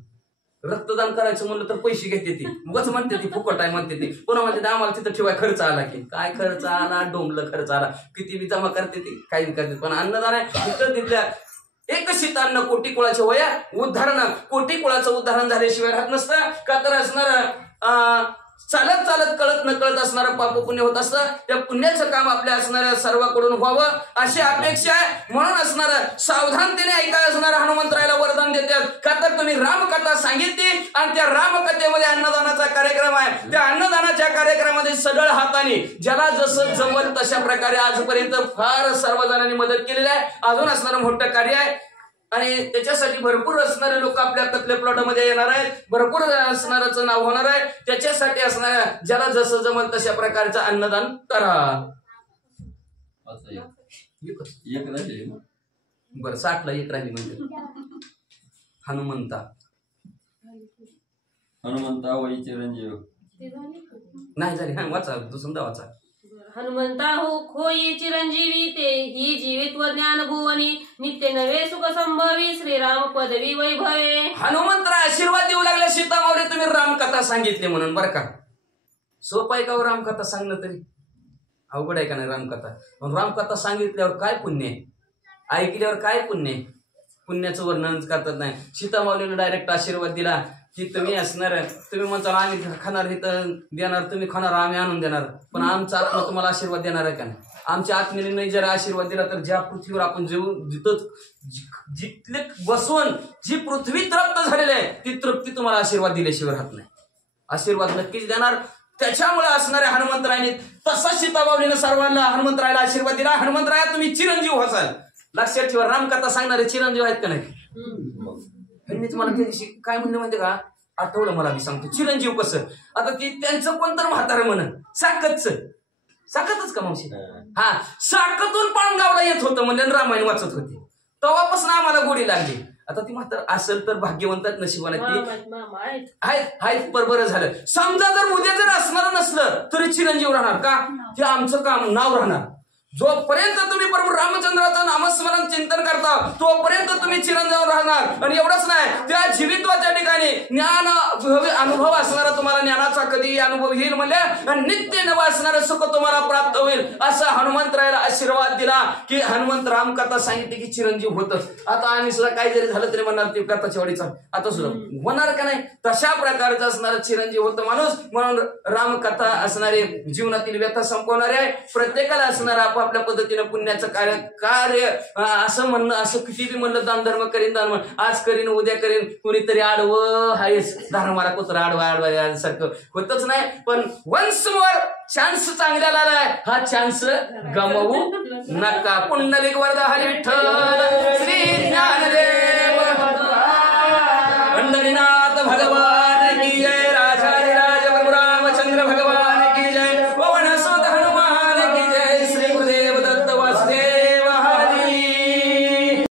रक्तदान करायचं म्हणलं तर पैसे घेते ती, उगाच म्हणते ती फुकट आहे म्हणते ती. पुन्हा म्हणते आम्हाला तिथं ठेवाय खर्च आला की काय खर्च आला, डोंबलं खर्च आला, किती बी जमा करते ती, काही करते. पण अन्नदान आहे तिथं तिथल्या एक शीत अन्न कोटी कुळाचे वया उदाहरण, कोटी कुळाचं उदाहरण झाल्याशिवाय राहत नसतं. का तर असणार चालत चालत कळत न कळत असणारं पाप पुण्य होत असतं. त्या पुण्याचं काम आपल्या असणाऱ्या सर्वांकडून व्हावं अशी अपेक्षा आहे. म्हणून असणारं सावधानतेने ऐकाय असणारं हनुमंतरायाला वरदान देतात. का तर तुम्ही रामकथा सांगितली आणि त्या रामकथेमध्ये अन्नदानाचा कार्यक्रम आहे. त्या अन्नदानाच्या कार्यक्रमामध्ये सढळ हाताने ज्याला जसं जमल तशा प्रकारे आजपर्यंत फार सर्वजणांनी मदत केलेली आहे. अजून असणारं मोठं कार्य आहे आणि त्याच्यासाठी भरपूर असणारे लोक आपल्या कतल्या प्लॉटमध्ये येणार आहेत. भरपूर असणारचं नाव होणार आहे. त्याच्यासाठी असणाऱ्या ज्याला जसं जमल तशा प्रकारचं अन्नदान करा. बरं 60ला एक राहिली म्हणजे हनुमंता वै चिरंजीव नाही झाली. हा वाचा दुसरा वाचा. हनुमंता होई चिरंजीवी ते ही जीवित व ज्ञान भुवनी नित्य नवे सुख संभवी श्रीराम पदवी वैभवे. हनुमंतरा आशीर्वाद देऊ लागले सीतामावरे तुम्ही रामकथा सांगितली म्हणून. बरं का सोपं आहे का रामकथा सांगणं, तरी अवघड आहे का नाही रामकथा. पण रामकथा सांगितल्यावर काय पुण्य आहे, ऐकल्यावर काय पुण्य आहे. पुण्याचं वर्णन करतात नाही. सीतामाऊलीने डायरेक्ट आशीर्वाद दिला की तुम्ही असणार, तुम्ही म्हणता आम्ही खाणार इथं देणार, तुम्ही खाणार आम्ही आणून देणार, पण आमचा आत्मा तुम्हाला आशीर्वाद देणार आहे का नाही? आमच्या आत्मेने नाही जर आशीर्वाद दिला तर ज्या पृथ्वीवर आपण जिथं जिथले बसवून जी पृथ्वी तृप्त झालेली आहे ती तृप्ती तुम्हाला आशीर्वाद दिल्याशिवाय राहत नाही. आशीर्वाद नक्कीच देणार. त्याच्यामुळे असणाऱ्या हनुमंतरायने तसा सीताबाईने सर्वांना हनुमंतरायला आशीर्वाद दिला. हनुमंतराया तुम्ही चिरंजीव व्हाल. लक्षात ठेवा, रामकथा सांगणारे चिरंजीव आहेत का नाही? त्यांनी तुम्हाला त्या दिवशी काय म्हणलं माहिती का? आठवलं मला, मी सांगतो चिरंजीव कसं. आता ती त्यांचं कोणतं म्हातारं म्हणून साकतच का मावशी? हा, साकतून पाणगावला येत होतं म्हणजे रामायण वाचत होते, तेव्हापासून आम्हाला गोडी लागली. आता ती म्हातार असेल तर भाग्यवंतात नशिबाने ती आहेत बरं झालं. समजा जर उद्या जर असणार नसलं तरी चिरंजीव राहणार का? ते आमचं काम नाव राहणार. जोपर्यंत तुम्ही प्रभू रामचंद्राचं नामस्मरण चिंतन करता तोपर्यंत तुम्ही चिरंजीव राहणार. आणि एवढंच नाही, त्या जीवित्वाच्या ठिकाणी ज्ञान अनुभव असणारा तुम्हाला ज्ञानाचा कधी अनुभव येईल म्हणजे, आणि नित्य नव असणारं सुख तुम्हाला प्राप्त होईल असा हनुमंतरायाला आशीर्वाद दिला की हनुमंत राम कथा सांगितली की चिरंजीव होतच. आता आम्ही सुद्धा काही जरी झालं तरी म्हणणार ते कथाच्या वाडीचा आता सुद्धा होणार का नाही? तशा प्रकारचं असणारं चिरंजीव होतं माणूस. म्हणून रामकथा असणारे जीवनातील व्यथा संपवणारे आहे. प्रत्येकाला असणारा आपल्या पद्धतीनं पुण्याचं कार्य असं म्हणणं, असं किती बी म्हणलं दान धर्म करीन, दान आज करीन उद्या करीन, कुणीतरी आडवं हायस धर्माला कुत्र आडवा सारखं होतच नाही. पण वन्स मोर चान्स चांगल्याला आलाय, हा चान्स गमवू नका. पुंडलिक वरदा हरी विठ्ठल श्री